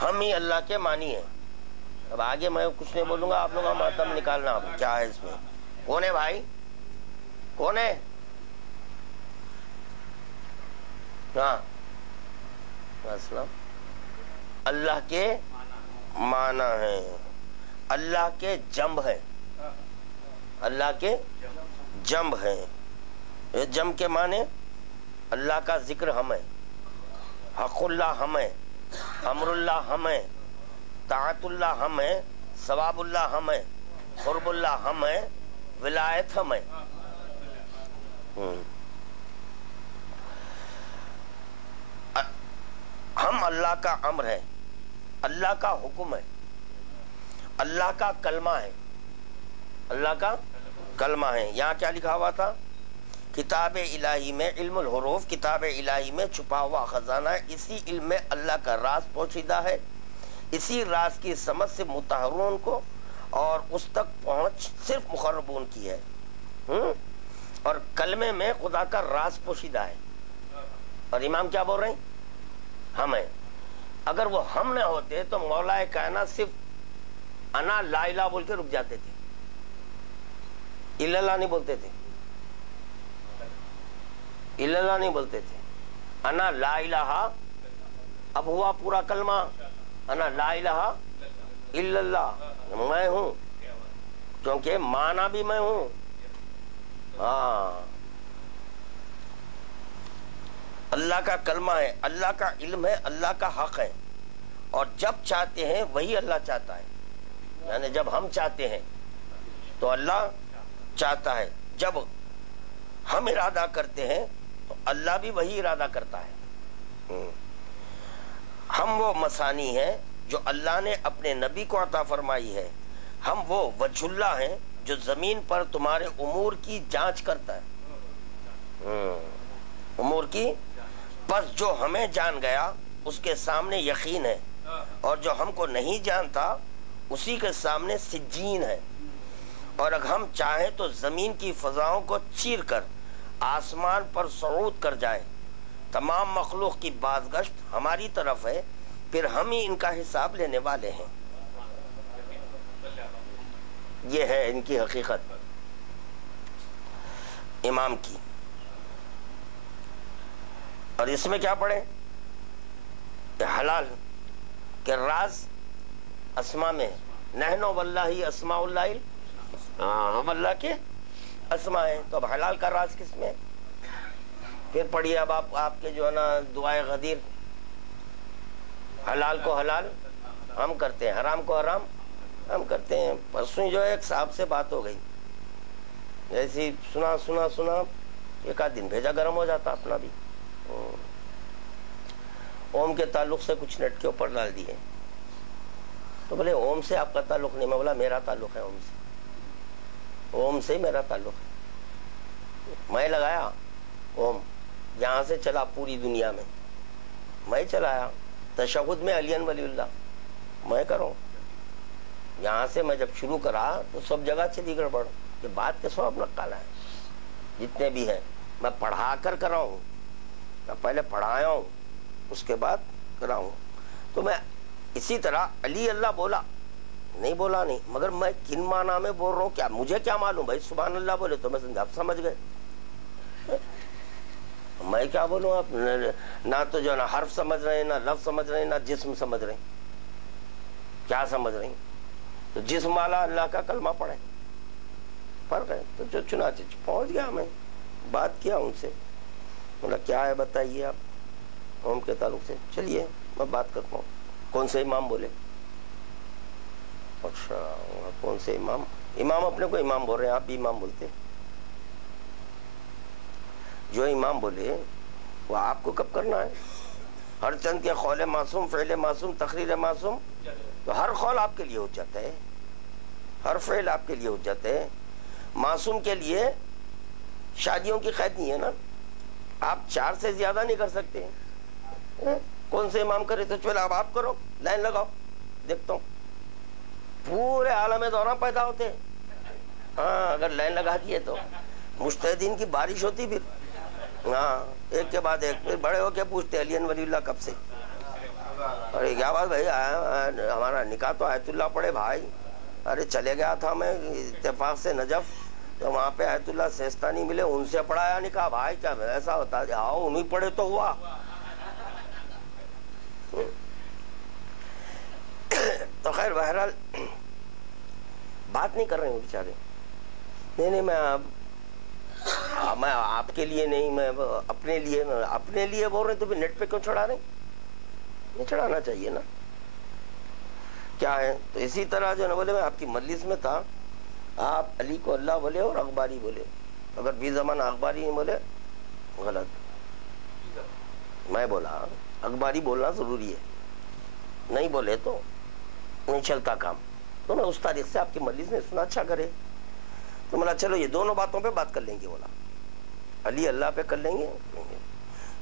ہم ہی اللہ کے معنی ہیں. اب آگے میں کچھ نہیں بولوں گا، آپ لوگ کا مطلب نکالنا اب کیا ہے اس میں. کون ہے بھائی؟ کون ہے؟ ہاں، السلام. اللہ کے معنی ہیں، اللہ کے جنب ہے، اللہ کے جنب ہے. یہ جنب کے معنی اللہ کا ذکر ہم ہے، حق اللہ ہم ہے، امر اللہ ہم ہے، طاعت اللہ ہم ہے، ثواب اللہ ہم ہے، قرب اللہ ہم ہے، ولایت ہم ہے. ہم اللہ کا امر ہے، اللہ کا حکم ہے، اللہ کا کلمہ ہے، اللہ کا کلمہ ہے. یہاں کیا لکھا ہوا تھا؟ کتاب الہی میں علم الحروف، کتاب الہی میں چھپا ہوا خزانہ ہے. اسی علم میں اللہ کا راز پوشیدہ ہے. اسی راز کی سمجھ سے متحرون کو اور اس تک پہنچ صرف مقربون کی ہے. اور کلمے میں خدا کا راز پوشیدہ ہے. اور امام کیا بول رہے ہیں؟ ہم ہیں. اگر وہ ہم نہ ہوتے تو مولا کائنات صرف انا لا الہ بول کے رک جاتے تھے، الا اللہ نہیں بولتے تھے، الا اللہ نہیں بولتے تھے، انا لا الہ. اب ہوا پورا کلمہ، انا لا الہ الا اللہ، میں ہوں، کیونکہ مانا بھی میں ہوں. ہاں، اللہ کا کلمہ ہے، اللہ کا علم ہے، اللہ کا حق ہے. اور جب چاہتے ہیں وہی اللہ چاہتا ہے. یعنی جب ہم چاہتے ہیں تو اللہ چاہتا ہے، جب ہم ارادہ کرتے ہیں تو اللہ بھی وہی ارادہ کرتا ہے. ہم وہ مسانی ہیں جو اللہ نے اپنے نبی کو عطا فرمائی ہے. ہم وہ وجہ اللہ ہیں جو زمین پر تمہارے امور کی جانچ کرتا ہے. امور کی، پس جو ہمیں جان گیا اس کے سامنے یقین ہے، اور جو ہم کو نہیں جانتا اسی کے سامنے سجین ہے. اور اگر ہم چاہیں تو زمین کی فضاؤں کو چیر کر آسمان پر صعود کر جائیں. تمام مخلوق کی بازگشت ہماری طرف ہے، پھر ہم ہی ان کا حساب لینے والے ہیں. یہ ہے ان کی حقیقت امام کی. اور اس میں کیا پڑھیں؟ حلال کہ راز اسما میں، نحن واللہ اسماء اللہ، ہم اللہ کے اسما ہیں. تو اب حلال کا راز کس میں؟ پھر پڑھیے اب آپ کے جو ہے نا دعائے غدیر، حلال کو حلال ہم کرتے ہیں، حرام کو حرام ہم کرتے ہیں. پرسوں جو ہے ایک صاحب سے بات ہو گئی، ایسی سنا ایک آدھ دن بھیجا گرم ہو جاتا اپنا بھی. اوم کے تعلق سے کچھ نیٹ کے اوپر ڈال دیے تو بولے اوم سے آپ کا تعلق نہیں. میں بولا میرا تعلق ہے اوم سے، اوم سے ہی میرا تعلق ہے. میں لگایا اوم، یہاں سے چلا پوری دنیا میں چلایا. تشہد میں علی ولی اللہ میں کروں، یہاں سے میں جب شروع کرا تو سب جگہ چلی گڑبڑ کہ بات کے سب نکالا ہے. جتنے بھی ہیں میں پڑھا کر کراؤں، میں پہلے پڑھایا ہوں اس کے بعد کراؤں. تو میں اسی طرح علی اللہ بولا نہیں، مگر میں کن معنی میں بول رہا ہوں، کیا مجھے کیا معلوم. بھائی سبحان اللہ بولے تو میں آپ سمجھ گئے، میں کیا بولوں. آپ نہ تو جو ہے نا حرف سمجھ رہے ہیں، نہ لفظ سمجھ رہے ہیں، نہ جسم سمجھ رہے ہیں. کیا سمجھ رہے ہیں؟ تو جسم والا اللہ کا کلمہ پڑھے، فرق ہے. تو جو چنانچہ پہنچ گیا، میں بات کیا ان سے، بولا کیا ہے بتائیے آپ اوم کے تعلق سے. چلیے میں بات کرتا ہوں. کون سے امام بولے؟ اچھا کون سے امام اپنے کو امام بول رہے ہیں، آپ بھی امام بولتے. جو امام بولے وہ آپ کو کب کرنا ہے؟ ہر چند کے قول معصوم، فعل معصوم، تقریر معصوم، تو ہر قول آپ کے لیے حجت ہے، ہر فعل آپ کے لیے حجت ہے. معصوم کے لیے شادیوں کی قید نہیں ہے نا، آپ 4 سے زیادہ نہیں کر سکتے. کون سے امام کرے تو چلو اب آپ کرو، لائن لگاؤ دیکھتا ہوں. پورے عالم دورہ پیدا ہوتے ہیں ہاں اگر لائن لگا دیے تو. مجتہدین کی بارش ہوتی پھر ہاں ایک کے بعد ایک. پھر بڑے ہو کے پوچھتے علی ولی اللہ کب سے. ارے کیا بات بھائی، ہمارا نکاح تو آیت اللہ پڑھے بھائی. ارے چلے گیا تھا میں اتفاق سے نجف، تو وہاں پہ آیت اللہ سیستانی ملے، ان سے پڑھایا نکاح. بھائی کیا ایسا ہوتا ہے؟ آؤ انہیں پڑھے تو ہوا. تو خیر بہرحال بات نہیں کر رہے ہیں بیچارے. نہیں میں آپ کے لیے نہیں، میں اپنے لیے بول رہے. تو پھر نیٹ پہ کیوں چڑھا رہے ہیں؟ نہیں چڑھانا چاہیے نا. کیا ہے تو اسی طرح جو نا بولے میں آپ کی مجلس میں تھا، آپ علی کو اللہ بولے اور اخباری بولے. اگر بھی زمان اخباری نہیں بولے غلط. میں بولا اخباری بولنا ضروری ہے، نہیں بولے تو نہیں چلتا کام. تو میں اس تاریخ سے آپ کی مجلس نے سنا اچھا کرے. تو بولا چلو یہ دونوں باتوں پہ بات کر لیں گے. بولا علی اللہ پہ کر لیں گے،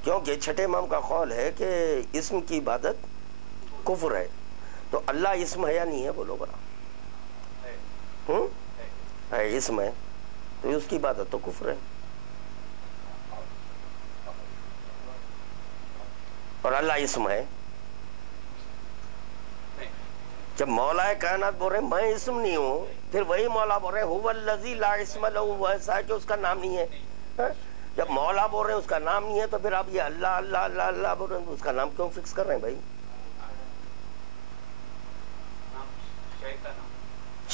کیونکہ چھٹے امام کا قول ہے کہ اسم کی عبادت کفر ہے. تو اللہ اسم ہے یا نہیں ہے؟ بولو برا. ہے اسم ہے تو اس کی عبادت تو کفر ہے. اور اللہ اسم ہے. جب مولا کائنات بول رہے ہیں میں اسم نہیں ہوں، پھر وہی مولا بول رہے ہیں هو الذی لا اسم له، وہ ایسا ہے کہ اس کا نام نہیں ہے. جب مولا بول رہے ہیں اس کا نام نہیں ہے تو پھر آپ یہ اللہ اللہ اللہ اللہ بول رہے ہیں، اس کا نام کیوں فکس کر رہے ہیں بھائی؟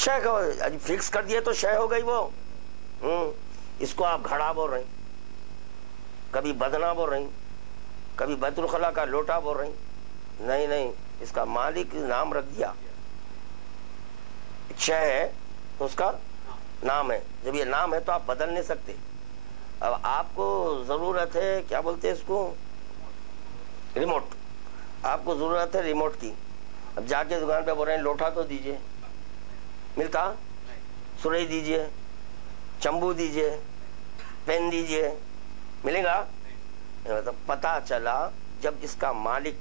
شے فکس کر دیے تو شے ہو گئی وہ. اس کو آپ گھڑا بول رہے ہیں، کبھی بدنا بول رہے ہیں، کبھی بیت الخلا کا لوٹا بول رہے ہیں. نہیں اس کا مالک نام رکھ دیا. شے ہے تو اس کا نام ہے. جب یہ نام ہے تو آپ بدل نہیں سکتے. اب آپ کو ضرورت ہے کیا بولتے ہیں اس کو، ریموٹ. آپ کو ضرورت ہے ریموٹ کی. اب جا کے دکان پہ بول رہے ہیں لوٹا تو دیجئے، ملتا؟ سرئی دیجئے، چمبو دیجئے، پین دیجئے، ملے گا؟ پتہ چلا جب اس کا مالک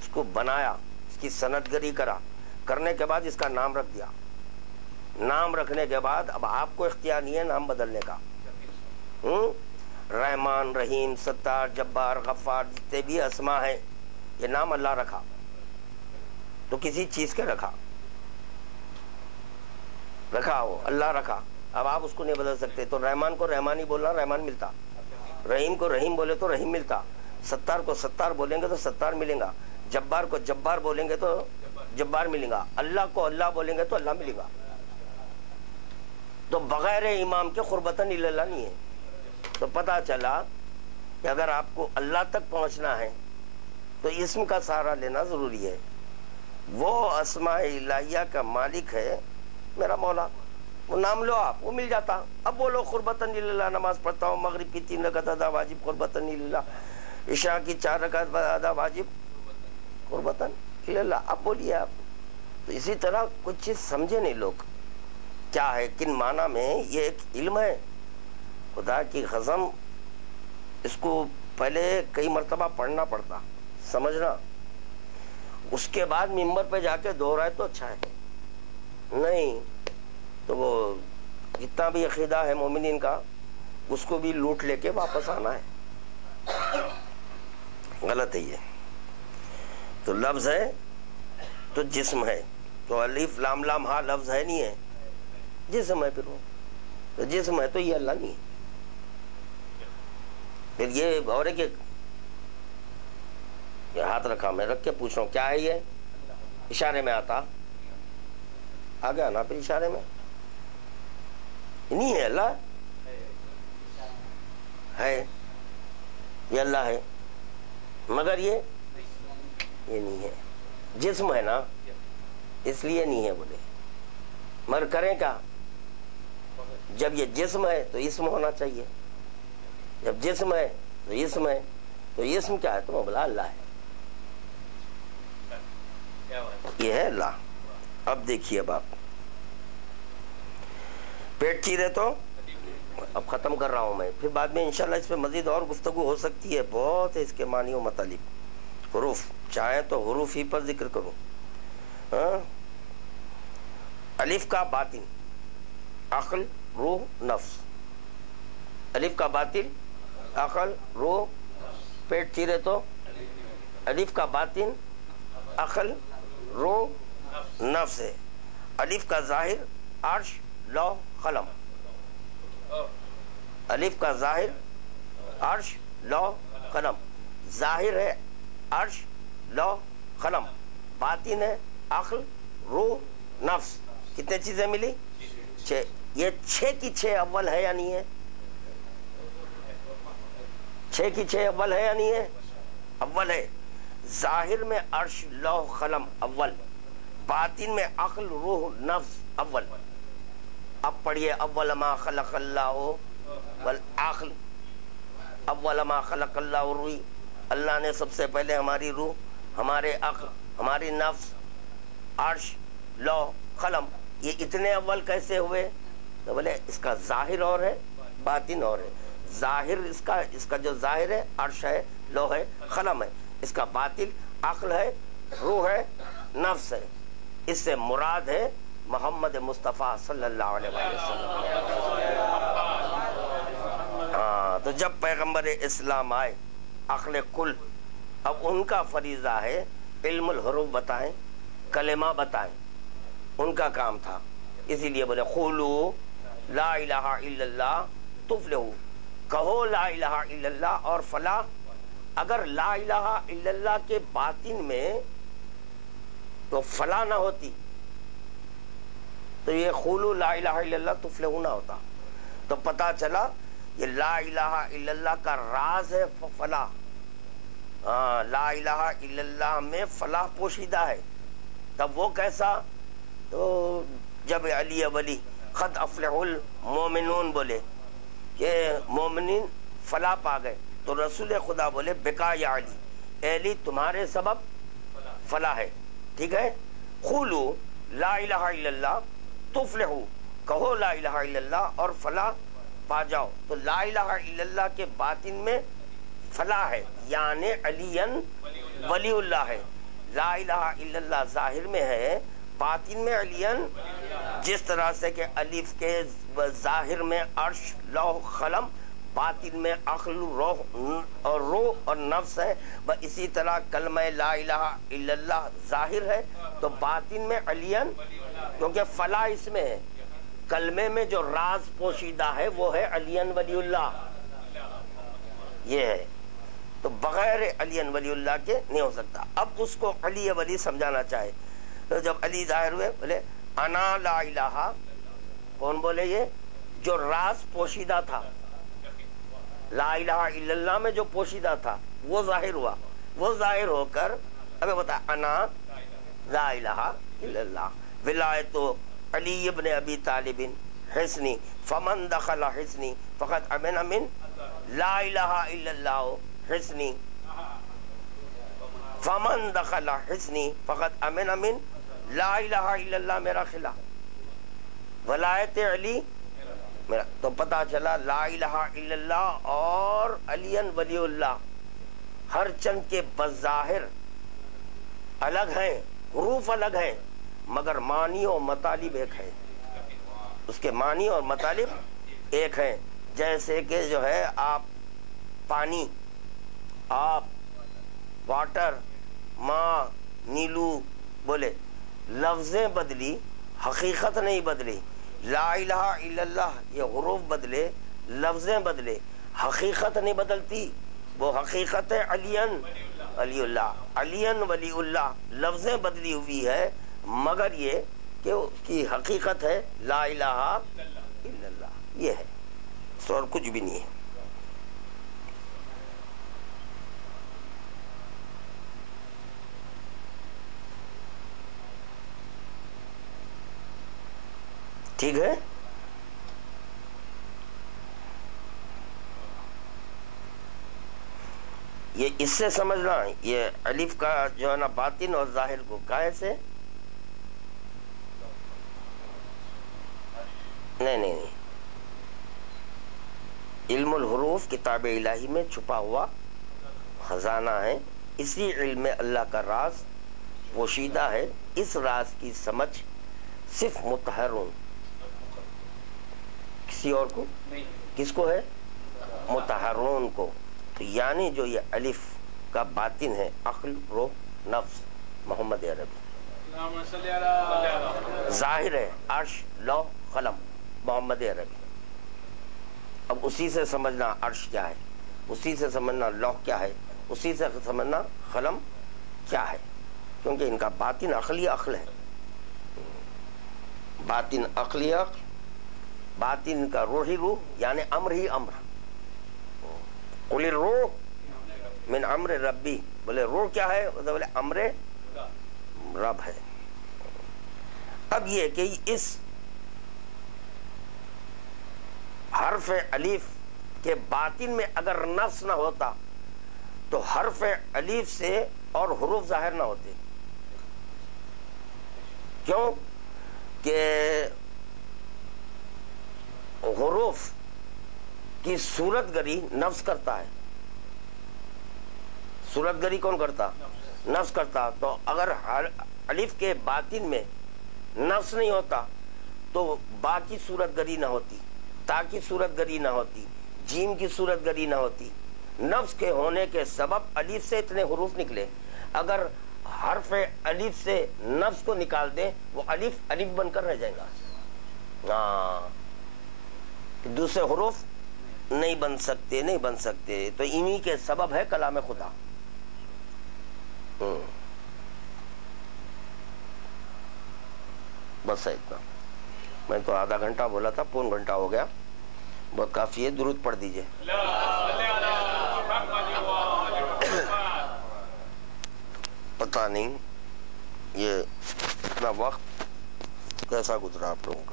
اس کو بنایا، اس کی صنعت گری کرنے کے بعد اس کا نام رکھ دیا. نام رکھنے کے بعد اب آپ کو اختیار نہیں ہے نام بدلنے کا. رحمان، رحیم، ستار، جبار، غفار، جتنے بھی اسما ہیں یہ نام اللہ رکھا تو کسی چیز کے رکھا ہو، اللہ رکھا. اب آپ اس کو نہیں بدل سکتے. تو رحمان کو رحمانی بولنا رحمان ملتا، رحیم کو رحیم بولے تو رحیم ملتا، ستار کو ستار بولیں گے تو ستار ملیں گا، جبار کو جبار بولیں گے تو جبار ملیں گا، اللہ کو اللہ بولیں گے تو اللہ ملے گا. تو بغیر امام کے قربتاً اللہ نہیں ہے. تو پتہ چلا کہ اگر آپ کو اللہ تک پہنچنا ہے تو اسم کا سہارا لینا ضروری ہے. وہ اسماء الہیہ کا مالک ہے میرا مولا، وہ نام لو آپ، وہ مل جاتا. اب بولو قربتاً للہ، نماز پڑھتا ہوں، مغرب کی 3 رکعت ادا واجب قربتاً للہ، عشاء کی 4 رکعت ادا واجب قربتاً للہ. اب بولیے آپ. تو اسی طرح کچھ چیز سمجھے نہیں لوگ کیا ہے، کن معنی میں. یہ ایک علم ہے، خدا کی قسم اس کو پہلے کئی مرتبہ پڑھنا پڑتا، سمجھنا، اس کے بعد ممبر پہ جا کے دہرائے تو اچھا ہے. نہیں تو وہ جتنا بھی عقیدہ ہے مومنین کا اس کو بھی لوٹ لے کے واپس آنا ہے. غلط ہے یہ. تو لفظ ہے تو جسم ہے، تو الف لام لام ہاں لفظ ہے نہیں ہے، جسم ہے. پھر وہ تو جسم ہے تو یہ اللہ نہیں ہے. پھر یہ اور ایک ہاتھ رکھا، میں رکھ کے پوچھ رہا ہوں کیا ہے یہ؟ اشارے میں آتا آ گیا نا. پھر اشارے میں نہیں ہے، اللہ ہے، یہ اللہ ہے، مگر یہ نہیں ہے. جسم ہے نا اس لیے نہیں ہے بولے. مگر کریں کیا؟ جب یہ جسم ہے تو اسم ہونا چاہیے. جب جسم ہے تو اسم ہے. تو اسم کیا ہے؟ تو بولا اللہ ہے. یہ ہے اللہ. اب دیکھیے اب آپ پیٹ چیرے تو اب ختم کر رہا ہوں میں، پھر بعد میں انشاءاللہ اس پہ مزید اور گفتگو ہو سکتی ہے، بہت ہے اس کے معنی و مطالب. حروف چاہے تو حروف ہی پر ذکر کروں. الف کا باطن عقل روح نفس. الف کا باطن عقل روح. پیٹ چیرے تو الف کا باطن عقل روح نفس ہے. الف کا ظاہر عرش لوح قلم. الف کا ظاہر عرش لوح قلم. ظاہر ہے عرش لوح قلم، باطن ہے عقل روح نفس. کتنے چیزیں ملی؟ 6. یہ 6 کی 6 اول ہے یا نہیں ہے؟ 6 کی 6 اول ہے یا نہیں ہے؟ اول ہے. ظاہر میں عرش لوح قلم اول، باطن میں عقل روح نفس اول. اب پڑھیے اول ما خلق اللہ والعقل. اول ما خلق اللہ روح، اللہ نے سب سے پہلے ہماری روح، ہمارے عقل، ہماری نفس، عرش لوح قلم، یہ اتنے اول کیسے ہوئے؟ تو بولے اس کا ظاہر اور ہے باطن اور ہے. ظاہر اس کا جو ظاہر ہے عرش ہے لوح ہے قلم ہے. اس کا باطن عقل ہے روح ہے نفس ہے. اس سے مراد ہے محمد مصطفیٰ صلی اللہ علیہ وسلم. ہاں تو جب پیغمبر اسلام آئے عقل کل، اب ان کا فریضہ ہے علم الحروف بتائیں، کلمہ بتائیں. ان کا کام تھا. اسی لیے بولے قولوا لا الہ الا اللہ تفلحوا، کہو لا الہ الا اللہ اور فلاح. اگر لا الہ الا اللہ کے باطن میں تو فلاح نہ ہوتی تو یہ قولوا لا الہ الا اللہ تفلحوا نہ ہوتا. تو پتا چلا یہ لا الہ الا اللہ کا راز ہے فلاح. لا الہ الا اللہ میں فلاح پوشیدہ ہے. تب وہ کیسا؟ تو جب علی ولی قد افلح المومنون بولے کہ مومنین فلاح پا گئے، تو رسول خدا بولے بکا یا علی، اے علی تمہارے سبب فلاح ہے. ٹھیک ہے. قولوا لا الہ الا اللہ تفلحوا، کہو لا الہ الا اللہ اور فلاح پا جاؤ. تو لا الہ الا اللہ کے باطن میں فلاح ہے، یعنی علی ولی اللہ ہے. لا الہ الا اللہ ظاہر میں ہے، باطن میں علی. جس طرح سے کہ الف کے ظاہر میں عرش لوح قلم، باطن میں عقل روح اور نفس ہے، اسی طرح کلمہ لا الہ الا اللہ ظاہر ہے تو باطن میں علی، کیونکہ فلاح اس میں ہے. کلمے میں جو راز پوشیدہ ہے وہ ہے علی ولی اللہ. یہ ہے. تو بغیر علی ولی اللہ کے نہیں ہو سکتا. اب اس کو علی ولی سمجھانا چاہے تو جب علی ظاہر ہوئے بولے انا لا الہ، کون بولے؟ یہ جو راز پوشیدہ تھا لا الہ الا اللہ میں جو پوشیدہ تھا وہ ظاہر ہوا. وہ ظاہر ہو کر ابھی بتا انا لا الہ الا اللہ. ولایت علی ابن ابی طالب حسنی فمن دخل حسنی فقط امن من لا الہ الا اللہ حسنی فمن دخل حسنی فقط امن من لا الہ الا اللہ میرا خلاف. ولایت علی میرا تو پتہ چلا لا الہ الا اللہ اور علی ولی اللہ ہر چند کے بظاہر الگ ہیں، حروف الگ ہیں، مگر معنی اور مطالب ایک ہیں. اس کے معنی اور مطالب ایک ہیں. جیسے کہ جو ہے آپ پانی، آپ واٹر، ماں، نیلو بولے، لفظیں بدلی حقیقت نہیں بدلی. لا الہ الا اللہ یہ حروف بدلے، لفظیں بدلے، حقیقت نہیں بدلتی. وہ حقیقت ہے علی ولی اللہ، علی ولی اللہ. لفظیں بدلی ہوئی ہے مگر یہ کہ اس کی حقیقت ہے لا الہ الا اللہ. یہ ہے اور کچھ بھی نہیں ہے. ٹھیک ہے. یہ اس سے سمجھنا، یہ الف کا جو ہے نا باطن اور ظاہر کو کائے سے نہیں علم الحروف کتاب الہی میں چھپا ہوا خزانہ ہے. اسی علم اللہ کا راز پوشیدہ ہے. اس راز کی سمجھ صرف متحرون، کسی اور کو، کس کو ہے؟ متحرون کو. تو یعنی جو یہ الف کا باطن ہے عقل، روح، نفس، محمد عربی. ظاہر ہے عرش، لوح، قلم، محمد عربی. اب اسی سے سمجھنا عرش کیا ہے، اسی سے سمجھنا لوح کیا ہے، اسی سے سمجھنا قلم کیا ہے، کیونکہ ان کا باطن عقلی عقل ہے. باطن عقلی عقل، باطن کا روحی روح، یعنی امر ہی امر. قل الروح من امر ربی، بولے روح کیا ہے، بولے امر رب ہے. اب یہ کہ اس حرف الف کے باطن میں اگر نفس نہ ہوتا تو حرف الف سے اور حروف ظاہر نہ ہوتے. کیوں کہ حروف کی صورت گری نفس کرتا ہے. صورت گری کون کرتا؟ نفس کرتا. تو اگر الف کے باطن میں نفس نہیں ہوتا تو با کی صورت گری نہ ہوتی، تا کی صورت گری نہ ہوتی، جیم کی صورت گری نہ ہوتی. نفس کے ہونے کے سبب الف سے اتنے حروف نکلے. اگر حرف الف سے نفس کو نکال دیں وہ الف الف بن کر رہ جائے گا. دوسرے حروف نہیں بن سکتے. تو انہی کے سبب ہے کلام خدا. بس ہے اتنا. میں تو آدھا گھنٹہ بولا تھا، پون گھنٹہ ہو گیا. بہت کافی ہے. درود پڑھ دیجئے. پتہ نہیں یہ اتنا وقت کیسا گزرا آپ لوگوں.